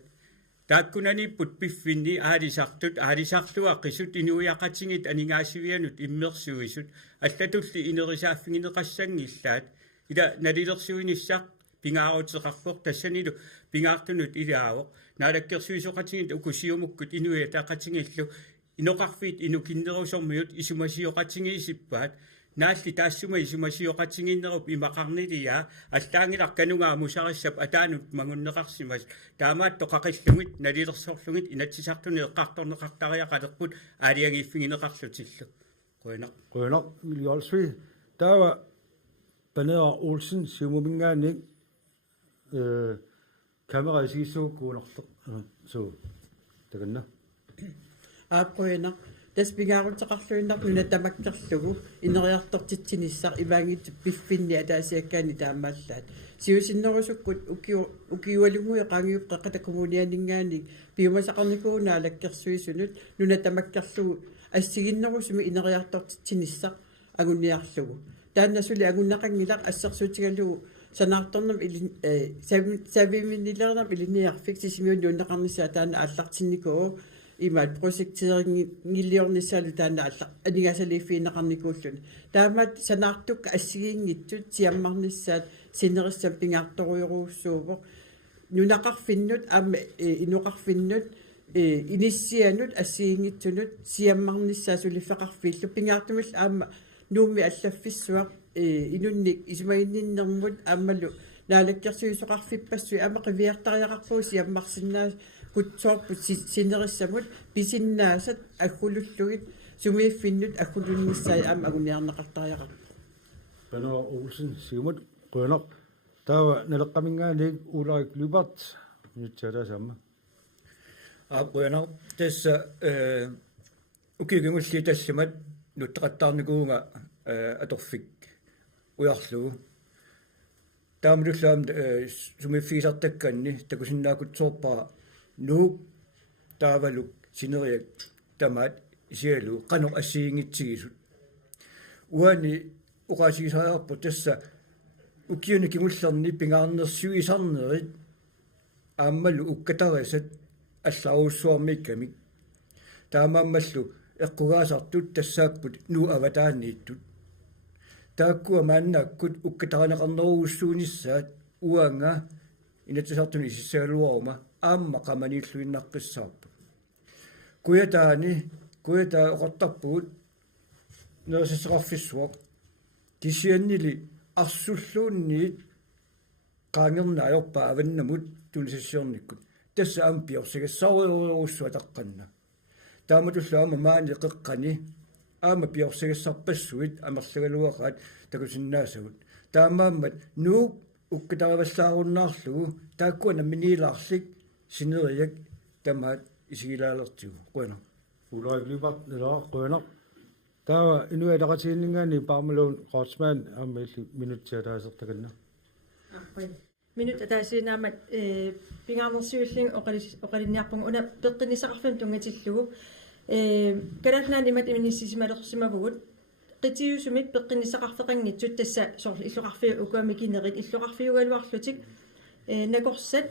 тааккунаниппут пиффинни аалисартуа қисут инуиақатингит анингаасивианут иммерсуисут аллатулли инерисааффигинеқассангиллаат ила налилерсуиниссақ пингаарутеқарфоқ тассанилу пингаартунут илаавоқ наалаккерсуисоқатингит укусиумуккут инуиа таақатингиллу иноқарфиит инукиннерусормиут исумасиоқатингиисиппаат наалли таассума исумасиоқатингиннеруп имақарнилиа аллаангилар канунгаа мусариссап атаанут мангуннеқарсимас таамаат тоқақиллугит налилерсоорлугит инатсисартуни эққарторнеқартариақалерпут аалиангииффигинеқарлутиллу қуйна милиолсуи таава панера Олсен сиумумингаани камера сисууккуунерлеқ суу таканна аапқуина таспигаарутеқарлуиннар нуна тамаккерлугу инериартортитсиниссар иваангит пиффинни атаасиаккаани таамааллаат сиусиннерусуккут укиуалугуи qaangiuqqeqata коммунианингаани пиумасақарникууна алаккерсуисунут нуна тамаккерлугу ассигиннерусуми инериартортитсиниссар агунниарлугу тааннасули агуннақангилар ассерсуутигалугу санаарторнам савиминнилернам илиниарфик сисимиун нуннеқарнissaа таана ааллартинникуу имаат просектингиллиорниссаалу таана алла анигасалиффиинеқарникууллуни таамаат санаартукка ассигиингитсут сиаммарниссаат синериссам пингаартторуйоруussуувоқ нунақарфиннут аама инуқарфиннут иниссианут ассигингитсунут сиаммарниссаа сулиффеқарфииллу пингаартумал аама нуумми аллаффиссуақ инунник исмаинниннэрмут аамалу наалаккерсуисоқарфиппассуи аама қивиартариақарпуу сиаммарсиннаа кутсоорпут синериссамут писиннаасат аггулуллугит сумииффиннут аггулунниссаа аама агуниарнеқартариақарпу пано Олсен сиумут қуйна таава налеққамингаани улаик любарт нутсаласамма аапқуяна тасса укигингулли тассимат нуттеқаттаарникуунга аторфик уярлугу таамуллаам сумииффисартакканни такусиннаакутсоорпаа нук таавалук синериак тамаат исиалу канор ассиингитсигисут уани уqaасигисариарпу тасса укиуни кигуллерни пингаарнерсуисарнерит ааммалу уккатарисат аллааруссуармиккамик таамааммаллу эққугаасартут тассааппут нуу аватаанииттут тааккуа мааннааккут уккатаранеқарнеруussуунissaat уанга инатсартуни иссаалуарума аама qamaniilluinnaqqissаарpu куятаа оqartarpugut нерсисеқарфиссуақ кисианнили арсуллуунниит qaangernaayorpaa аваннамут тунисассиорниккут тасса аам пиорсигассааруйоруссуа таққанна тааматуллаама маани қеққани аама пиорсигассарпассуит амерлагалуақаат такусиннаасагут таамааммат нуу уккатараваллааруннаарлугу тааккуана минилаарлик синериак тамаат исигилаалертигу қуана ulaigliupat nilaqquina taava inualaqatiinningaani parmaluun Rotsman ammailli minuttia taasertakanna minut ataasiinaamat pingaamorsuulling oqaliniarpung una peqqinissaqarfam tungatillugu kalalnaan imat iminissisimalersimavugut qitiusumit peqqinissaqarfeqanngitsut tassa sorl illuqarfiu ukuamikinerit illuqarfiugaluarlutik nakorsat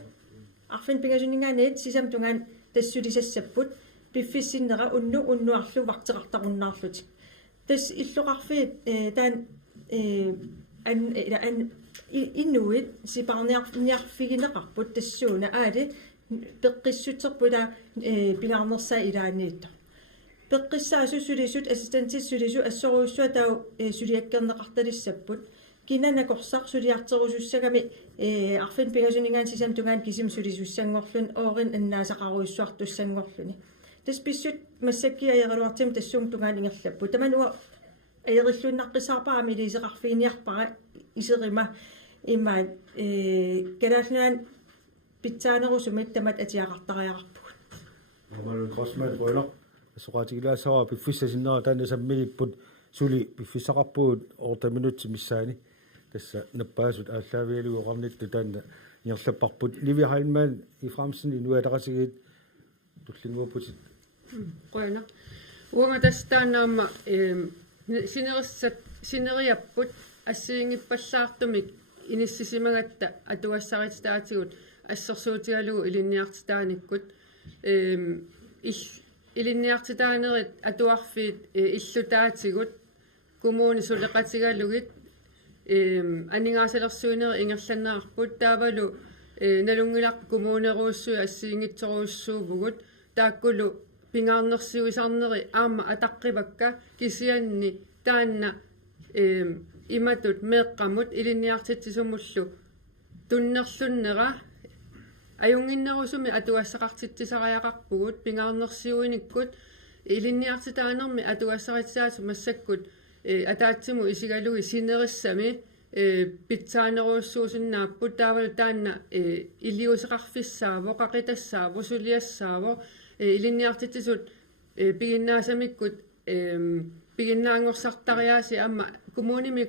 arfin pingasunningaanit sisamtungaan tassulisassaput piffissinera unnuarlu varteqartaqunnaarlutik tas illuqarfiit taan an inuit siparniarfigineqarput tassuuna aali peqqissutserpula pingaarnersaa ilaaniitta peqqissaasu sulisut assistantisssulisu assoruussua tau suliakkerneqartalissapput kinanakorsaq suliarterusussagami arfin pingasunningaan sisamtungaan kisim sulisussangorlun oorin annaasaqaruissuartussangorluni tas pissut massakkiajereluartim tassuungtungaan ingerlappu tamanua ajerilluunnaqqissaarpaami liiseqarfiiniarpara iserima immaat kalaalnaan pitsaanerusumit tamat atiaqartariaqarpugut Roman Rotsman qoina soqaatigilaassaraa piffissasinnera taanna sammilipput suli piffissaqarpugut orta minutsi missaani tassa nappaasut ааllaавиалугу qarnittu taanna ngerlapparput Livi Heilmann i Fremsen inualaqasigit tullinguupputit qoina uanga tastaanaamma sineriapput ассиингиппаллаартумик иниссисимагаtta атуассаритаатигут ассерсуутигалугу илинниартитааниккут илинниартитаанерит атуарфиит иллутаатигут коммуни сулеқатигалугит анингаасалерсуинери ингерланнаарпут таавалу налунгилақ коммунеруussui ассиингитсоруuссуувгут тааккулу пингаарнерсиуисарнери аама атаққивакка кисианни таанна иматут меэққамут илинниартитсисумуллу туннерлуннера аюнгиннерусуми атуассақартитсисариақарпугут пингаарнерсиуиниккут илинниартитаанерми атуассаритсаату массаккут атаатсиму исигалуги синериссами питсаанеруuссуусиннааппут таавал таанна илиусеқарфиссааво қақитассааво сулиассааво илинниартитсисут пигиннаасамиккут пигиннаангорсартариааси амма коммуними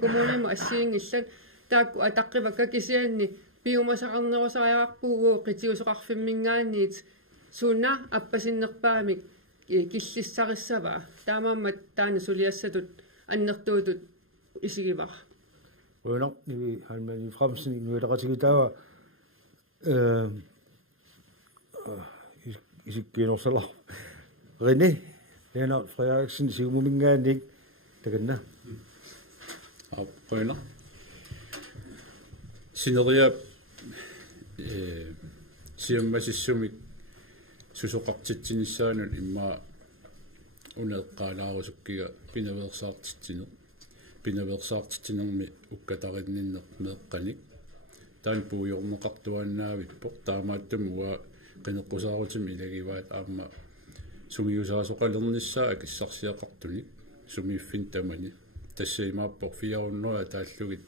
ассиингиллат таакку атаққивакка кисианни пиумасақарнерусариақарпуугу қитиусоқарфиммингаанниит суна аппасиннерпаамик киллиссариссаваа таамааммат таана сулиассатут аннертуутут исигивар qoina Livi Heilmann i Fremsen inualaqatigitaava isikkiinersala René Lennart Frederiksen siumumingaannik takanna qoina sineria siammasissumik susoqartitsinissaanuut imma uneqqaalаарusukkiga pinaversaartitsinermi ukkatarinninner meeqqanik taan puujorneqartuannaavippo taamaattum uа qeneqqusaarutim ilagivaat aamma sumiusaasoqalernissaa akissarsiaqartunik sumiiffin tamani тассаимааппор фиаруннуа тааллугит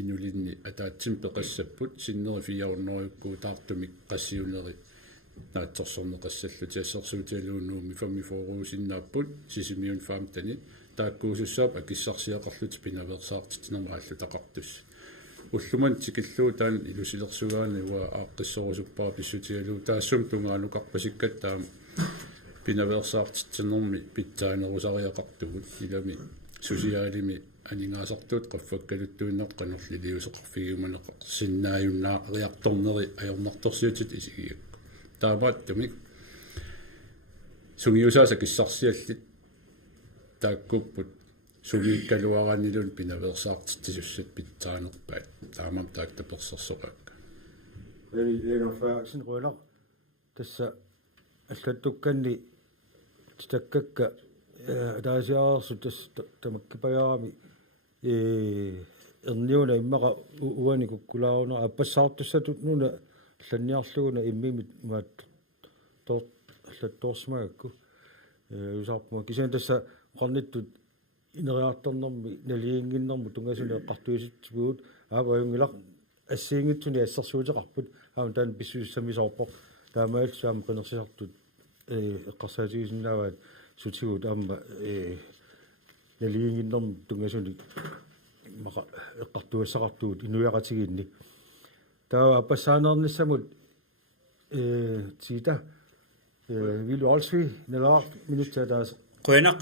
инулинни атаатсим пеқассаппут синнери фиаруннуаруккуу таартумик qassiuneri наатсорсорнеқассаллу тиассерсуутиалууннууми фамифоруусиннааппут сисимиун фаамтани тааккуусуссаап акиссарсиақарлут пинаверсаартитнерма аллу тақартус уллуман тикиллуу таан илусилерсугаани уа ааққиссорусуппаа писсутиалуу таассум тунгаанукарпасиккат таам пинаверсаартитсинерми питсаанерусариақартугут илами сусиаалими анингаасартуут qaffakkaluttuinneqqanerliliuseqarfigumanaqa sinnaayunnaa riartorneri ajornartorsiutit isigiyakku taamaattumik sugiusaasa kissarsiallit taakkupput sugiikkaluaranilun pinaversaartitsussat pittaanerpaat taamam taaktapersersoqaakka Lennart Frederiksen qoina tassa аллаттукканни титаккакка таасиаарсу тас тамаккипаярами эрниуна иммаqa уани куккулааруна аппассаартуссатут нуна ланниарлугуна иммимит маат тор аллатторсмагакку юсаарпума кисиан тасса qarnittut инериарторнэрми налиингиннэрму тунгасуна эққартуиситсигуут ааваюнгилар ассиингитсуни ассерсуутеқарпут аама таан писсуиссамисоорпо таамаалсаама qenersisartut эққарсаатигисиннааваат сутигут аама налиингиннэрм тунгасуни маqa эққартуассақартуут инуяқатигинни таа аппассаанерниссамут тита вилу алсви налаа минутта таас qoyanaq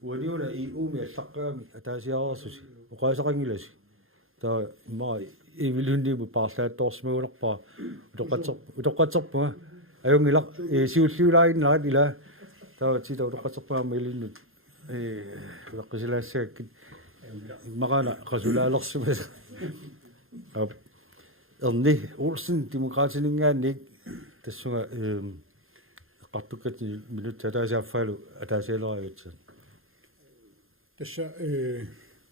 униуна и уми аллаққаами атаасиарерсуси оқаасақангиласи таа имма ивилуннииму паарлаатторсмагунерпаа утоққатерпуга аюнгилақ сиуллиулаагиннарат ила таа тита утоққатерпаама илиннут улаққисилаассагаккит иммақана қасулаалерсума эрни улсен демократинингаанник тассуга эққартуккати минут атаасиаффалу атаасиалераавитсаа тасса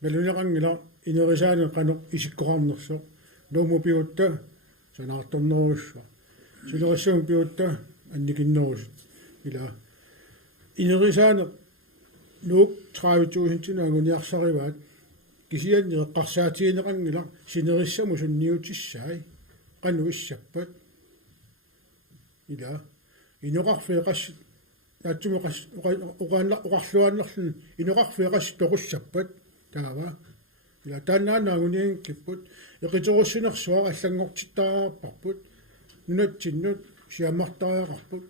мелунеқангила инерисаани қано исиккоқарнерсо ному пиутта санаарторнеруссуа силериссуун пиутта анникиннерус ила инерисаани нук 30.000 тинаагуниарсариваат кисианни эққарсаатиинеқангила синериссаму сунниутиссаи қану иссаппат ила инеқарфеқас таатсумеқас уқарлуаннерлун инеқарфеқас тоқуссаппат таава ила тааннаанаагуниин киппут эқитеруссинерсуара аллангортиттаарпарпут нунатсиннут сиаммартариақарпут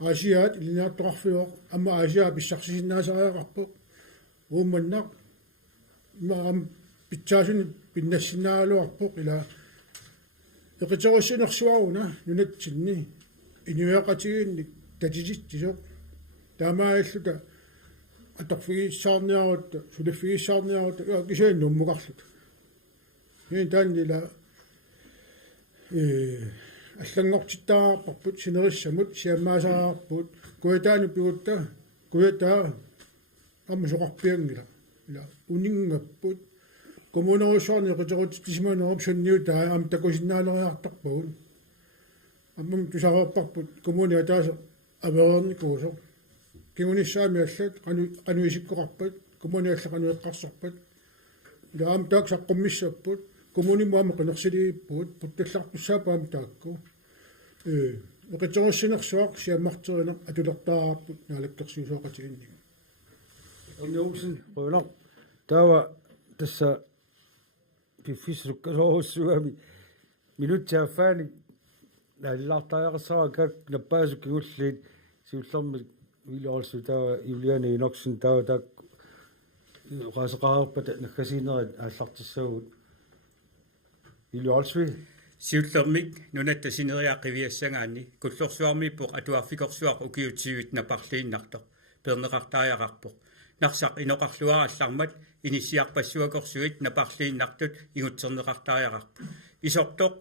асиаат илинаартоқарфиоқ амма асиаа писсарсисиннаасариақарпут уумманнақ маам питсаасуни пиннассинаалуарпоқ ила эқитеруссинерсуаруна нунатсинни инуяқатигинни татиситтисоқ таамааллута аторфигиссаарниарутта сулиффигиссаарниарутта кисаан нуммуқарлут ин тааннила аллангортиттаарпарпут синериссамут сиаммаасаарпут куятаани пиутта куятаа аммусоқарпиангила ила унингаппут коммунерусуарни эқитерутиссиманерум сунниутаа ам такусиннаалериартарпагун аммум тусарааппарпут коммуни атааса аверерникуусо кигуниссаами аллат кануисиккоқарпат коммуни алла кануэққарсарпат илаам таак саққуммиссаппут коммуни маама қинерсилииппут путталлартуссаапаам таакку эқитеруссинерсуақ сиаммартерина атулертаарпут наалаккерсиусоқатигинни Olsen rønner. Der var det så det fisk også minut til at færdig. Der der er så kan der bare så gjort lidt. Så som vi også der Juliane i Noxen der rejser på den casino at slagte så ud. Vi også siullэрmik nunatта синериақивиассагаани куллорсуарми поқ атуарфикорсуақ укиутсивит напарлииннарто пернеқартариақарпоқ нарсақ инеқарлуараллармат иниссиарпассуакорсуит напарлииннартут игутсернеқартариақарпу исортоқ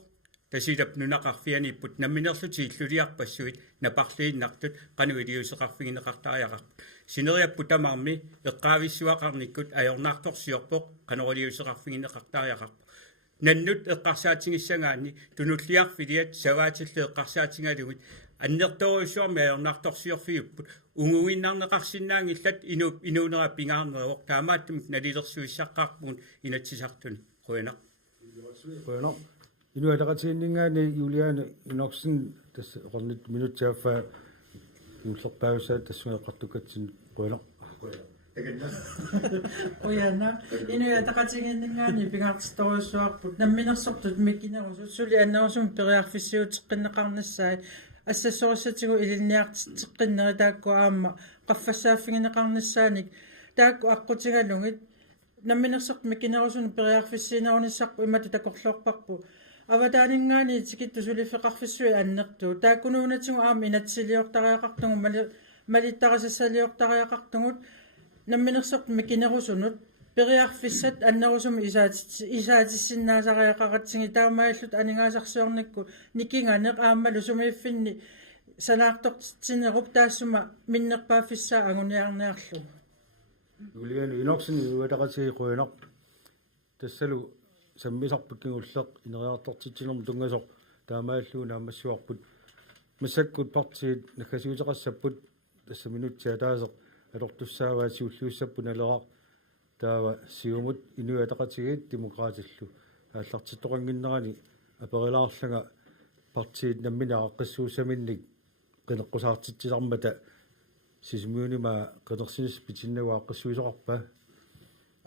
тасилап нунақарфианиппут намминерлути иллулиарпассуит напарлииннартут қануилиусеқарфигинеқартариақарпу синериаппу тамарми эққаависсуақарниккут аёрнаарторсиорпоқ қанорилиусеқарфигинеқартариақарпу наннут эққарсаатингиссагаани тунуллиарфилиат саваатилле эққарсаатингалугит аннерторуссуарми аёрнаарторсиорфиуппут унгуиннарнеқарсинаангиллат инуунера пингаарнеруоқ таамааттумик налилерсуиссаққарпугун инатсисартуни қуина инуатақатииннингаани Юлиане Иноксен тас қорнит минутсааффа уллерпаусаат тассуеқартукатсин қуина Oiana, inuataqatiginngaani pingaartistoriussuarput namminersortut mikkinerusut suli annerusum periarfissiuteqqinneqarnassaat ассассорисатигу илинниартитеққиннери таакку аама qaffassaaffigineqarnassaanik таакку аққутигалугит намминерсерт миккинерусун периарфиссиинерунissarpu имату такорлуорпарпу аватаанингаани тикитту сулифеқарфиссуи аннерту тааккунуунатигу аама инатсилиортариақартугу малиттарасассалиортариақартугут намминерсерт миккинерусунут периарфиссат аннерусум исаатиссиннаасариақаратсиги таамааллут анингаасарсуарникку никинганеқ ааммалу сумииффинни санаартортитсинеруп таассума миннерпааффиссаа агуниарниарлу Juliane Inoksen уатақатиги қуинақ тассалу саммисарпиккигуллеқ инериартортитсинерму тунгасоқ таамааллуу наамассуарпут массаккут партиит накасиутеқассаппут тасса минутсиа таасеқ алортуссааваа сиуллуussappuналераа таава сиумут инуатақатигит демократиллу ааллартиттоқангиннерани аперилаарлага partiit namminaaqassuusaminnik qineqqusartitsisarmata sisimiunimaa qinersinis pitinnawaaqassuisoqarpa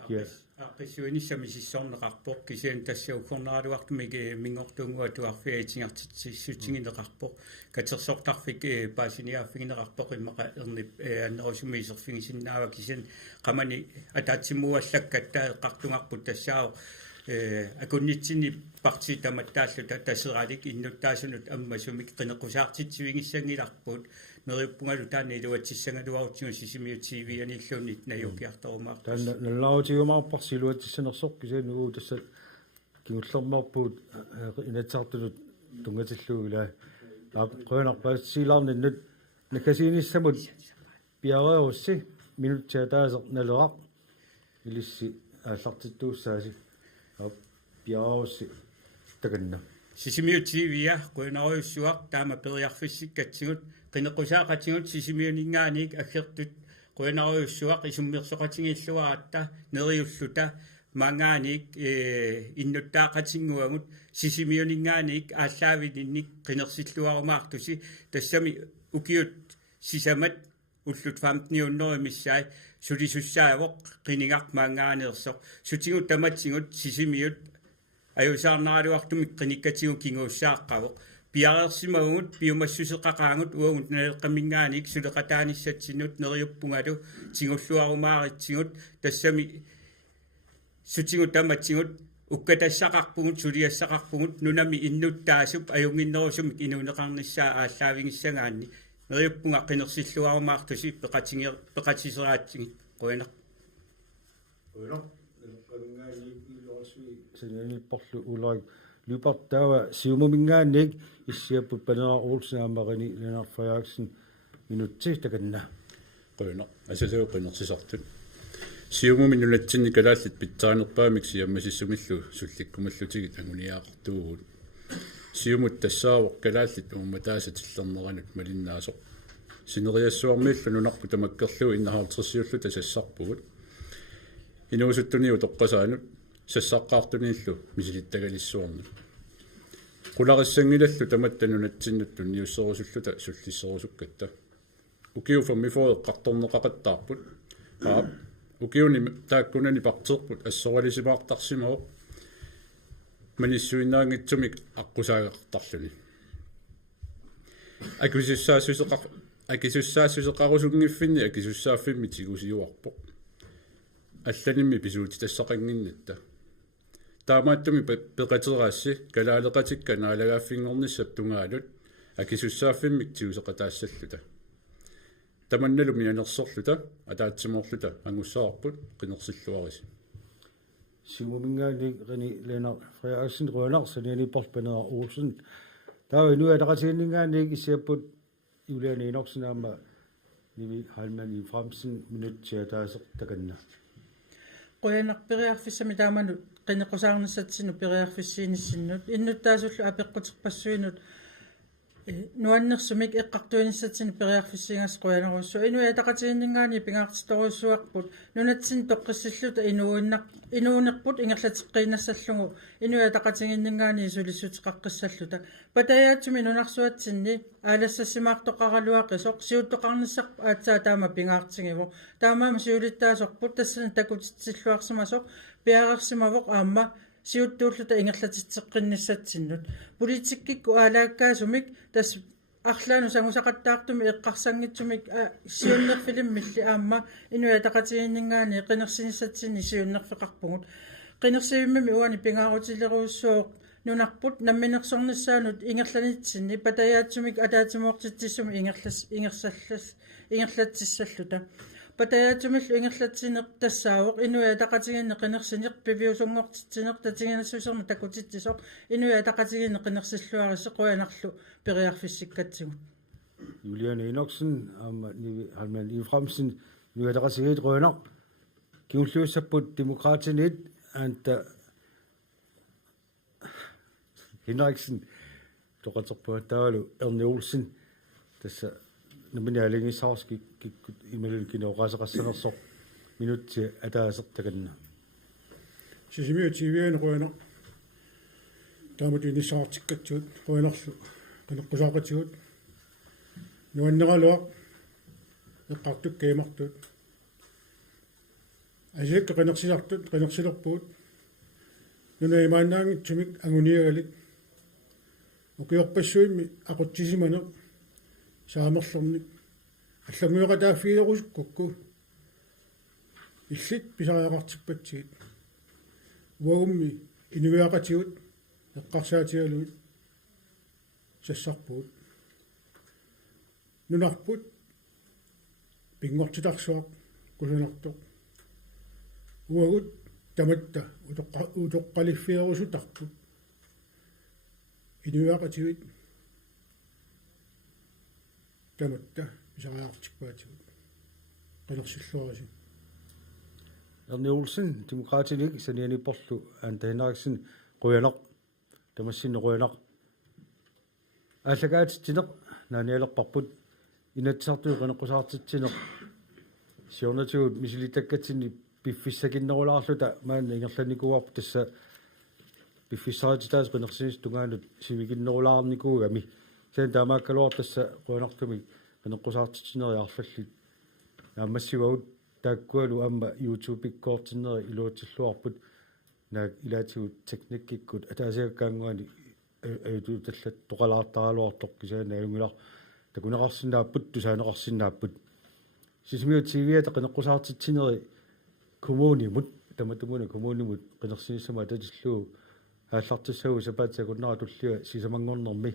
kia aqissuinissami sissorneqarpoq kisian tassaukorneraluartumik mingortuunguatuarfiatingartitsisutingineqarpoq katersortarfik paasiniaaffigineqarpoq immaqa ernip annerusumiiserfigisinnaava kisian qamani ataatimuallakkatta eqqartungarput tassaao akunnitsini partitamattaalluta taseralik innuttaasunut ammasumik qinequsaartitsivingissangilarput neriuppungalu taanni iluatissangaluarutigu sisimiutivianiillunit najukiartorumaaq taanna nallautiumaarparsiluatissanersoq kisianuu tassa kingullermerpuut inatsartunut tungatilluugila qoyanarpaassiilaarninnut nakasiinissamut piareerussi minuttiataaseq naleraq ilissi aallartittuussaasi piareerussi takanna sisimiutivia qoyanariussuaq taama periarfissikkatsigut qinequsaaqatigut sisimiuningaaniik aggertut qoyanariussuaq isummiorsoqatingiilluaraatta neriulluta maangaaniik innuttaaqatinguagut sisimiuningaaniik ааllaavininnik qinersilluarumaartusi tassami ukiut sisamat ullut 15 missaai sulisussaawoq qiningaq maangaaneersoq sutigut tamatsingut sisimiut ajusarnaraluartumik qinikkatigu kinguussaaqqavoq piareersimagungut piumassuseqaqaangut uagut naleqqaminngaaniik suleqataanissatsinut neriuppungalu tingulluarumaaritsingut tassami sutigut tamatsingut ukkatassaqarpungut suliassaqarpungut nunami innuttaasup ajunginnerusumik inuneqarnissaa ааllаавингиссагаанни neriuppunga qinersilluarumaartusi peqatiseraatsigit qoyanaq sanganipparlu ulai lupartaawa siumamingaannik issiapput panera Olsen-aamarini Lennart minutsi takanna qoyna asasau qinersisartut siumumi nunatsinni kalaallit pittaanerpaamik siammasissumillu sullikkumallutigit anguniaaqartuugut siumut tassaawoq kalaallit ummataasatилlerneranut malinnaasoq sineriassuarmiillu nunarpu tamakkerluu innahaartersiullu tasassarpugut inuusuttuniu toqqasaanut sassaaqqaartuniillu misilittagalissuarnut qularissangilallu tamattanunatsinnuttun niusserusulluta sullisserusukkatta ukiu fammifoeqqartorneqaqattaarput qaap ukiuni taakkunani parteerput assoralisimaartarsimaoq manissuinnaangitsumik aqusaagaqtarluni akisussaasusеқарусунгиффинни акисуссааффимми тигусиуарпоқ алланимми писуути тассақангиннатта таамааттуми пеқатераасси калаалеқатикка наалагааффингорниссап тунгаалут акисуссааффиммик тигусеқатаассаллута таманналуми анерсерлута атаатсимоорлута ангуссаарпут қинерсиллуариси siumamingaannik qini Lennart Frederiksen ruanarsaniniparpanera Olsen taava nu ataqatiinningaannik issiapput Julian Enoksenaama nivi Halman i Fremsen minuttiataaseq takanna qoyanarperiarfissami taamanu qinequsaarnissatsinu periarfissiinissinnut innuttaasullu apeqquterpassuinut nuannersumik eqqartuinissatsin periarfissiingas qoyanaruussu inuataqatiinningaani pingaartitoruussuarput nunatsin toqqissilluta inuunerput ingerlateqqiinassallugu inuataqatiginningaani sulissuteqaqqissalluta patayaatsumi nunarsuatsinni aalassassimaartoqaraluaqisoq siuttoqarnissaq aatsaa taama pingaartingivo taamaama siulittaasorput tassana takutitsilluarsimasoq piareersimavoq aamma siuttuulluta ingerlatitseqqinnissatsinnut politikkikku aalaakkaasumik tas арлаану сангусақаттаартуми эққарсангитсумик сиуннерфилиммилли аама инуятақатигиннингаани қинерсиниссатсини сиуннерфеқарпугут қинерсивимми уани пингаарутилеруuссуоқ нунарпут намминерсорниссаанут ингерланитсинни патаяатсумик атаатимуортитсиссуми ингерлатсиссаллута патаяатсумиллу ингерлатсинеқ тассаавоқ инуятақатигинне қинерсинеқ пивиусунгортитсинеқ татигинассусерма такутитсисоқ инуятақатигинне қинерсиллуарисе қуянарлу периарфиссиккатсигут Julian Enoksen nivi Halman i Fremsen nuataqasigit ruanar kiulluussapput demokraatinit anta Henriksen toqaterpuattaalu Erni Olsen tassa naminialingissaarski kikkut imalul kinoqaseqassanersoq minutti ataasertakanna sisimiutivian ruanar taamut inissaartikkatsut ruanarlu qeneqqusaqatigut nuanneraloq eqqartuk keemartut asik qenersilerpuut nunaimaannaangitsumik anguniagalik ukiorpassuimmi aqutsisimane saamerlermik аллагуйоqataaффиилерусуккукку иллит писариақартиппатсигит уагумми инуиақатигут эққарсаатигалуит сассарпуут нунарпут пингортитарсуақ кулунартоқ уагут таматта утоққалиффиерусутарпут инуиақатигит таматта писариақартиппаатигут qenersillуараси Erni Olsen demokratinik sanianipporlu aantahinariksin quyanaq tamassinne quyanaq ааллагаатитсинеқ нааниалерпарпут инатсартуу qeneqqusaartitsineq сиорнатигут мисилитаккатсинни пиффиссакиннерулаарлута маанна ингерланикуарпу тасса пиффиссаатитаас qenersиnis тунгаанут сивигиннерулаарникуугами саан таамааккалуар тасса quyanartumi qeneqqusaartitsineriарлалли наамассивагут тааккуалу амма YouTube-иккоортиннери илуутиллуарпут наак илаатигут техниккиккут атаасиаккаангуани аютуталлат тоқалаартаралуартоқ кисаана аюнгилар такунеқарсинааппут тусаанеқарсинааппут сисмиу TV-ата qeneqqusаартитсинери коммунимут таматумуна коммунимут qenersinisama татиллуу ааллартиссагу сапаатсакуннара туллиа сисамангорнерми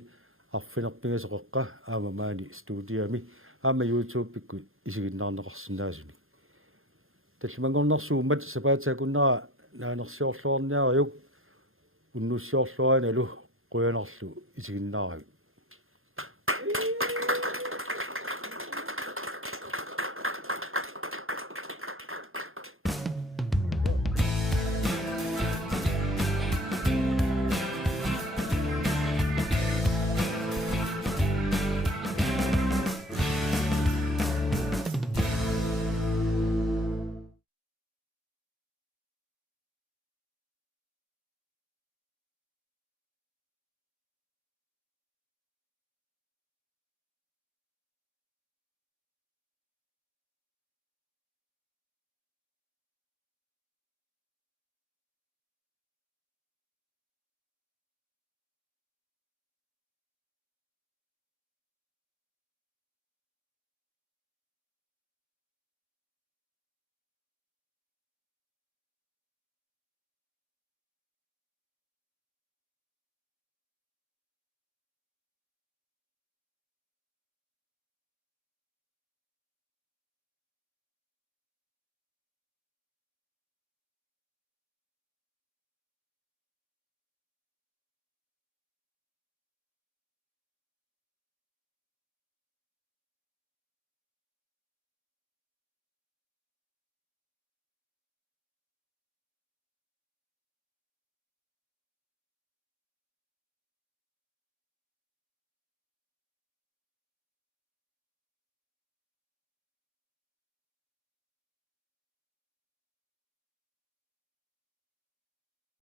арфинерпигасоқеққа аама маани студиами аама YouTube-икку исигиннаарнеқарсинаасуни таллимангорнарсууммат сапаатсакуннара наанерсиорлуарниариук уннуссиорлуаналу quyanarlu исигиннаарагу